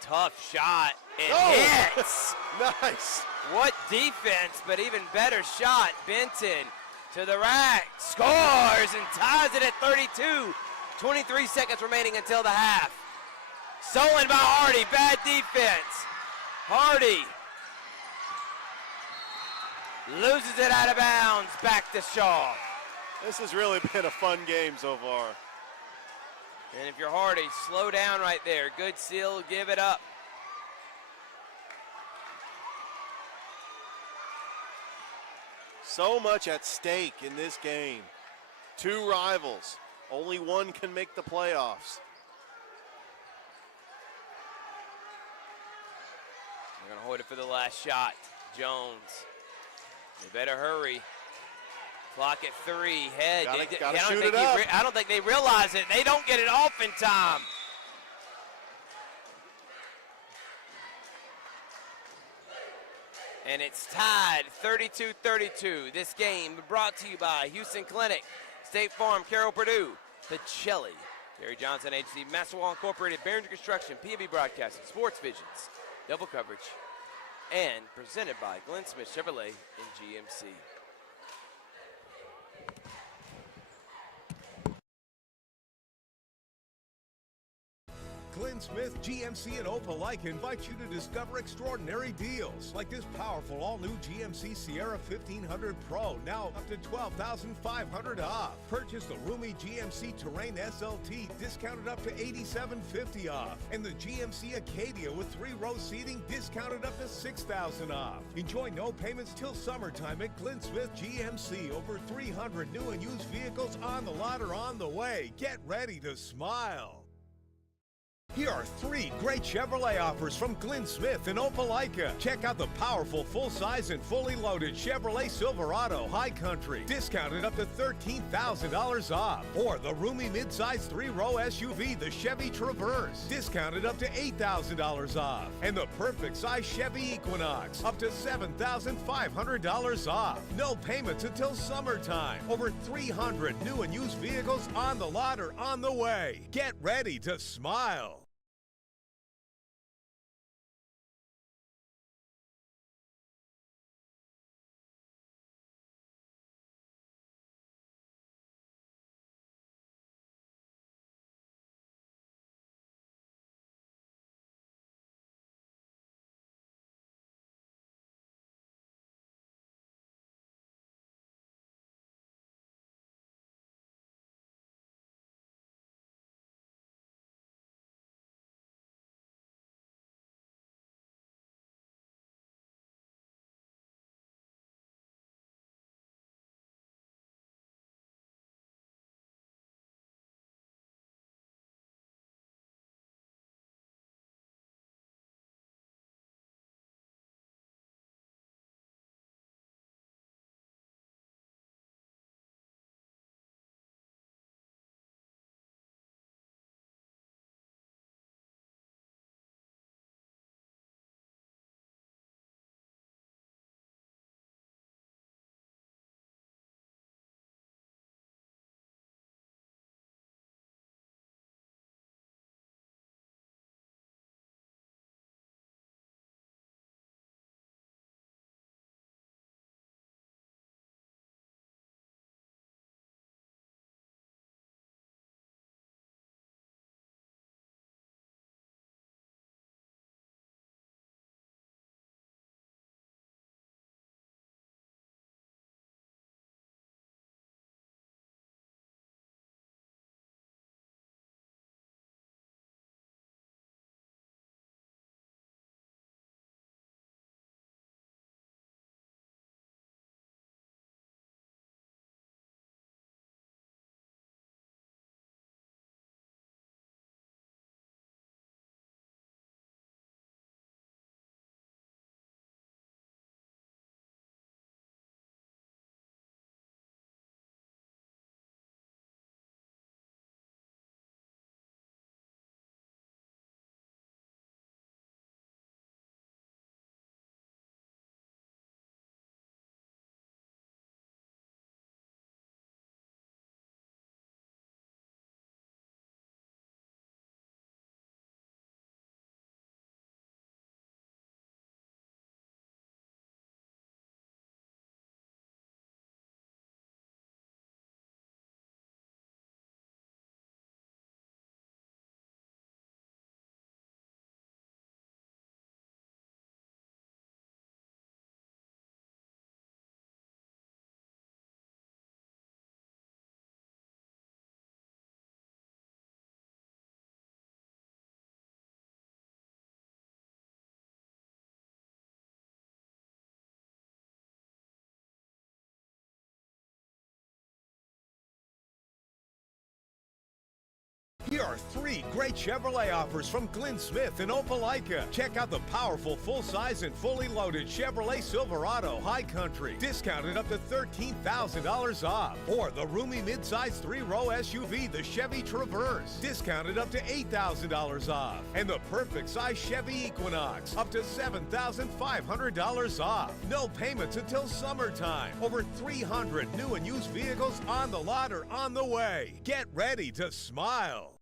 Tough shot. It hits. Nice. What defense, but even better shot. Benton to the rack. Scores and ties it at 32. 23 seconds remaining until the half. Stolen by Hardy. Bad defense. Hardy loses it out of bounds. Back to Shaw. This has really been a fun game so far. And if you're Hardy, slow down right there. Good seal, give it up. So much at stake in this game. Two rivals. Only one can make the playoffs. They're going to hold it for the last shot. Jones. They better hurry. Clock at 3. Head. Gotta shoot it up. I don't think they realize it. They don't get it off in time. And it's tied 32-32. This game brought to you by Houston Clinic, State Farm, Carroll Purdue, Pacelli, Terry Johnson Agency, Masterwall Incorporated, Behringer Construction, PB Broadcasting, Sports Visions, Double Coverage, and presented by Glenn Smith Chevrolet and GMC. Glenn Smith, GMC, and Opelika invite you to discover extraordinary deals like this powerful all-new GMC Sierra 1500 Pro, now up to $12,500 off. Purchase the roomy GMC Terrain SLT, discounted up to $8,750 off. And the GMC Acadia with 3-row seating, discounted up to $6,000 off. Enjoy no payments till summertime at Glenn Smith GMC. Over 300 new and used vehicles on the lot or on the way. Get ready to smile. Here are 3 great Chevrolet offers from Glenn Smith and Opelika. Check out the powerful full-size and fully loaded Chevrolet Silverado High Country, discounted up to $13,000 off. Or the roomy midsize 3-row SUV, the Chevy Traverse, discounted up to $8,000 off. And the perfect size Chevy Equinox, up to $7,500 off. No payments until summertime. Over 300 new and used vehicles on the lot or on the way. Get ready to smile. Here are 3 great Chevrolet offers from Glenn Smith in Opelika. Check out the powerful full-size and fully loaded Chevrolet Silverado High Country, discounted up to $13,000 off. Or the roomy midsize 3-row SUV, the Chevy Traverse, discounted up to $8,000 off. And the perfect size Chevy Equinox, up to $7,500 off. No payments until summertime. Over 300 new and used vehicles on the lot or on the way. Get ready to smile.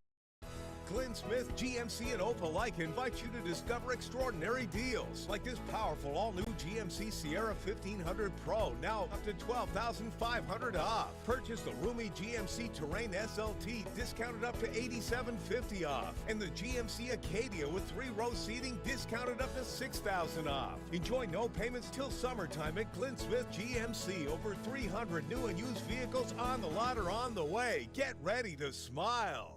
Glenn Smith GMC in Opelika invites you to discover extraordinary deals like this powerful all-new GMC Sierra 1500 Pro, now up to $12,500 off. Purchase the roomy GMC Terrain SLT, discounted up to $8,750 off. And the GMC Acadia with 3-row seating, discounted up to $6,000 off. Enjoy no payments till summertime at Glenn Smith GMC. Over 300 new and used vehicles on the lot or on the way. Get ready to smile.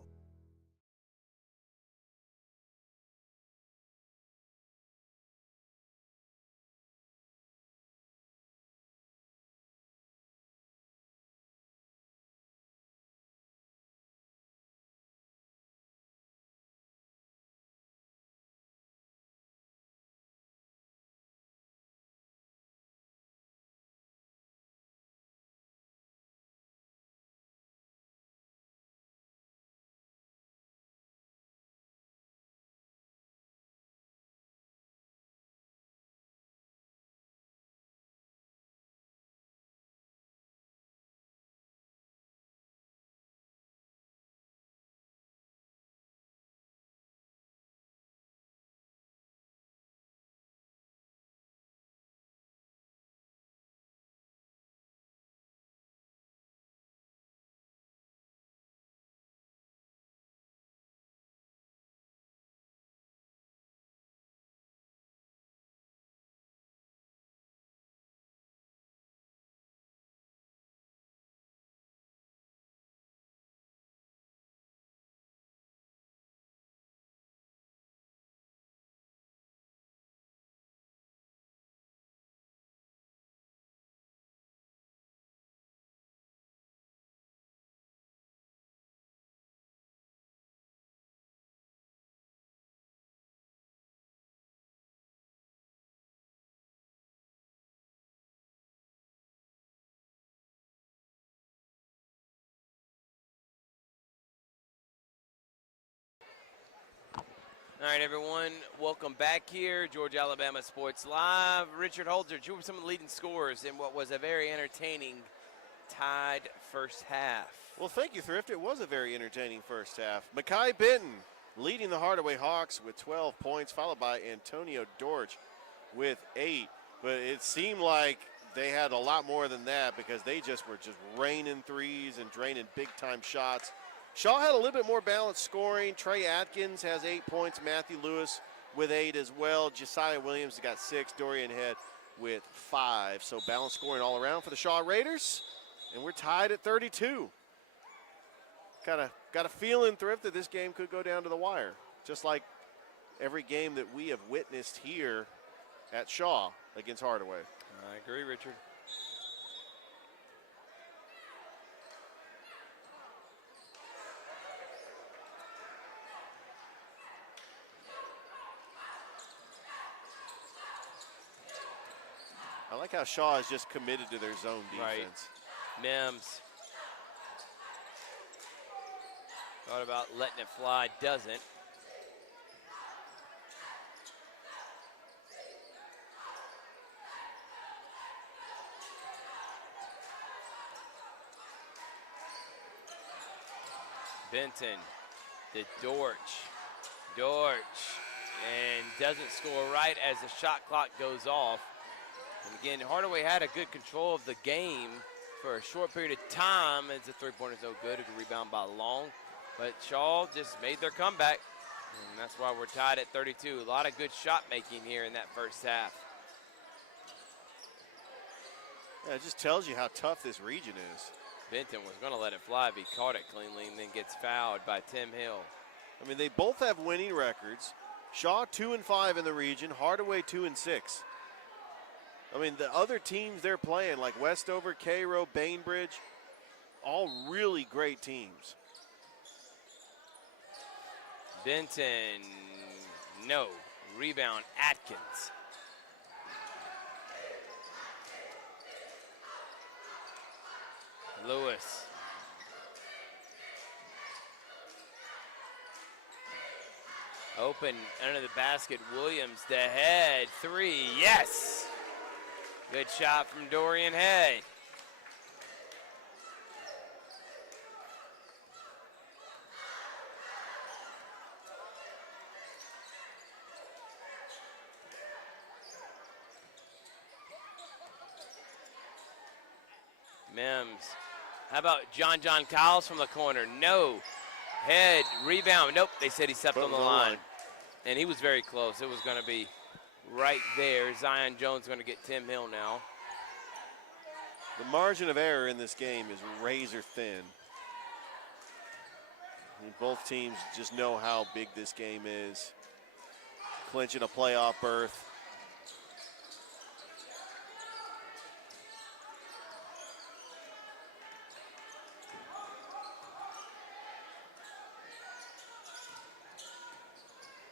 All right, everyone, welcome back here. Georgia, Alabama Sports Live. Richard Holdridge, you were some of the leading scorers in what was a very entertaining tied first half. Well, thank you, Thrift. It was a very entertaining first half. Mekhi Benton leading the Hardaway Hawks with 12 points, followed by Antonio Dortch with 8. But it seemed like they had a lot more than that because they just were raining threes and draining big-time shots. Shaw had a little bit more balanced scoring. Trey Atkins has 8 points. Matthew Lewis with 8 as well. Josiah Williams got 6. Dorian Head with 5. So balanced scoring all around for the Shaw Raiders. And we're tied at 32. Kind of got a feeling, Thrift, that this game could go down to the wire. Just like every game that we have witnessed here at Shaw against Hardaway. I agree, Richard. I like how Shaw is just committed to their zone defense. Right. Mims thought about letting it fly, doesn't. Benton to Dortch, and doesn't score right as the shot clock goes off. And again, Hardaway had a good control of the game for a short period of time as the three-pointer is no good. A good rebound by Long. But Shaw just made their comeback, and that's why we're tied at 32. A lot of good shot making here in that first half. Yeah, it just tells you how tough this region is. Benton was going to let it fly if he caught it cleanly and then gets fouled by Tim Hill. I mean, they both have winning records. Shaw 2-5 in the region, Hardaway 2-6. I mean, the other teams they're playing, like Westover, Cairo, Bainbridge, all really great teams. Benton, no. Rebound, Atkins. Lewis. Open under the basket, Williams, the head, three, yes! Good shot from Dorian Head. Mims. How about John Kyles from the corner? No. Head, rebound. Nope, they said he stepped on the line. And he was very close. It was going to be right there. Zion Jones going to get Tim Hill now. The margin of error in this game is razor thin. I mean, both teams just know how big this game is. Clinching a playoff berth.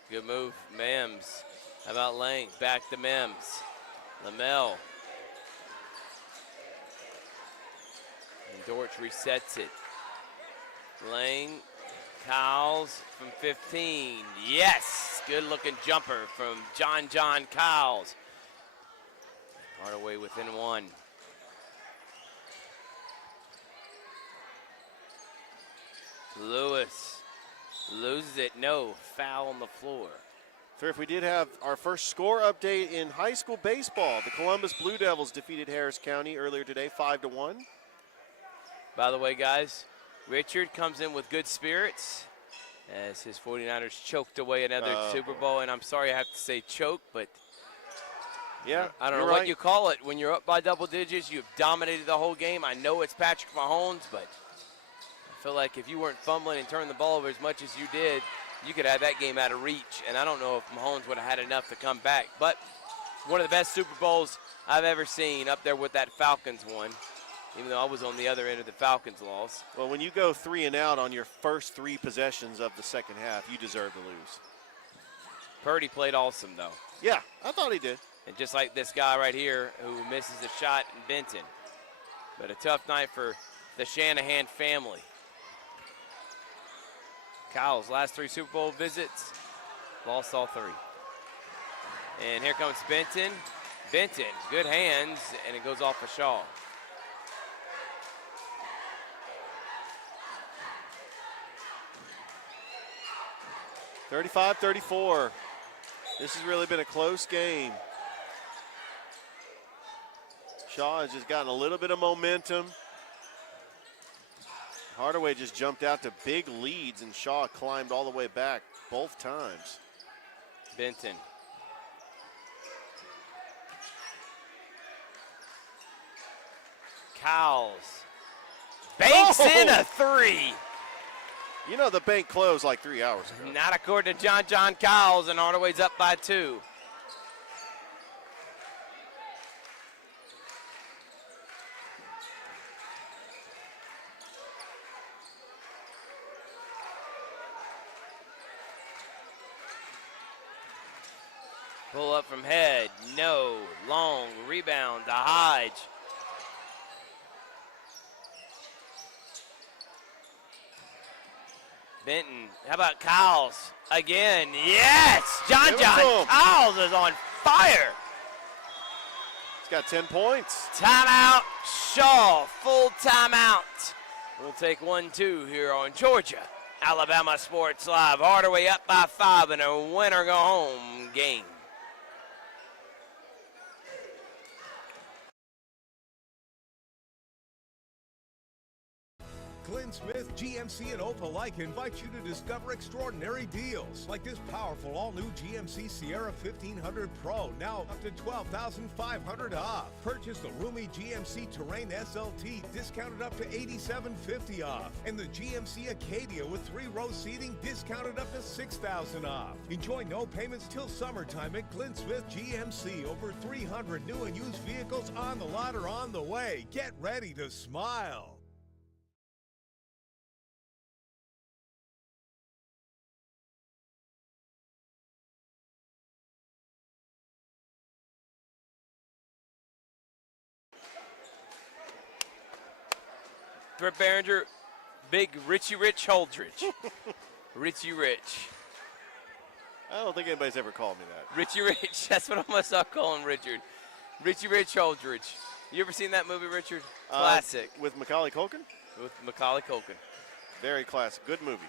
Good move, Mims. How about Lang? Back to Mims. Lamel. And Dortch resets it. Lang, Kyles from 15. Yes! Good looking jumper from John Kyles. Hardaway within one. Lewis. Loses it, no, foul on the floor. If we did have our first score update in high school baseball. The Columbus Blue Devils defeated Harris County earlier today, 5-1. By the way, guys, Richard comes in with good spirits as his 49ers choked away another Super Bowl. And I'm sorry I have to say choke, but yeah, I don't know what you call it. When you're up by double digits, you've dominated the whole game. I know it's Patrick Mahomes, but I feel like if you weren't fumbling and turning the ball over as much as you did, you could have that game out of reach. And I don't know if Mahomes would have had enough to come back. But one of the best Super Bowls I've ever seen, up there with that Falcons one, even though I was on the other end of the Falcons loss. Well, when you go 3 and out on your first 3 possessions of the second half, you deserve to lose. Purdy played awesome, though. Yeah, I thought he did. And just like this guy right here who misses a shot in Benton. But a tough night for the Shanahan family. Kyle's last 3 Super Bowl visits, lost all 3. And here comes Benton. Benton, good hands, and it goes off of Shaw. (35-34). This has really been a close game. Shaw has just gotten a little bit of momentum. Hardaway just jumped out to big leads, and Shaw climbed all the way back both times. Benton. Cowles. Banks in a 3. You know the bank closed like 3 hours ago. Not according to John Cowles, and Hardaway's up by 2. Pull up from Head, no. Long, rebound to Hodge. Benton, how about Cowles? Again, yes! John Cowles is on fire. He's got 10 points. Timeout, Shaw, full timeout. We'll take 1-2 here on Georgia Alabama Sports Live. Hardaway up by 5 in a winner-go-home game. Glenn Smith, GMC, and Opelika invite you to discover extraordinary deals like this powerful all-new GMC Sierra 1500 Pro, now up to $12,500 off. Purchase the roomy GMC Terrain SLT, discounted up to $8,750 off. And the GMC Acadia with 3-row seating, discounted up to $6,000 off. Enjoy no payments till summertime at Glenn Smith GMC. Over 300 new and used vehicles on the lot or on the way. Get ready to smile. Brett Behringer, big Richie Rich Holdridge. Richie Rich. I don't think anybody's ever called me that. Richie Rich. That's what I'm going to start calling Richard. Richie Rich Holdridge. You ever seen that movie, Richard? Classic. With Macaulay Culkin? With Macaulay Culkin. Very classic. Good movie.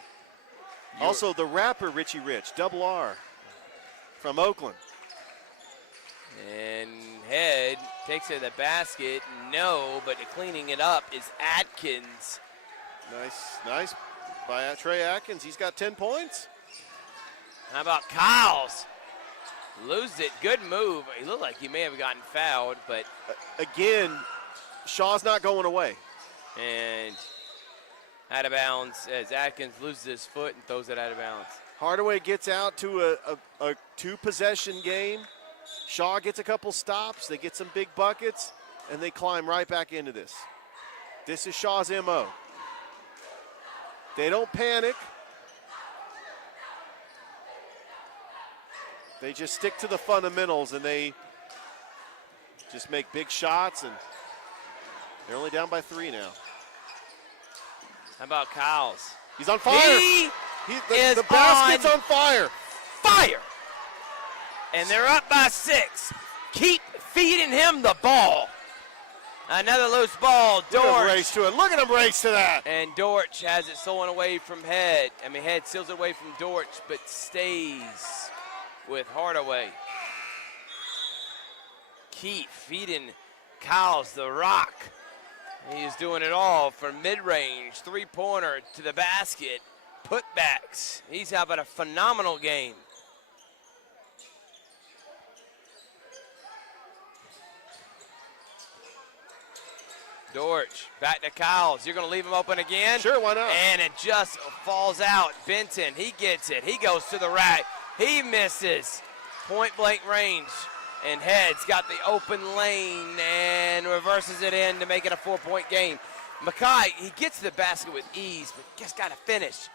Also, the rapper Richie Rich, double R, from Oakland. And Head takes it to the basket. No, but cleaning it up is Atkins. Nice by Trey Atkins. He's got 10 points. How about Kyles? Loses it. Good move. He looked like he may have gotten fouled, but. Again, Shaw's not going away. And out of bounds as Atkins loses his foot and throws it out of bounds. Hardaway gets out to a two-possession game. Shaw gets a couple stops. They get some big buckets, and they climb right back into this. This is Shaw's MO. They don't panic. They just stick to the fundamentals, and they just make big shots, and they're only down by 3 now. How about Kyles? He's on fire. The basket's on fire. Fire! And they're up by 6. Keep feeding him the ball. Another loose ball. Look at him Dortch. race to it. Look at him race to that. And Dortch has it stolen away from Head. Head steals it away from Dortch, but stays with Hardaway. Keep feeding Kyles the rock. He's doing it all from mid-range, three-pointer to the basket, putbacks. He's having a phenomenal game. Dortch, back to Kyles. You're going to leave him open again? Sure, why not? And it just falls out. Benton, he gets it. He goes to the rack. He misses. Point-blank range. And Head's got the open lane and reverses it in to make it a 4-point game. Mackay, he gets to the basket with ease, but just got to finish.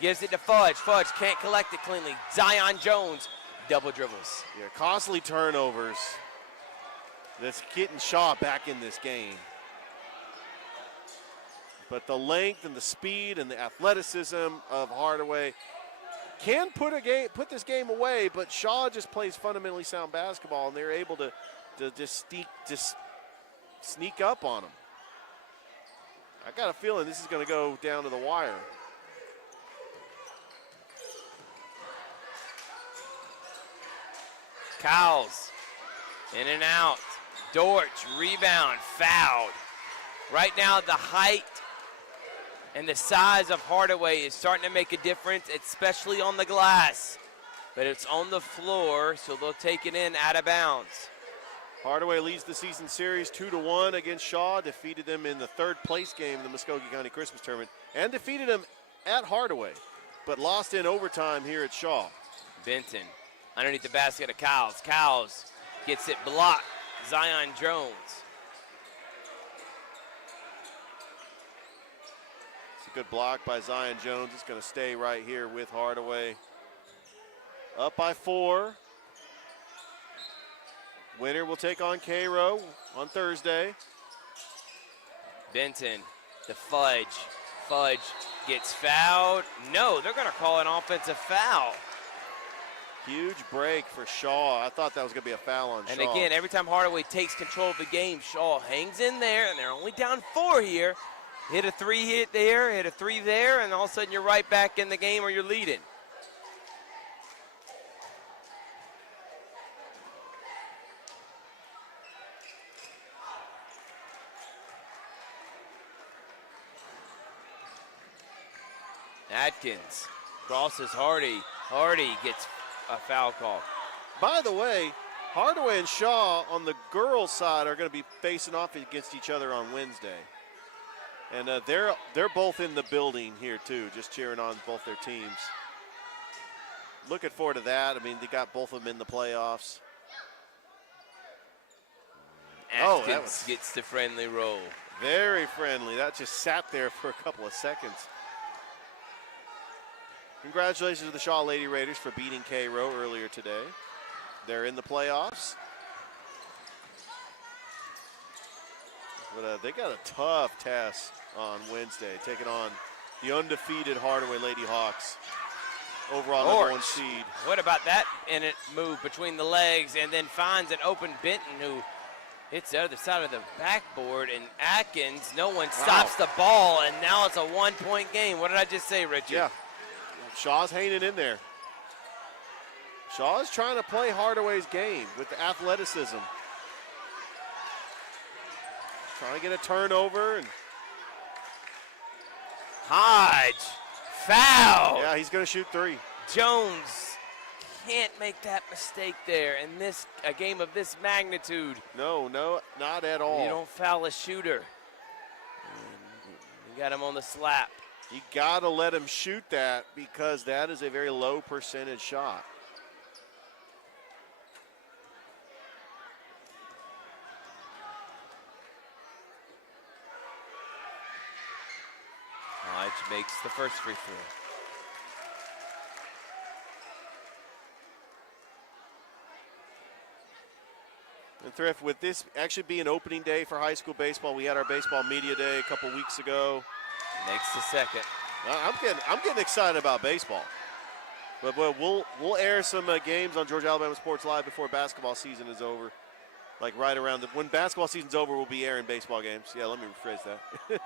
Gives it to Fudge. Fudge can't collect it cleanly. Zion Jones double dribbles. Yeah, costly turnovers. That's getting Shaw back in this game. But the length and the speed and the athleticism of Hardaway can put this game away, but Shaw just plays fundamentally sound basketball, and they're able to just sneak up on him. I got a feeling this is going to go down to the wire. Kyles, in and out. Dortch, rebound, fouled. Right now, the height and the size of Hardaway is starting to make a difference, especially on the glass. But it's on the floor, so they'll take it in out of bounds. Hardaway leads the season series 2-1 against Shaw, defeated them in the third-place game in the Muskogee County Christmas Tournament, and defeated them at Hardaway, but lost in overtime here at Shaw. Benton underneath the basket of Kyles. Kyles gets it blocked. Zion Jones. It's a good block by Zion Jones. It's going to stay right here with Hardaway. Up by 4. Winner will take on Cairo on Thursday. Benton, the Fudge. Fudge gets fouled. No, they're going to call an offensive foul. Huge break for Shaw. I thought that was going to be a foul on Shaw. And again, every time Hardaway takes control of the game, Shaw hangs in there, and they're only down 4 here. Hit a 3 hit there, hit a 3 there, and all of a sudden you're right back in the game or you're leading. Atkins crosses Hardy. Hardy gets a foul call. By the way, Hardaway and Shaw on the girls' side are going to be facing off against each other on Wednesday. And they're both in the building here too, just cheering on both their teams. Looking forward to that. I mean, they got both of them in the playoffs. Atkins gets the friendly roll. Very friendly. That just sat there for a couple of seconds. Congratulations to the Shaw Lady Raiders for beating Cairo earlier today. They're in the playoffs. But they got a tough task on Wednesday, taking on the undefeated Hardaway Lady Hawks. Overall number 1 seed. What about that in it move between the legs and then finds an open Benton who hits the other side of the backboard, and Atkins, no one stops the ball, and now it's a 1-point game. What did I just say, Richard? Yeah. Shaw's hanging in there. Shaw's trying to play Hardaway's game with the athleticism. Trying to get a turnover. And Hodge, foul. yeah, he's going to shoot 3. Jones can't make that mistake there in a game of this magnitude. No, not at all. You don't foul a shooter. You got him on the slap. You got to let him shoot that because that is a very low percentage shot. Hodge makes the first free throw. And Thrift, with this actually being opening day for high school baseball, we had our baseball media day a couple weeks ago. Makes the second. I'm getting excited about baseball. But we'll air some games on Georgia Alabama Sports Live before basketball season is over. Like right around when basketball season's over, we'll be airing baseball games. Yeah, let me rephrase that.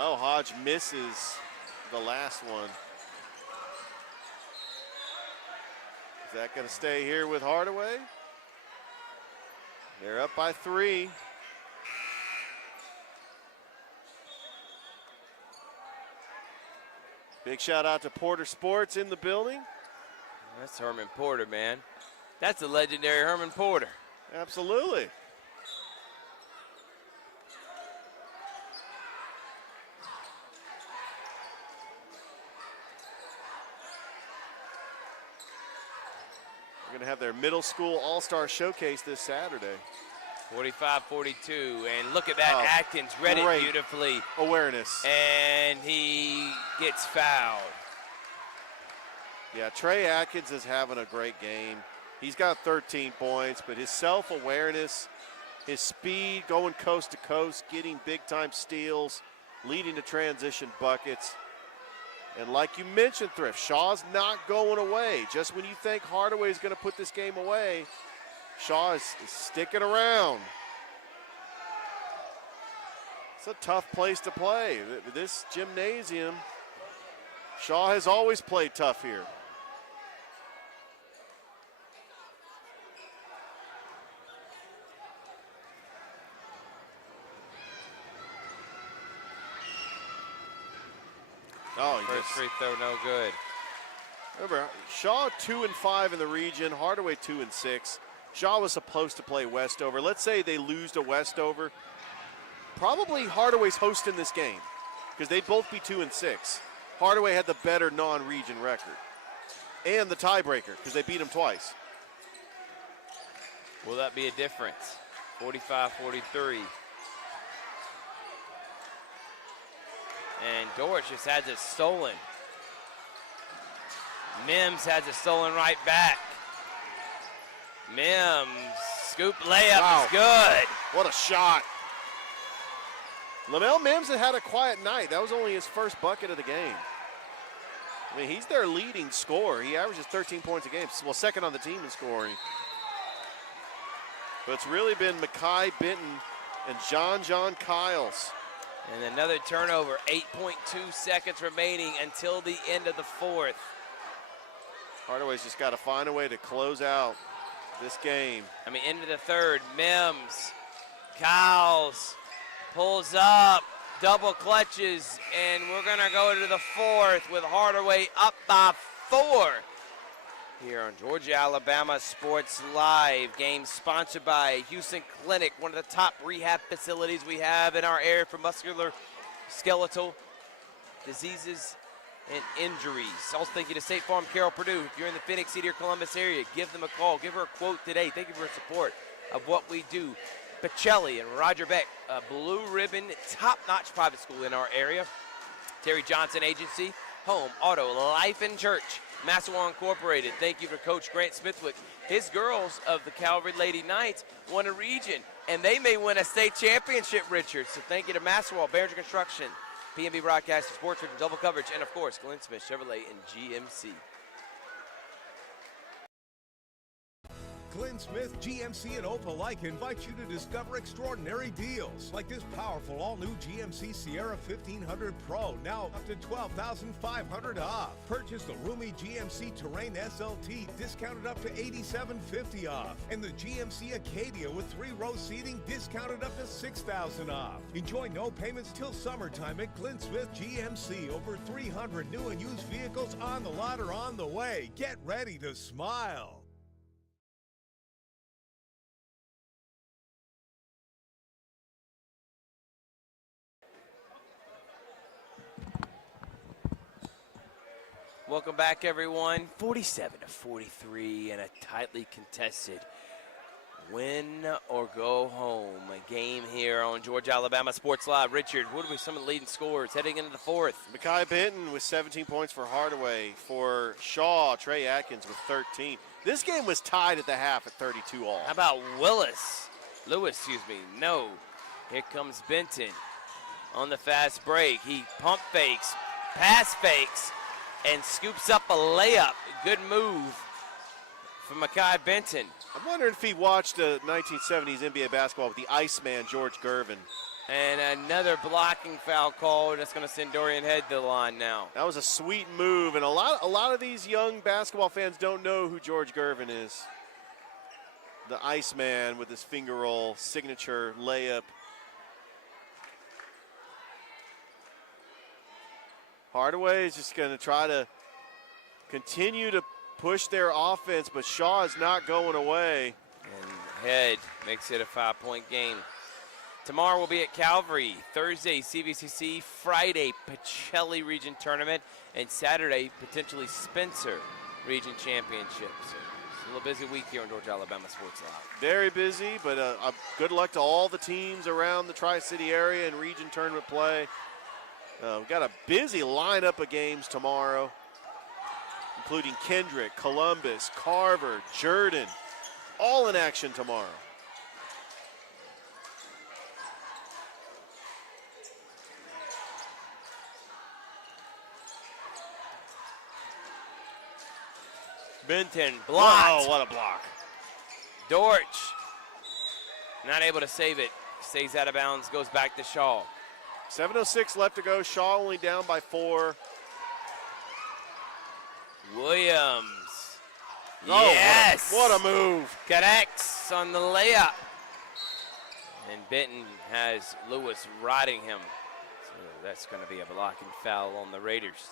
Oh, Hodge misses the last one. Is that going to stay here with Hardaway? They're up by 3. Big shout out to Porter Sports in the building. That's Herman Porter, man. That's the legendary Herman Porter. Absolutely. We're going to have their middle school all-star showcase this Saturday. 45-42, and look at that. Atkins read it beautifully. Awareness. And he gets fouled. Yeah, Trey Atkins is having a great game. He's got 13 points, but his self-awareness, his speed going coast to coast, getting big-time steals, leading to transition buckets. And like you mentioned, Thrift, Shaw's not going away. Just when you think Hardaway is going to put this game away, Shaw is sticking around. It's a tough place to play. This gymnasium, Shaw has always played tough here. Oh, first free throw, no good. Remember, Shaw 2-5 in the region, Hardaway 2-6. Shaw was supposed to play Westover. Let's say they lose to Westover. Probably Hardaway's hosting this game because they'd both be 2-6. Hardaway had the better non-region record and the tiebreaker because they beat him twice. Will that be a difference? 45-43. And Dortch just has it stolen. Mims has it stolen right back. Mims, scoop layup is good. What a shot. Lamel Mims had a quiet night. That was only his first bucket of the game. I mean, he's their leading scorer. He averages 13 points a game. Well, second on the team in scoring. But it's really been Makai Benton and John Kiles. And another turnover, 8.2 seconds remaining until the end of the fourth. Hardaway's just got to find a way to close out this game. I mean, into the third, Mims, Cowles pulls up, double clutches, and we're gonna go to the fourth with Hardaway up by 4. Here on Georgia Alabama Sports Live, game sponsored by Houston Clinic, one of the top rehab facilities we have in our area for musculoskeletal diseases and injuries. Also thank you to State Farm Carroll Purdue. If you're in the Phoenix City or Columbus area, give them a call. Give her a quote today. Thank you for your support of what we do. Pacelli and Roger Beck, a blue ribbon, top-notch private school in our area. Terry Johnson Agency, Home, Auto, Life, and Church. Massawa Incorporated. Thank you for Coach Grant Smithwick. His girls of the Calvary Lady Knights won a region, and they may win a state championship, Richard. So thank you to Massawa, Behringer Construction, PNB Broadcasting, Sports Center, Double Coverage, and of course, Glenn Smith Chevrolet and GMC. Glenn Smith GMC and Opelika invite you to discover extraordinary deals like this powerful all-new GMC Sierra 1500 Pro, now up to $12,500 off. Purchase the roomy GMC Terrain SLT, discounted up to $8,750 off, and the GMC Acadia with 3-row seating, discounted up to $6,000 off. Enjoy no payments till summertime at Glenn Smith GMC. Over 300 new and used vehicles on the lot or on the way. Get ready to smile. Welcome back, everyone. 47-43 and a tightly contested win or go home a game here on Georgia Alabama Sports Live. Richard, what are some of the leading scores heading into the fourth? Makai Benton with 17 points for Hardaway. For Shaw, Trey Atkins with 13. This game was tied at the half at 32 all. How about Lewis, excuse me. No. Here comes Benton on the fast break. He pump fakes, pass fakes, and scoops up a layup. Good move from Makai Benton. I'm wondering if he watched the 1970s NBA basketball with the Iceman, George Gervin. And another blocking foul call. That's going to send Dorian Head to the line now. That was a sweet move, and a lot of these young basketball fans don't know who George Gervin is. The Iceman with his finger roll, signature layup. Hardaway is just going to try to continue to push their offense, but Shaw is not going away. And Head makes it a 5-point game. Tomorrow we'll be at Calvary. Thursday, CVCC. Friday, Pacelli Region Tournament. And Saturday, potentially Spencer Region Championship. So it's a little busy week here on Georgia Alabama Sports Live. Very busy, but good luck to all the teams around the Tri-City area in region tournament play. We've got a busy lineup of games tomorrow, including Kendrick, Columbus, Carver, Jordan, all in action tomorrow. Benton blocked. Oh, what a block. Dortch not able to save it. Stays out of bounds, goes back to Shaw. 7:06 left to go. Shaw only down by 4. Williams. Oh, Yes. What a move. Connects on the layup. And Benton has Lewis riding him. So that's going to be a blocking foul on the Raiders.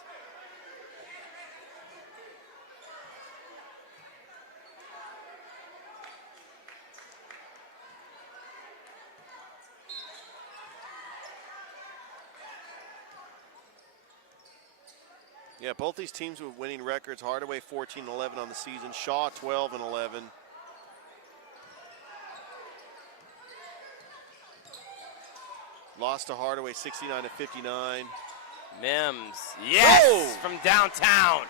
Yeah, both these teams with winning records. Hardaway 14-11 on the season. Shaw 12-11. Lost to Hardaway 69-59. Mims, yes, Oh! from downtown.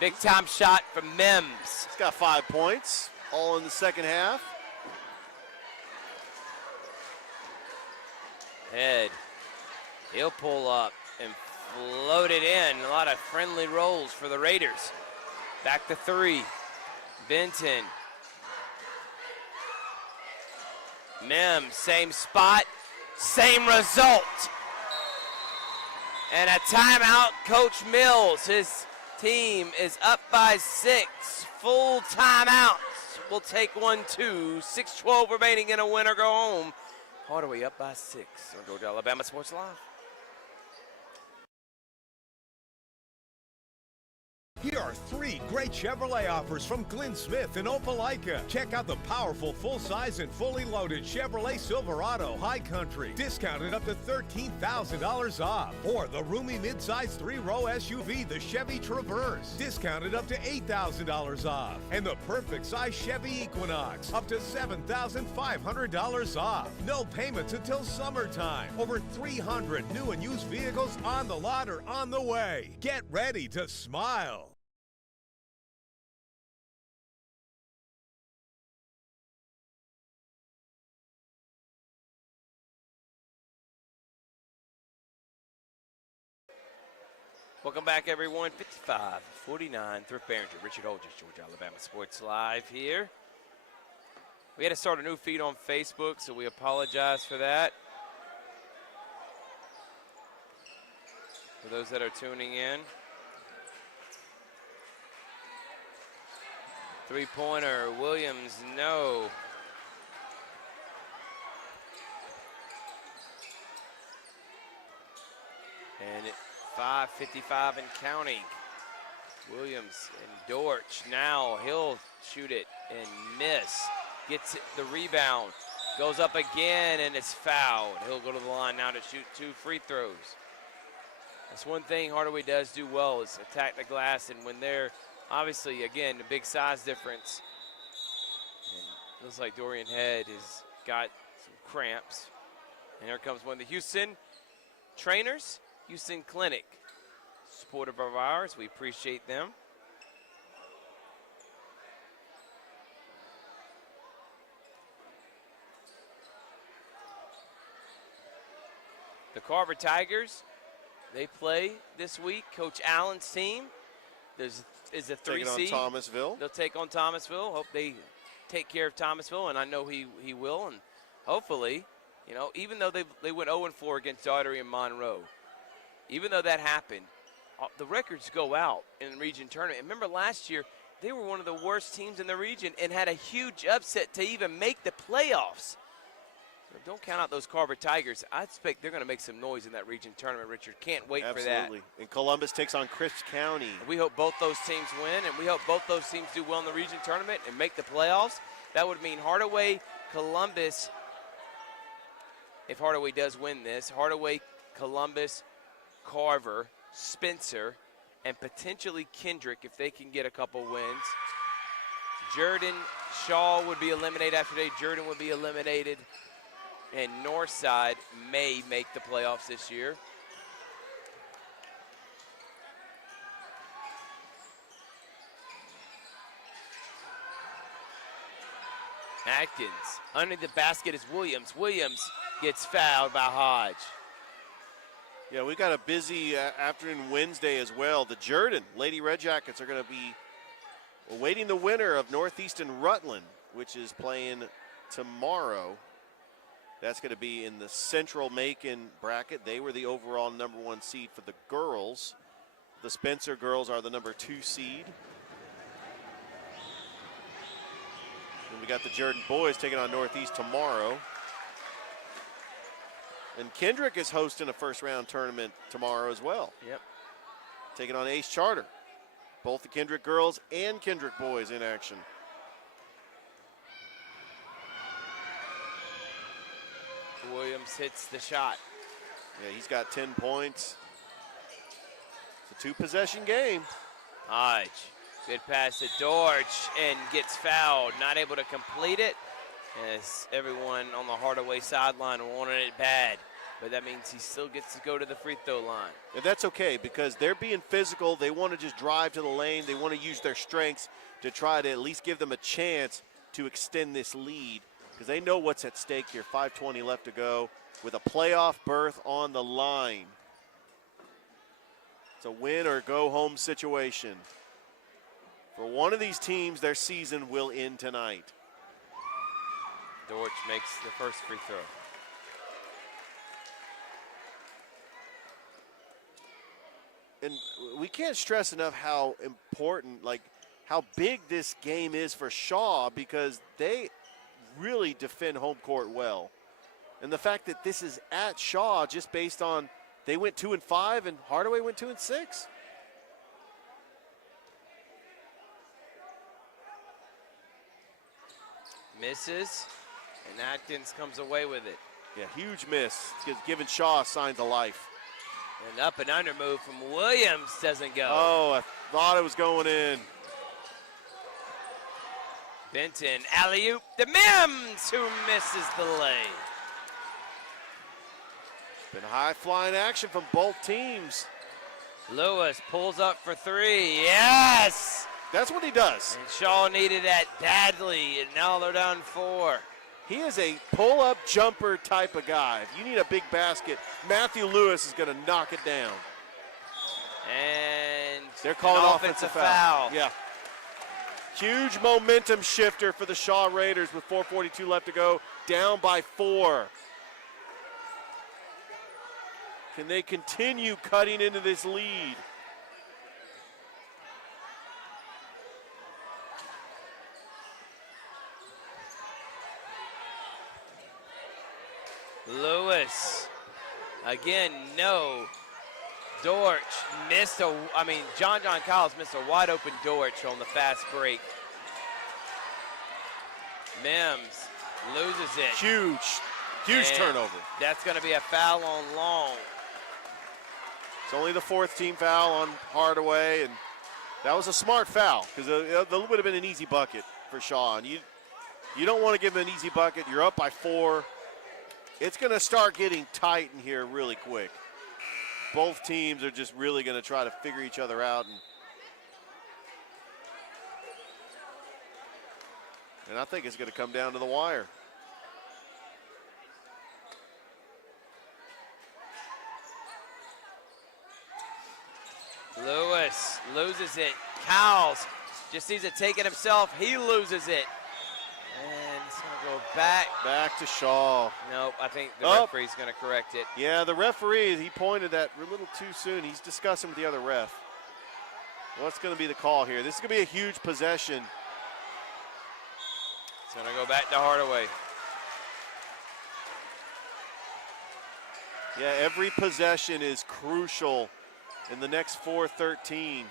Big time shot from Mims. He's got 5 points, all in the second half. Head, he'll pull up and float it in. A lot of friendly rolls for the Raiders. Back to 3. Benton. Mims, same spot, same result. And a timeout, Coach Mills. His team is up by 6. Full timeout. We'll take 1-2. 6:12 remaining in a win or go home. Hardaway up by 6 on Georgia Alabama Sports Live. Here are 3 great Chevrolet offers from Glenn Smith and Opelika. Check out the powerful full-size and fully loaded Chevrolet Silverado High Country, discounted up to $13,000 off. Or the roomy midsize 3-row SUV, the Chevy Traverse, discounted up to $8,000 off. And the perfect size Chevy Equinox, up to $7,500 off. No payments until summertime. Over 300 new and used vehicles on the lot or on the way. Get ready to smile. Welcome back, everyone. 55-49, Thrift Barrington. Richard Holdridge, Georgia, Alabama Sports Live here. We had to start a new feed on Facebook, so we apologize for that. For those that are tuning in. Three-pointer, Williams, no. And 5:55 and counting. Williams and Dortch now, he'll shoot it and miss. Gets the rebound, goes up again, and it's fouled. He'll go to the line now to shoot 2 free throws. That's one thing Hardaway does do well is attack the glass, and when they're obviously, again, the big size difference. And looks like Dorian Head has got some cramps. And here comes one of the Houston trainers, Houston Clinic. Supportive of ours, we appreciate them. The Carver Tigers, they play this week. Coach Allen's team is a 3 seed. Taking on Thomasville. They'll take on Thomasville. Hope they take care of Thomasville, and I know he will. And hopefully, you know, even though they went 0-4 against Daugherty and Monroe, even though that happened, the records go out in the region tournament. And remember last year, they were one of the worst teams in the region and had a huge upset to even make the playoffs. So don't count out those Carver Tigers. I expect they're going to make some noise in that region tournament, Richard. Can't wait for that. Absolutely. And Columbus takes on Crisp County. We hope both those teams win, and we hope both those teams do well in the region tournament and make the playoffs. That would mean Hardaway, Columbus, if Hardaway does win this, Hardaway, Columbus, Carver, Spencer, and potentially Kendrick if they can get a couple wins. Jordan, Shaw would be eliminated after today. Jordan would be eliminated. And Northside may make the playoffs this year. Atkins, under the basket is Williams. Williams gets fouled by Hodge. Yeah, we got a busy afternoon Wednesday as well. The Jordan Lady Red Jackets are going to be awaiting the winner of Northeastern Rutland, which is playing tomorrow. That's going to be in the Central Macon bracket. They were the overall #1 seed for the girls. The Spencer girls are the #2 seed. And we got the Jordan boys taking on Northeast tomorrow. And Kendrick is hosting a first-round tournament tomorrow as well. Yep. Taking on Ace Charter. Both the Kendrick girls and Kendrick boys in action. Williams hits the shot. Yeah, he's got 10 points. It's a 2-possession game. Hodge, good pass to Dortch and gets fouled. Not able to complete it. As everyone on the Hardaway sideline wanted it bad. But that means he still gets to go to the free throw line. And that's okay because they're being physical. They want to just drive to the lane. They want to use their strengths to try to at least give them a chance to extend this lead because they know what's at stake here. 5:20 left to go with a playoff berth on the line. It's a win or go home situation. For one of these teams, their season will end tonight. Dortch makes the first free throw. And we can't stress enough how important, like how big this game is for Shaw because they really defend home court well. And the fact that this is at Shaw just based on they went 2-5 and Hardaway went 2-6. Misses, and Atkins comes away with it. Yeah, huge miss. It's giving Shaw signs of life. An up and under move from Williams doesn't go. Oh, I thought it was going in. Benton, alley-oop to Mims, who misses the lay. Been high-flying action from both teams. Lewis pulls up for 3. Yes! That's what he does. And Shaw needed that badly, and now they're down 4. He is a pull-up jumper type of guy. If you need a big basket, Matthew Lewis is going to knock it down. And they're calling an offensive foul. Yeah. Huge momentum shifter for the Shaw Raiders with 4:42 left to go, down by 4. Can they continue cutting into this lead? Lewis, again, no. Dortch missed John Kyles missed a wide open Dortch on the fast break. Mims loses it. Huge And turnover. That's going to be a foul on Long. It's only the 4th team foul on Hardaway, and that was a smart foul because that would have been an easy bucket for Shaw. And you don't want to give him an easy bucket. You're up by 4. It's going to start getting tight in here really quick. Both teams are just really going to try to figure each other out. And I think it's going to come down to the wire. Lewis loses it. Cowles just sees it taken himself. He loses it. And it's going to go back. Back to Shaw. Nope, I think the referee's going to correct it. Yeah, the referee, he pointed that a little too soon. He's discussing with the other ref. What's going to be the call here? This is going to be a huge possession. It's going to go back to Hardaway. Yeah, every possession is crucial in the next 4:13.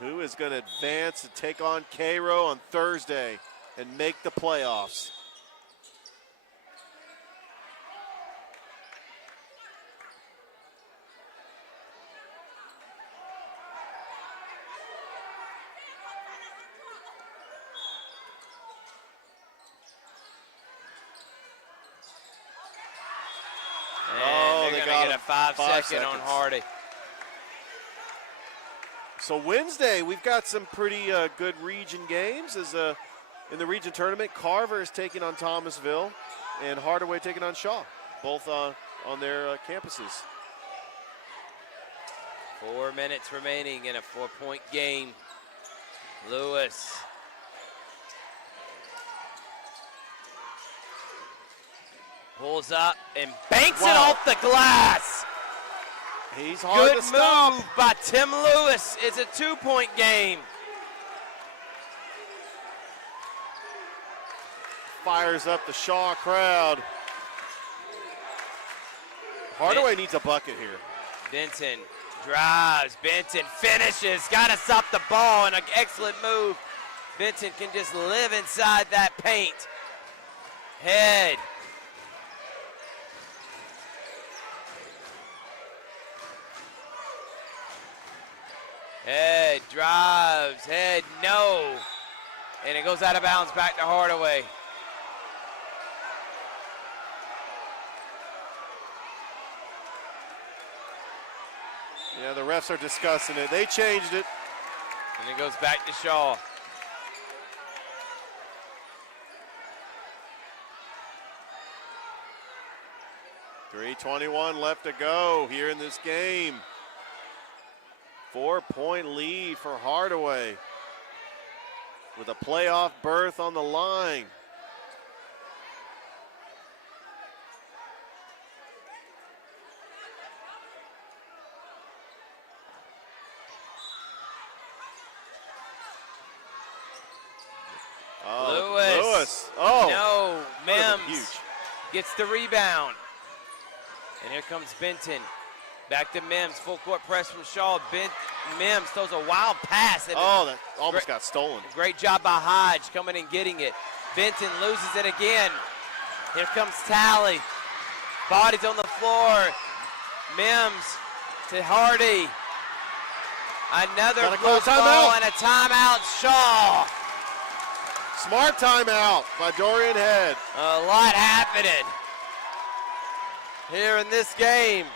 Who is going to advance and take on Cairo on Thursday and make the playoffs? And they're going to get a 5-second on Hardy. So Wednesday, we've got some pretty good region games. In the region tournament, Carver is taking on Thomasville, and Hardaway taking on Shaw, both on their campuses. 4 minutes remaining in a 4-point game. Lewis. Pulls up and banks it off the glass. He's hard to stop. Good move by Tim Lewis. It's a 2-point game. Fires up the Shaw crowd. Hardaway needs a bucket here. Benton drives. Benton finishes. Got to stop the ball, and an excellent move. Benton can just live inside that paint. Head. Head drives, head, no. And it goes out of bounds back to Hardaway. Yeah, the refs are discussing it. They changed it. And it goes back to Shaw. .321 left to go here in this game. 4-point lead for Hardaway with a playoff berth on the line. Lewis. Oh, no, Mims huge. gets the rebound. And here comes Benton. Back to Mims, full court press from Shaw. Mims throws a wild pass. That almost got stolen. Great job by Hodge coming and getting it. Benton loses it again. Here comes Talley. Bodies on the floor. Mims to Hardy. Another loose ball and a timeout, Shaw. Smart timeout by Dorian Head. A lot happening here in this game.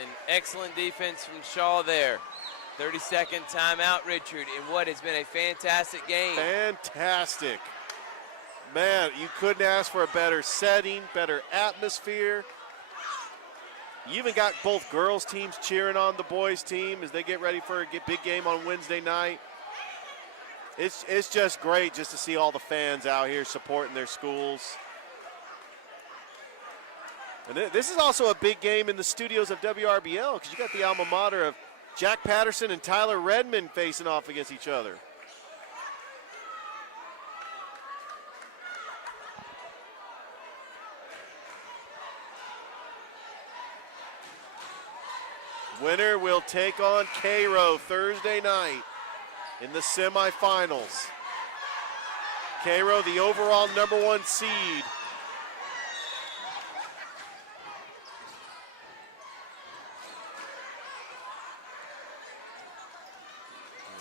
And excellent defense from Shaw there. 30-second timeout, Richard, in what has been a fantastic game. Fantastic. Man, you couldn't ask for a better setting, better atmosphere. You even got both girls' teams cheering on the boys' team as they get ready for a big game on Wednesday night. It's just great just to see all the fans out here supporting their schools. And this is also a big game in the studios of WRBL because you got the alma mater of Jack Patterson and Tyler Redmond facing off against each other. Winner will take on Cairo Thursday night in the semifinals. Cairo, the overall #1 seed.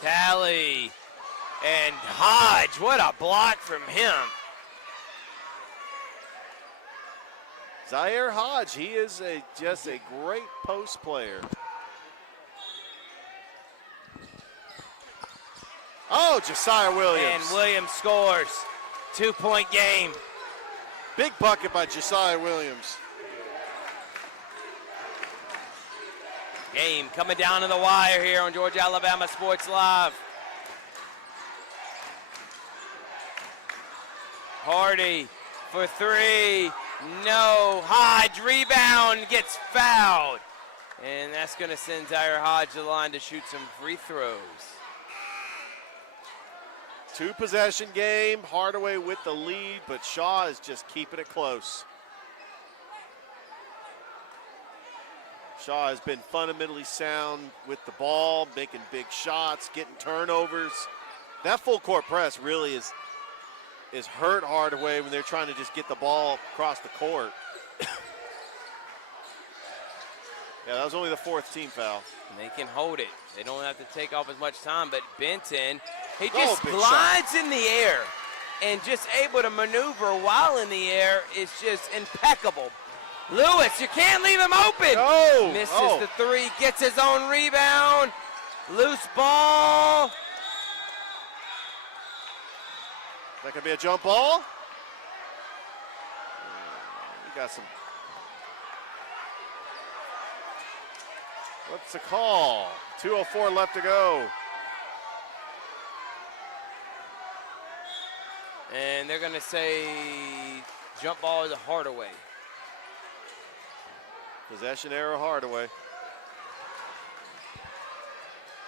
Tally and Hodge, what a block from him. Zaire Hodge, he is just a great post player. Oh, Josiah Williams. And Williams scores. 2-point game. Big bucket by Josiah Williams. Game coming down to the wire here on Georgia Alabama Sports Live. Hardy for three. No. Hodge rebound, gets fouled. And that's going to send Zaire Hodge to the line to shoot some free throws. 2-possession game. Hardaway with the lead, but Shaw is just keeping it close. Shaw has been fundamentally sound with the ball, making big shots, getting turnovers. That full court press really is hurt Hardaway when they're trying to just get the ball across the court. Yeah, that was only the 4th team foul. And they can hold it. They don't have to take off as much time, but Benton, he just big glides in the air and just able to maneuver while in the air is just impeccable. Lewis, you can't leave him open. No. Misses Oh. the three, gets his own rebound. Loose ball. That could be a jump ball. We got some. What's the call? 2:04 left to go. And they're going to say jump ball to Hardaway. Possession error Hardaway.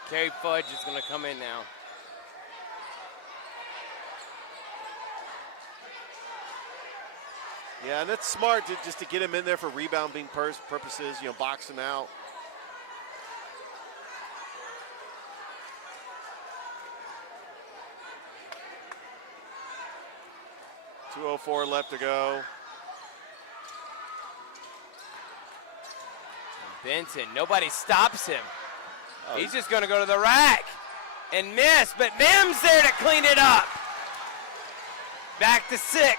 Kerry Fudge is going to come in now. Yeah, and it's smart just to get him in there for rebounding purposes, box him out. .204 left to go. Benton, nobody stops him. Oh, He's just going to go to the rack and miss, but Mims there to clean it up. Back to 6.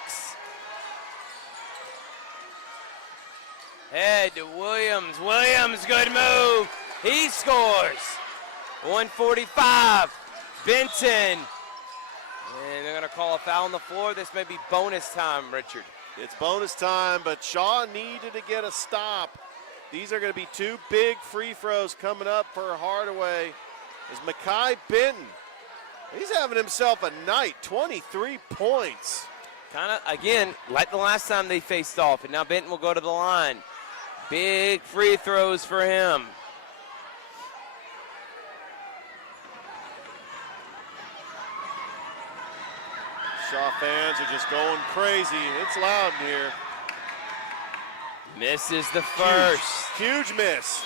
Head to Williams. Williams, good move. He scores. 145. Benton. And they're going to call a foul on the floor. This may be bonus time, Richard. It's bonus time, but Shaw needed to get a stop. These are going to be 2 big free throws coming up for Hardaway. Is Mekhi Benton. He's having himself a night, 23 points. Kind of, again, like the last time they faced off, and now Benton will go to the line. Big free throws for him. Shaw fans are just going crazy. It's loud in here. Misses the first. Huge miss.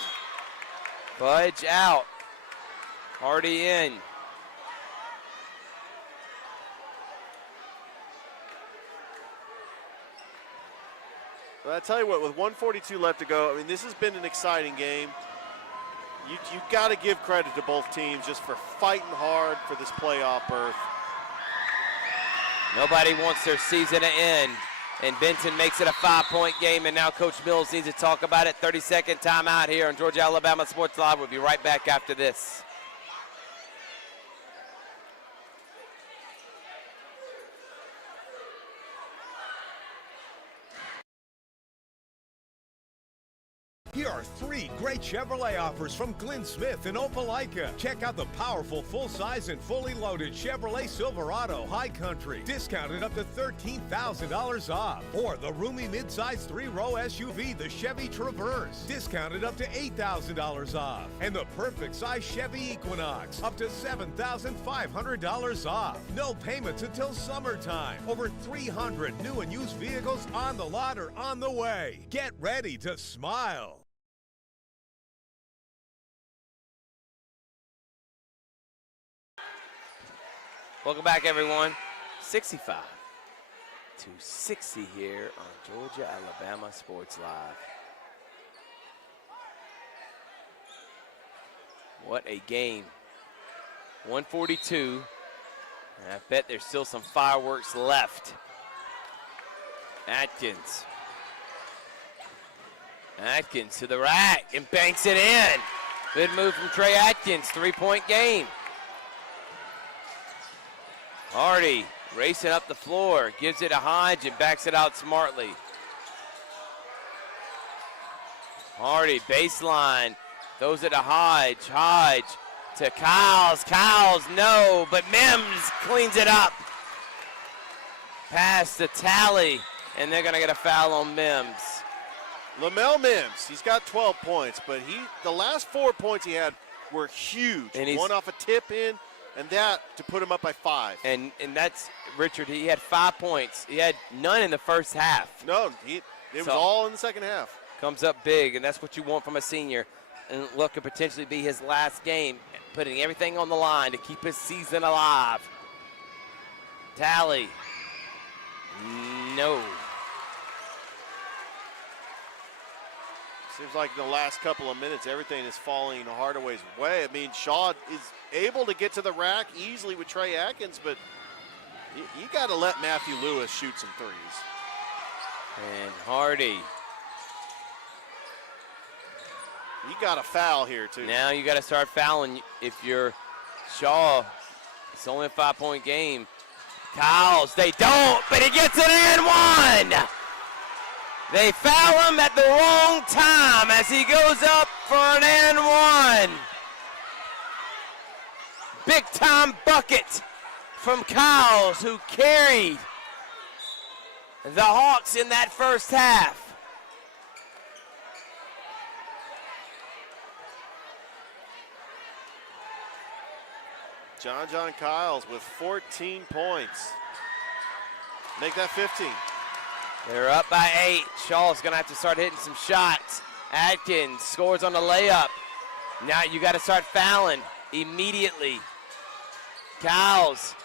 Fudge out. Hardy in. But I tell you what, with 1:42 left to go, I mean, this has been an exciting game. You got to give credit to both teams just for fighting hard for this playoff berth. Nobody wants their season to end. And Benton makes it a 5-point game, and now Coach Mills needs to talk about it. 30-second timeout here on Georgia Alabama Sports Live. We'll be right back after this. Here are 3 great Chevrolet offers from Glenn Smith in Opelika. Check out the powerful full-size and fully loaded Chevrolet Silverado High Country, discounted up to $13,000 off. Or the roomy midsize 3-row SUV, the Chevy Traverse, discounted up to $8,000 off. And the perfect size Chevy Equinox, up to $7,500 off. No payments until summertime. Over 300 new and used vehicles on the lot or on the way. Get ready to smile. Welcome back, everyone. 65 to 60 here on Georgia Alabama Sports Live. What a game. 142. And I bet there's still some fireworks left. Atkins. Atkins to the rack and banks it in. Good move from Trey Atkins. 3-point game. Hardy racing up the floor, gives it to Hodge and backs it out smartly. Hardy, baseline, throws it to Hodge. Hodge to Kyles. Kyles, no, but Mims cleans it up. Pass to Tally, and they're gonna get a foul on Mims. LaMel Mims, he's got 12 points, but the last 4 points he had were huge. And one off a tip in, and that to put him up by 5. And that's, Richard, he had 5 points. He had none in the first half. No, it was all in the second half. Comes up big, and that's what you want from a senior. And what could potentially be his last game, putting everything on the line to keep his season alive. Tally. No. Seems like in the last couple of minutes, everything is falling Hardaway's way. I mean, Shaw is able to get to the rack easily with Trey Atkins, but you got to let Matthew Lewis shoot some threes. And Hardy. You got a foul here, too. Now you got to start fouling if you're Shaw. It's only a 5-point game. Kyles, they don't, but he gets it in one. They foul him at the wrong time as he goes up for an and one. Big time bucket from Kyles, who carried the Hawks in that first half. John Kyles with 14 points. Make that 15. They're up by 8. Shaw's going to have to start hitting some shots. Atkins scores on the layup. Now you got to start fouling immediately. Kyles,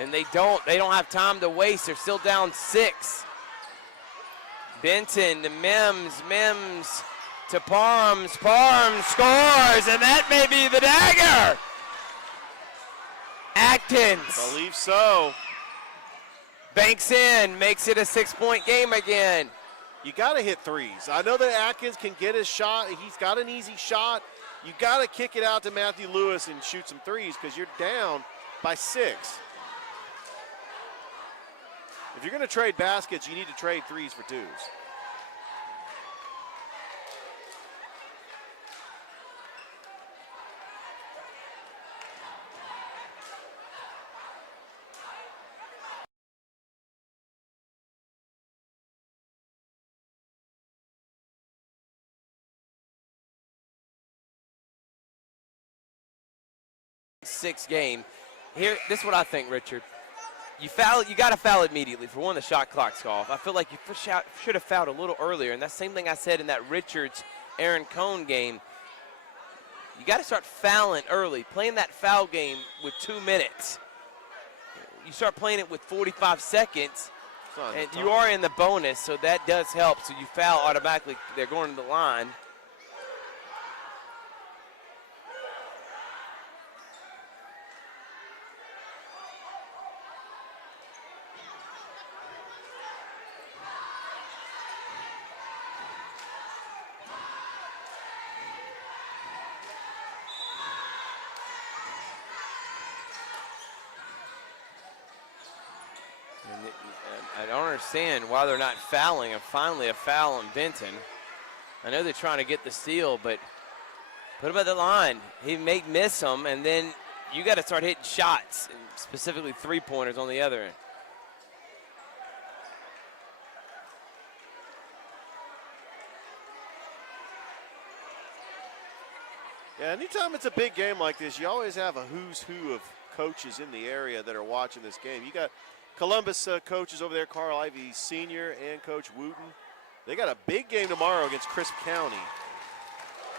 and they don't have time to waste. They're still down 6. Benton to Mims to Parhams. Parhams scores, and that may be the dagger. Atkins. Believe so. Banks in, makes it a 6-point game again. You got to hit threes. I know that Atkins can get his shot. He's got an easy shot. You got to kick it out to Matthew Lewis and shoot some threes because you're down by 6. If you're going to trade baskets, you need to trade threes for 2s. Six game. Here, this is what I think, Richard. You got to foul immediately. For one, the shot clock's off. I feel like you should have fouled a little earlier, and that's the same thing I said in that Richards-Aaron Cone game. You got to start fouling early, playing that foul game with 2 minutes. You start playing it with 45 seconds, and you are in the bonus, so that does help. So you foul automatically. They're going to the line. I don't understand why they're not fouling, and finally a foul on Benton. I know they're trying to get the steal, but put him at the line. He may miss them, and then you got to start hitting shots, specifically three-pointers on the other end. Yeah, anytime it's a big game like this, you always have a who's who of coaches in the area that are watching this game. You got Columbus coaches over there, Carl Ivey Sr. and Coach Wooten. They got a big game tomorrow against Crisp County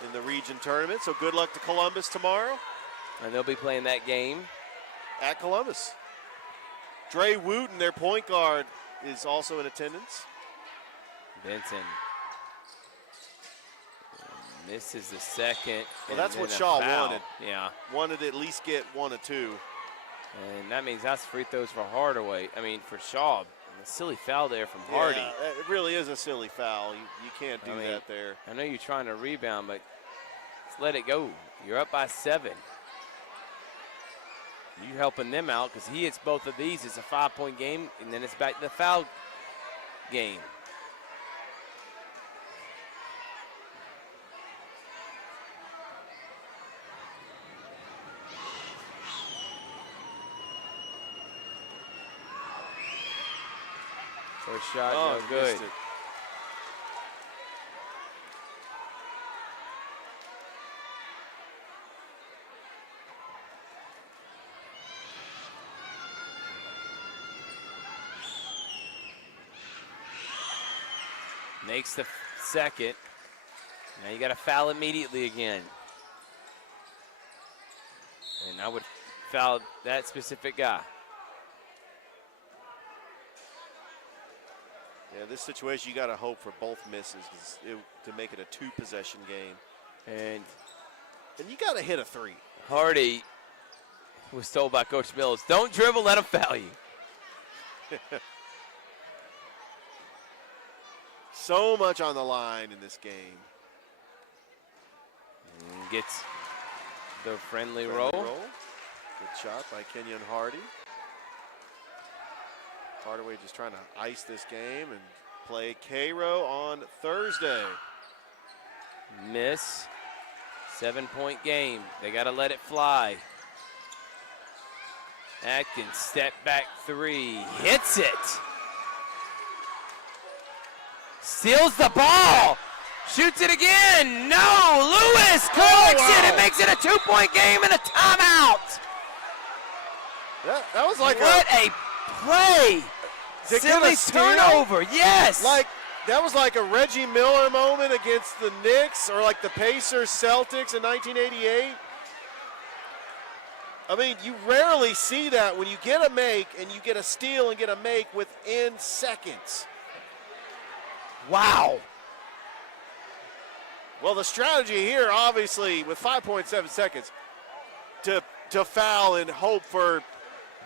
in the region tournament, so good luck to Columbus tomorrow. And they'll be playing that game at Columbus. Dre Wooten, their point guard, is also in attendance. Benson misses the second. Well, that's what Shaw wanted. Yeah. Wanted to at least get 1 or 2. And that means that's free throws for Hardaway. I mean, for Shaw. A silly foul there from Hardy. Yeah, it really is a silly foul. You can't do that there. I know you're trying to rebound, but just let it go. You're up by 7. You're helping them out because he hits both of these. It's a 5-point game, and then it's back to the foul game. First shot, no good. Missed it. Makes the second. Now you got to foul immediately again. And I would foul that specific guy. Yeah, this situation, you got to hope for both misses to make it a 2-possession game. And you got to hit a 3. Hardy was told by Coach Mills, don't dribble, let him foul you. So much on the line in this game. And gets the friendly roll. Good shot by Kenyon Hardy. Hardaway just trying to ice this game and play Cairo on Thursday. Miss. 7-point game. They got to let it fly. Atkins, step back 3. Hits it. Steals the ball. Shoots it again. No. Lewis collects it and makes it a 2-point game and a timeout. That was like what a play. Silly turnover. Yes. That was like a Reggie Miller moment against the Knicks or like the Pacers Celtics in 1988. I mean, you rarely see that when you get a make and you get a steal and get a make within seconds. Wow. Well, the strategy here, obviously, with 5.7 seconds, to foul and hope for.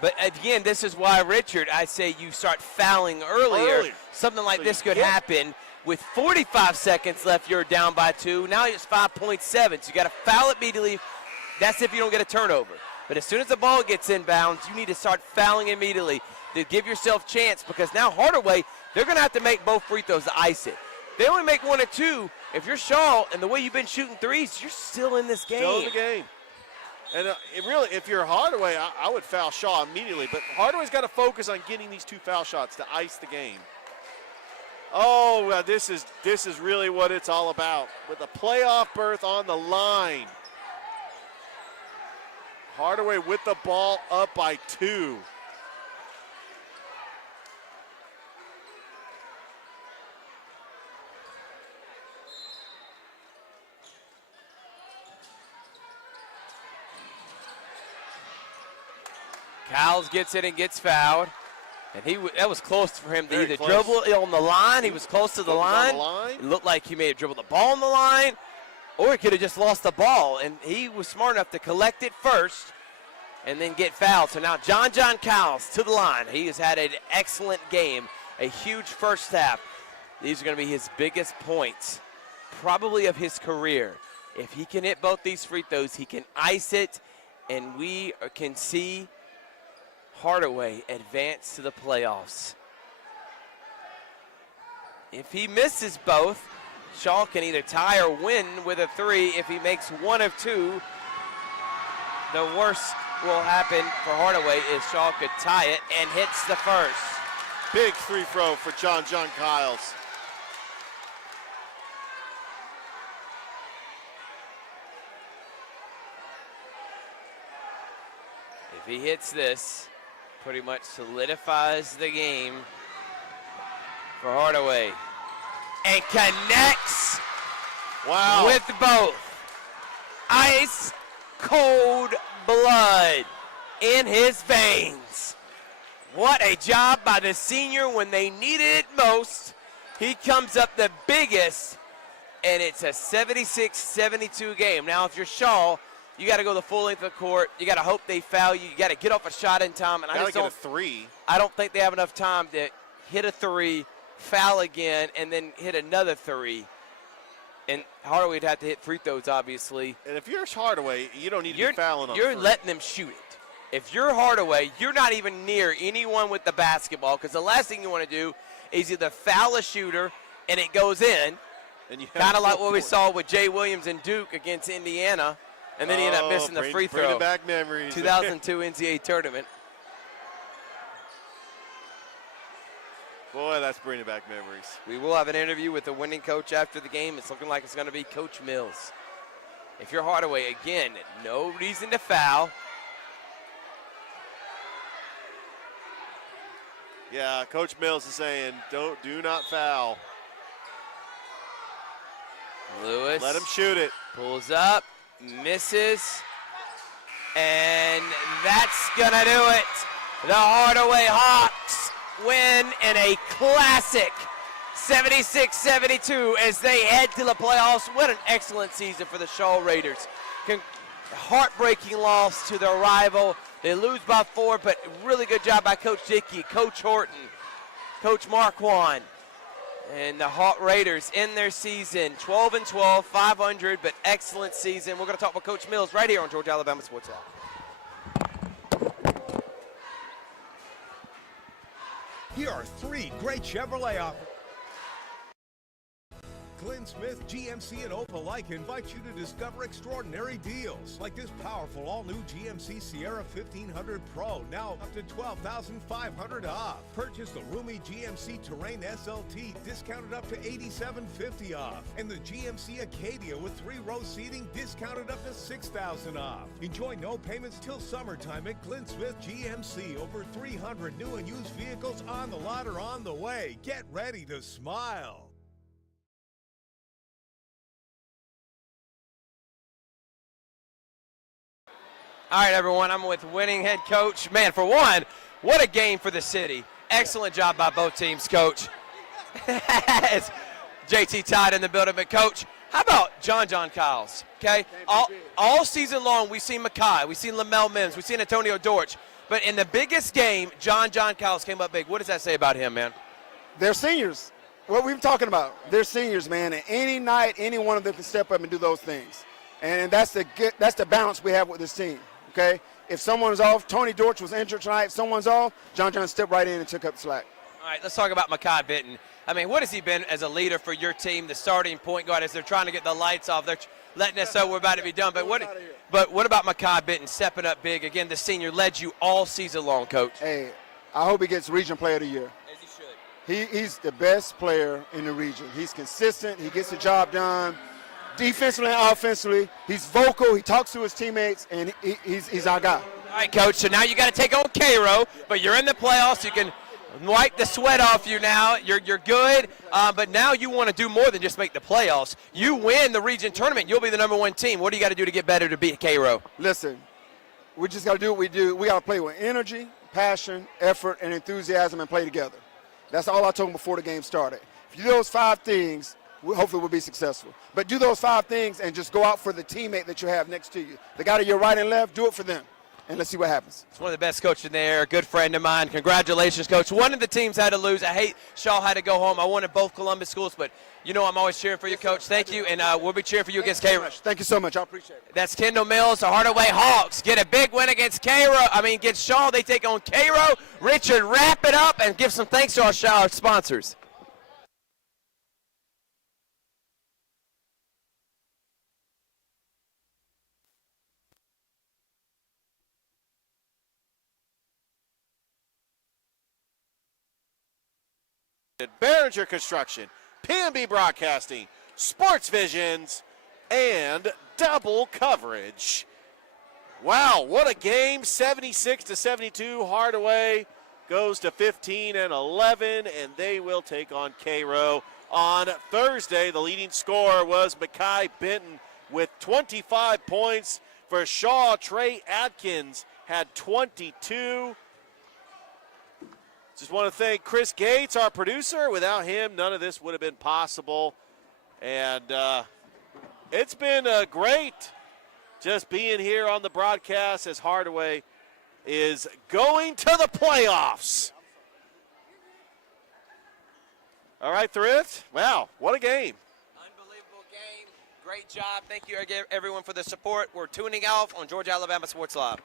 But again, this is why, Richard, I say you start fouling earlier. Something like this could happen. With 45 seconds left, you're down by 2. Now it's 5.7, so you got to foul immediately. That's if you don't get a turnover. But as soon as the ball gets inbounds, you need to start fouling immediately to give yourself chance, because now Hardaway, they're going to have to make both free throws to ice it. They only make 1 or 2. If you're Shaw and the way you've been shooting threes, you're still in this game. Still in the game. And if you're Hardaway, I would foul Shaw immediately. But Hardaway's got to focus on getting these 2 foul shots to ice the game. Oh, this is really what it's all about. With a playoff berth on the line. Hardaway with the ball up by 2. Cowles gets it and gets fouled. And that was close for him to Very either close. dribble on the line. He was close to the line. It looked like he may have dribbled the ball on the line, or he could have just lost the ball. And he was smart enough to collect it first and then get fouled. So now John Cowles to the line. He has had an excellent game, a huge first half. These are going to be his biggest points, probably of his career. If he can hit both these free throws, he can ice it, and we can see Hardaway advance to the playoffs. If he misses both, Shaw can either tie or win with a 3. If he makes one of 2, the worst will happen for Hardaway is Shaw could tie it and hits the first. Big free throw for John Kiles. If he hits this, pretty much solidifies the game for Hardaway. And connects Wow. with both. Ice cold blood in his veins. What a job by the senior when they needed it most. He comes up the biggest, and it's a 76-72 game. Now, if you're Shaw, you got to go the full length of the court. You got to hope they foul you. You got to get off a shot in time. And Gotta get a 3. I don't think they have enough time to hit a 3, foul again, and then hit another 3. And Hardaway would have to hit free throws, obviously. And if you're Hardaway, you don't need to be fouling on You're 3. letting them shoot it. If you're Hardaway, you're not even near anyone with the basketball, because the last thing you want to do is either foul a shooter and it goes in, kind of like what we saw with Jay Williams and Duke against Indiana, and then he ended up missing the free throw. Bringing back memories. 2002 NCAA tournament. Boy, that's bringing back memories. We will have an interview with the winning coach after the game. It's looking like it's going to be Coach Mills. If you're Hardaway, again, no reason to foul. Yeah, Coach Mills is saying, do not foul. Lewis. Let him shoot it. Pulls up, misses, and that's going to do it. The Hardaway Hawks win in a classic 76-72 as they head to the playoffs. What an excellent season for the Shaw Raiders. Heartbreaking loss to their rival. They lose by 4, but really good job by Coach Dickey, Coach Horton, Coach Marquand. And the Hawk Raiders in their season, 12-12, 500, but excellent season. We're going to talk with Coach Mills right here on Georgia Alabama Sports Live. Here are 3 great Chevrolet offers. Glenn Smith, GMC, and Opelika invite you to discover extraordinary deals like this powerful all-new GMC Sierra 1500 Pro, now up to $12,500 off. Purchase the roomy GMC Terrain SLT, discounted up to $8,750 off. And the GMC Acadia with 3-row seating, discounted up to $6,000 off. Enjoy no payments till summertime at Glenn Smith GMC. Over 300 new and used vehicles on the lot or on the way. Get ready to smile. All right, everyone, I'm with winning head coach. Man, for one, what a game for the city. Excellent job by both teams, Coach. As JT Todd in the building, but Coach, how about John Kiles, okay? All season long, we've seen Makai, we've seen Lamel Mims, we've seen Antonio Dortch, but in the biggest game, John Kiles came up big. What does that say about him, man? They're seniors. What we've been talking about, they're seniors, man, and any night, any one of them can step up and do those things. And that's the balance we have with this team. Okay, if someone's off, Tony Dortch was injured tonight. If someone's off, John stepped right in and took up the slack. All right, let's talk about Makai Benton. I mean, what has he been as a leader for your team, the starting point guard, as they're trying to get the lights off? They're letting us know we're about to be done. But what about Makai Benton stepping up big? Again, the senior led you all season long, Coach. Hey, I hope he gets Region Player of the Year. As he should. He's the best player in the region. He's consistent. He gets the job done. Defensively and offensively, he's vocal. He talks to his teammates, and he's our guy. All right, Coach, so now you got to take on Cairo, but you're in the playoffs. You can wipe the sweat off you now. You're good, but now you want to do more than just make the playoffs. You win the region tournament, you'll be the #1 team. What do you got to do to get better to beat Cairo? Listen, we just got to do what we do. We got to play with energy, passion, effort, and enthusiasm and play together. That's all I told them before the game started. If you do those 5 things, hopefully we'll be successful. But do those 5 things and just go out for the teammate that you have next to you. The guy to your right and left, do it for them. And let's see what happens. It's one of the best coaches in there, a good friend of mine. Congratulations, Coach. One of the teams had to lose. I hate Shaw had to go home. I wanted both Columbus schools, but you know I'm always cheering for you, Coach. Thank you, and we'll be cheering for you against Cairo. Thank you so much. I appreciate it. That's Kendall Mills. The Hardaway Hawks get a big win against against Shaw. They take on Cairo. Richard, wrap it up and give some thanks to our sponsors. Behringer Construction, PNB Broadcasting, Sports Visions, and Double Coverage. Wow, what a game. 76-72. Hardaway goes to 15-11, and they will take on Cairo on Thursday. The leading scorer was Mekhi Benton with 25 points for Shaw. Trey Atkins had 22. Just want to thank Chris Gates, our producer. Without him, none of this would have been possible. And it's been great just being here on the broadcast as Hardaway is going to the playoffs. All right, Thrift. Wow, what a game. Unbelievable game. Great job. Thank you, everyone, for the support. We're tuning off on Georgia Alabama Sports Live.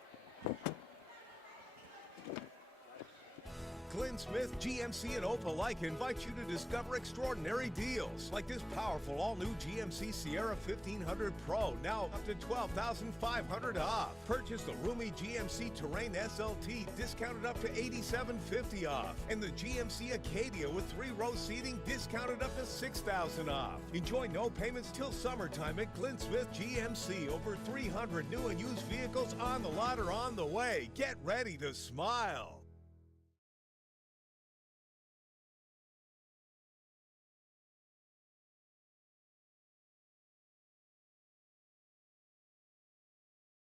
Glenn Smith GMC and Opelika invite you to discover extraordinary deals like this powerful all-new GMC Sierra 1500 Pro, now up to $12,500 off. Purchase the roomy GMC Terrain SLT, discounted up to $8,750 off. And the GMC Acadia with 3-row seating, discounted up to $6,000 off. Enjoy no payments till summertime at Glenn Smith GMC. Over 300 new and used vehicles on the lot or on the way. Get ready to smile.